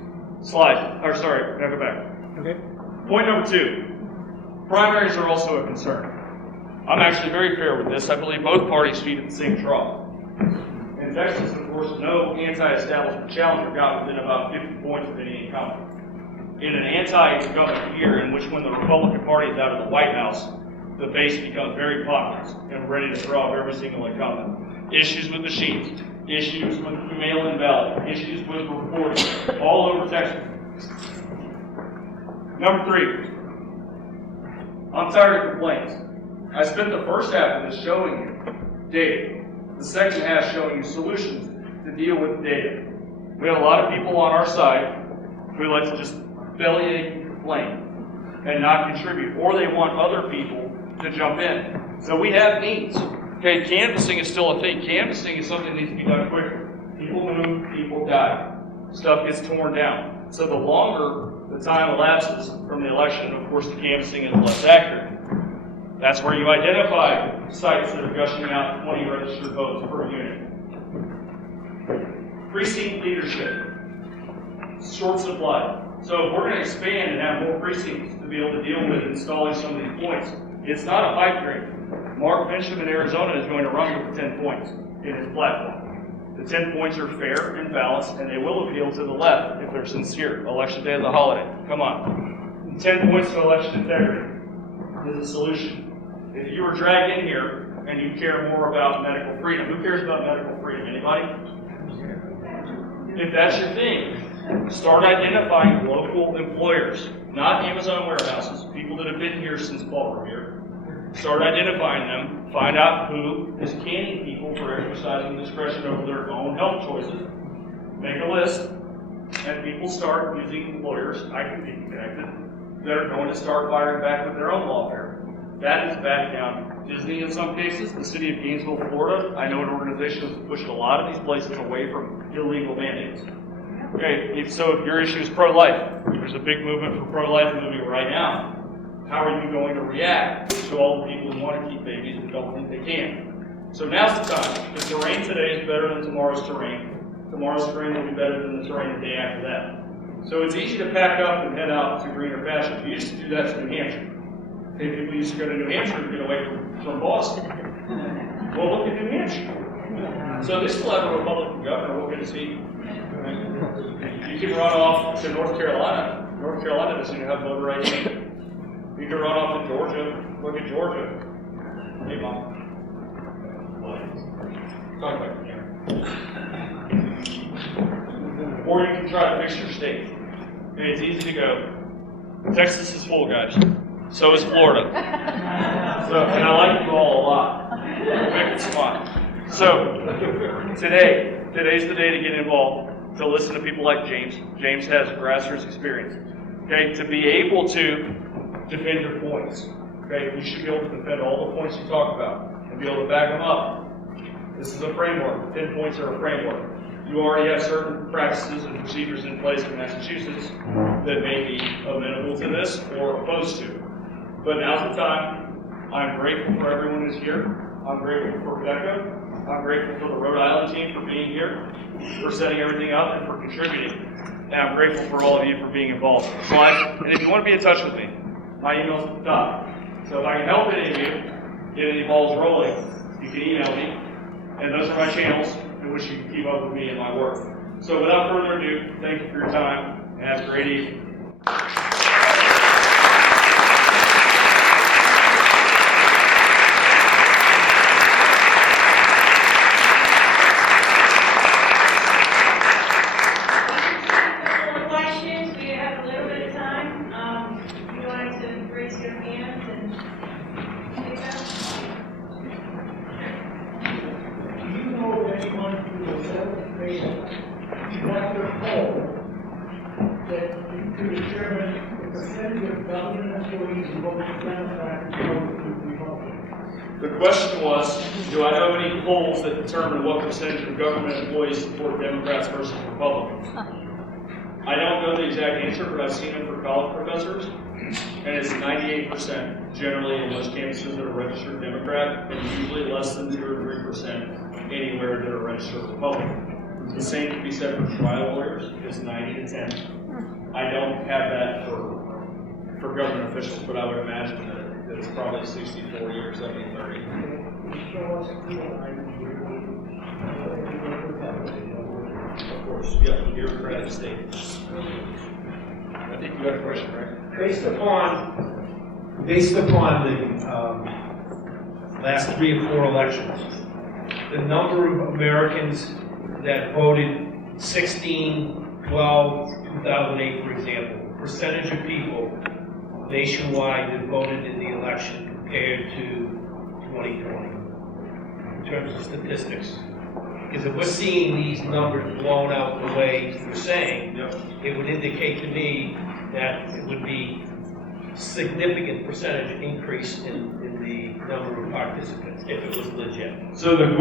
Now go back. Okay. Point number 2, primaries are also a concern. I'm actually very fair with this. I believe both parties feed at the same trough. In Texas, of course, no anti-establishment challenger got within about 50 points of any incumbent. In an anti-incumbent year in which when the Republican Party is out of the White House, the base becomes very populous and ready to throw off every single incumbent. Issues with machines, issues with mail-in ballot, issues with reporting, all over Texas. Number 3, I'm tired of complaints. I spent the first half of this showing you data, the second half showing you solutions to deal with data. We have a lot of people on our side who like to just bellyache and complain and not contribute, or they want other people to jump in. So we have needs. Okay, canvassing is still a thing. Canvassing is something that needs to be done quicker. People move, people die. Stuff gets torn down. So the longer the time elapses from the election, of course the canvassing is less accurate. That's where you identify sites that are gushing out 20 registered votes per unit. Precinct leadership. Short supply. So if we're going to expand and have more precincts to be able to deal with installing some of these points, it's not a pipe dream. Mark Fincham in Arizona is going to run with the 10 points in his platform. The 10 points are fair and balanced, and they will appeal to the left if they're sincere. Election day is a holiday. Come on. 10 points to election integrity is a solution. If you were dragged in here and you care more about medical freedom, who cares about medical freedom? Anybody? If that's your thing, start identifying local employers, not Amazon warehouses, people that have been here since Paul Revere. Start identifying them, find out who is canning people for exercising discretion over their own health choices, make a list, and people start using employers, I can be connected, that are going to start firing back with their own lawfare. That is back down. Disney in some cases, the city of Gainesville, Florida, I know an organization that's pushing a lot of these places away from illegal mandates. Okay, so if your issue is pro-life, there's a big movement for pro-life moving right now. How are you going to react to all the people who want to keep babies and don't think they can? So now's the time. The terrain today is better than tomorrow's terrain. Tomorrow's terrain will be better than the terrain the day after that. So it's easy to pack up and head out to greener pastures. We used to do that to New Hampshire. Okay, people used to go to New Hampshire to get away from Boston. Well, look at New Hampshire. So they still have a Republican governor. We're going to see. You can run off to North Carolina. North Carolina doesn't have voter ID. You can run off to Georgia. Look at Georgia. Hey, Mom. Talk about it. Or you can try to fix your state. Okay, it's easy to go. Texas is full, guys. So is Florida. And I like you all a lot. Make it fun. So, today's the day to get involved, to listen to people like James. James has grassroots experience. Okay, to be able to defend your points. Okay, you should be able to defend all the points you talk about and be able to back them up. This is a framework. 10 points are a framework. You already have certain practices and procedures in place in Massachusetts that may be amenable to this or opposed to. But now's the time. I'm grateful for everyone who's here. I'm grateful for Becca. I'm grateful for the Rhode Island team for being here, for setting everything up, and for contributing. And I'm grateful for all of you for being involved. And if you want to be in touch with me, my email's at the top. So if I can help any of you get any balls rolling, you can email me. And those are my channels in which you can keep up with me and my work. So without further ado, thank you for your time, and have a great evening. The question was, do I know any polls that determine what percentage of government employees support Democrats versus Republicans? I don't know the exact answer, but I've seen them for college professors, and it's 98% generally in most campuses that are registered Democrat, and usually less than 2 or 3% anywhere that are registered Republican. The same can be said for trial lawyers, it's 90 to 10. I don't have that for government officials, but I would imagine that it's probably 60-40 or 70-30. Of course, yeah, bureaucratic state. I think you got a question, right? Based upon the last 3 or 4 elections, the number of Americans that voted 16, 12, 2008, for example, percentage of people nationwide that voted in the election compared to 2020, in terms of statistics. Because if we're seeing these numbers blown out the way you're saying, it would indicate to me that it would be significant percentage increase in the number of participants if it was legit. So the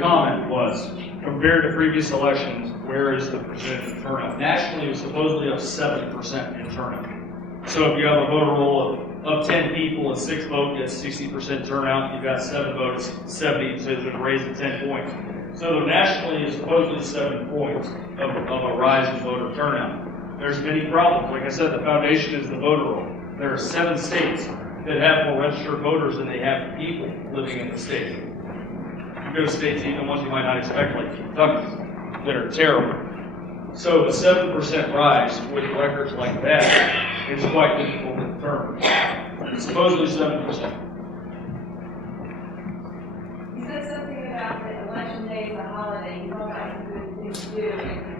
comment was, compared to previous elections, where is the percentage of turnout? Nationally, it was supposedly up 7% in turnout. So if you have a voter roll of 10 people and 6 vote gets 60% turnout, you've got 7 votes, 70, so it's a raise of 10 points. So nationally, it's supposedly 7 points of a rise in voter turnout. There's many problems. Like I said, the foundation is the voter roll. There are 7 states that have more registered voters than they have people living in the state. You go to states, even ones you might not expect, like Kentucky, that are terrible. So the 7% rise with records like that is quite difficult to determine. Supposedly 7%. You said something about the election day as a holiday. You know that's a good thing to do,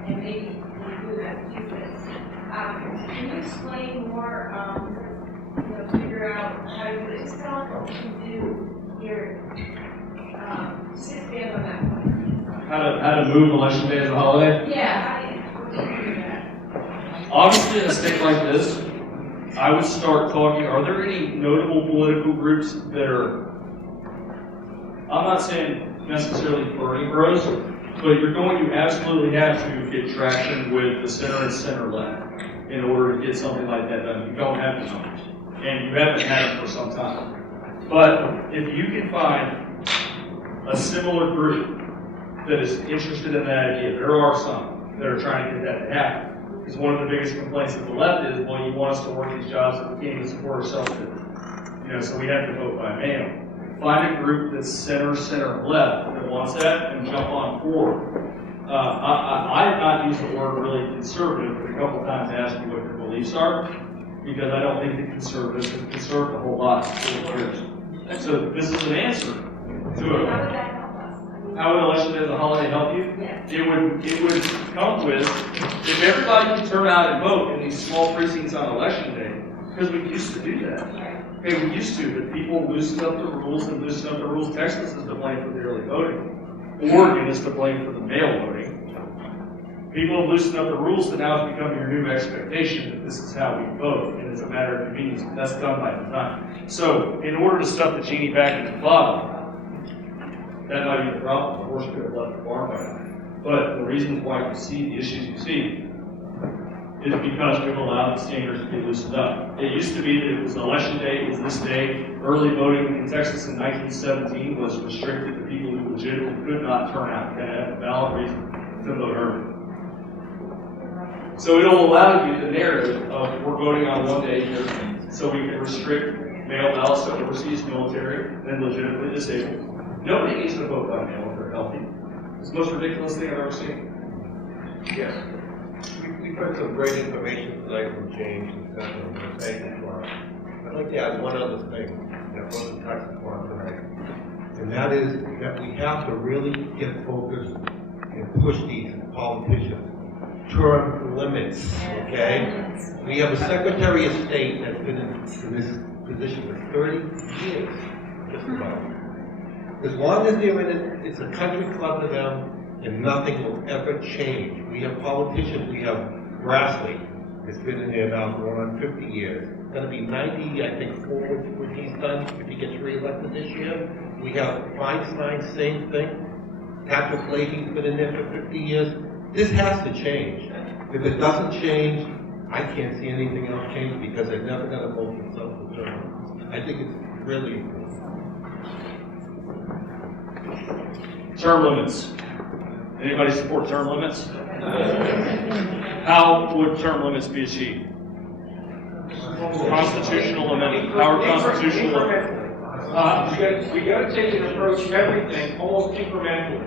and maybe you do that too. Can you explain more, figure out how you do it? Just tell us what you can do here. Just expand on that point. How to move election day as a holiday? Yeah, how do you do that? Obviously, in a state like this, I would start talking, are there any notable political groups that are, I'm not saying necessarily burning bros, but you're going to absolutely have to get traction with the center and center left in order to get something like that done. You don't have the numbers, and you haven't had them for some time. But if you can find a similar group that is interested in that idea, there are some that are trying to get that to happen. Because one of the biggest complaints of the left is, well, you want us to work these jobs that we can't even support ourselves with. So we have to vote by mail. Find a group that's center left that wants that and jump on board. I have not used the word really conservative, but a couple of times asked me what their beliefs are, because I don't think the conservatives have conserved a whole lot in 4 years. So this is an answer to it. How would that help us? How would election day as a holiday help you? Yes. It would come with, if everybody could turn out and vote in these small precincts on election day, because we used to do that. Okay, we used to, but people loosened up the rules and loosened up the rules. Texas is to blame for the early voting. Oregon is to blame for the mail voting. People have loosened up the rules, and now it's becoming your new expectation that this is how we vote, and it's a matter of convenience. That's done by design. So, in order to stuff the genie back into the bottle, that might be the problem. The horse could have left the barn by now. But the reasons why you see the issues you see is because we've allowed the standards to be loosened up. It used to be that it was election day, it was this day. Early voting in Texas in 1917 was restricted to people who legitimately could not turn out and have a valid reason to vote early. So it'll allow you the narrative of we're voting on one day here, so we can restrict mail ballots to overseas military and legitimately disabled. Nobody needs to vote by mail if they're healthy. It's the most ridiculous thing I've ever seen. Yes. We've heard some great information tonight from James and Seth, and I'm going to thank you for it. I'd like to add one other thing that wasn't touched upon tonight, and that is that we have to really get focused and push these politicians. Term limits, okay? We have a Secretary of State that's been in this position for 30 years, just about. As long as they're in it, it's a country club to them, and nothing will ever change. We have politicians, we have Grassley, that's been in there now going on 50 years. It's going to be 90, I think, for what he's done, if he gets reelected this year. We have Feinstein, same thing. Patrick Leahy's been in there for 50 years. This has to change. If it doesn't change, I can't see anything else change because they're never going to vote themselves to term. I think it's really important. Term limits. Anybody support term limits? How would term limits be achieved? Constitutional amendment. How are constitutional amendments? We gotta take and approach everything almost incrementally.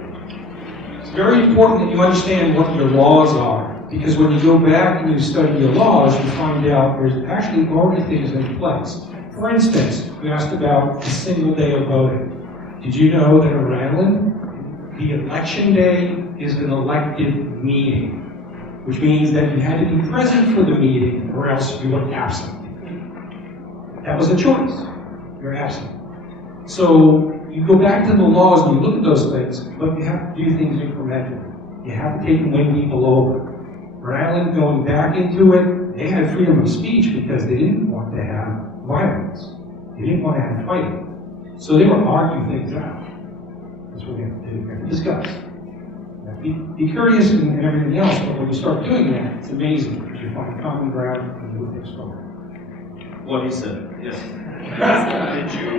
It's very important that you understand what your laws are, because when you go back and you study your laws, you find out there's actually already things in place. For instance, you asked about a single day of voting. Did you know that in Ireland, the election day is an elected meeting, which means that you had to be present for the meeting or else you were absent. That was a choice. You're absent. So you go back to the laws and you look at those things, but you have to do things incrementally. You have to take and win people over. Rhode Island, going back into it, they had freedom of speech because they didn't want to have violence. They didn't want to have fighting. So they would argue things out. That's what we have to do. We have to discuss. Be curious and everything else, but when you start doing that, it's amazing because you find common ground and move things forward. What he said, yes. Did you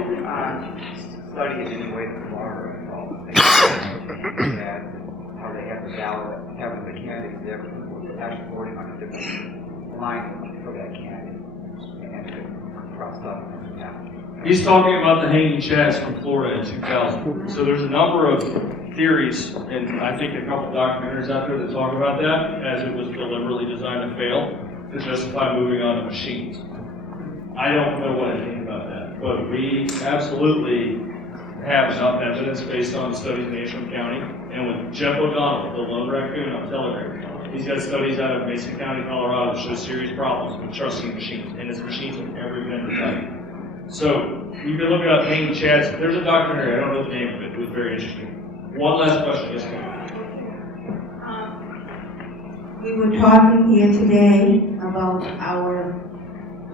study in any way the law involved? That how they have the ballot, having the candidates there, actually voting on a different line for that candidate, and crossed up. He's talking about the hanging chads from Florida in 2000. So there's a number of theories, and I think a couple documentaries out there that talk about that, as it was deliberately designed to fail, to justify moving on to machines. I don't know what I think about that, but we absolutely have enough evidence based on studies in Ashland County, and with Jeff O'Donnell, the lone raccoon on Telegram, he's got studies out of Mesa County, Colorado, that show serious problems with trusting machines, and it's machines of every member type. So you can look up hanging chads. There's a documentary, I don't know the name of it, it was very interesting. One last question, yes, ma'am. We were talking here today about our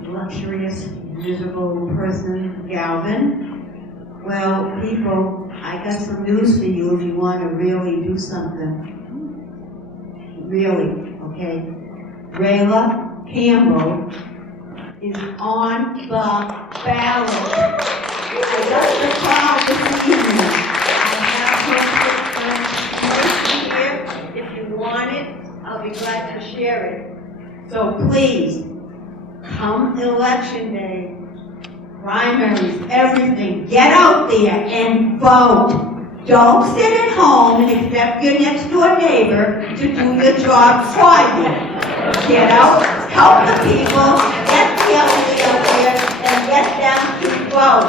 luxurious, miserable person, Galvin. Well, people, I got some news for you if you want to really do something. Really, okay? Rayla Campbell is on the ballot. I got the call this evening. I have her here. If you want it, I'll be glad to share it. So please, come election day, primaries, everything, get out there and vote. Don't sit at home and expect your next door neighbor to do your job for you. Get out, help the people, get the elderly out there, and get them to vote.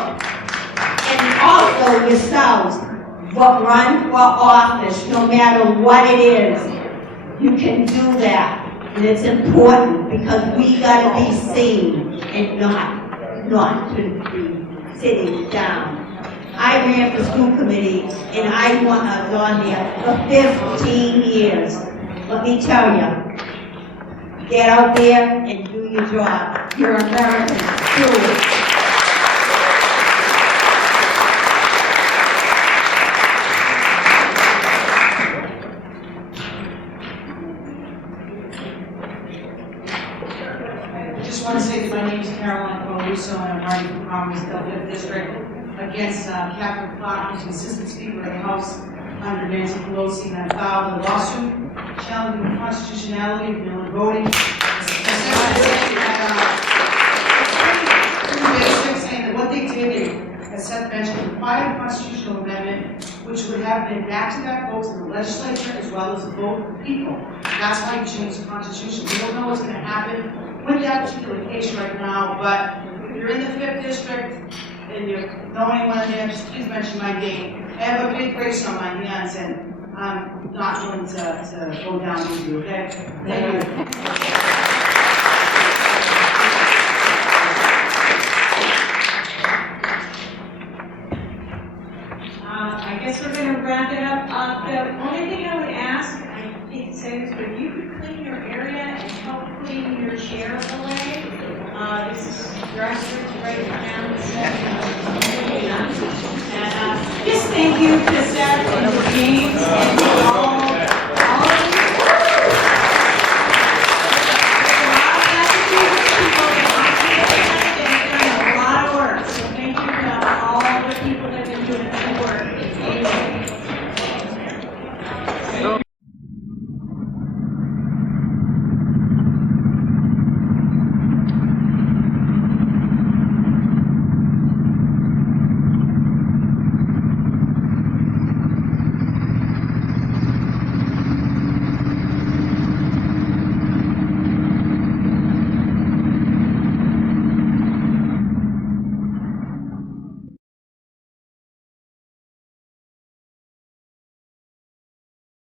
And also yourselves, run for office, no matter what it is. You can do that. And it's important because we gotta be seen and not to be sitting down. I ran for school committee and I was on there for 15 years. Let me tell you, get out there and do your job. You're Americans, do it. I want to say that my name is Caroline Caruso and I'm running for Congress, the 5th District, against Catherine Clark, who's the Assistant Speaker of the House under Nancy Pelosi, and I filed a lawsuit challenging the constitutionality of mail-in voting. Saying that what they did, as Seth mentioned, required a constitutional amendment which would have been back-to-back votes in the legislature as well as a vote of the people. That's why you changed the Constitution. We don't know what's going to happen with that particular case right now, but if you're in the 5th District and you know anyone in there, just please mention my name. I have a big race on my hands and I'm not going to go down with you, okay? Thank you. I guess we're going to wrap it up. The only thing I would ask, I hate to say this, but if you could clean your area and help clean your chair away. This is grassroots right now. And just thank you to Seth and James and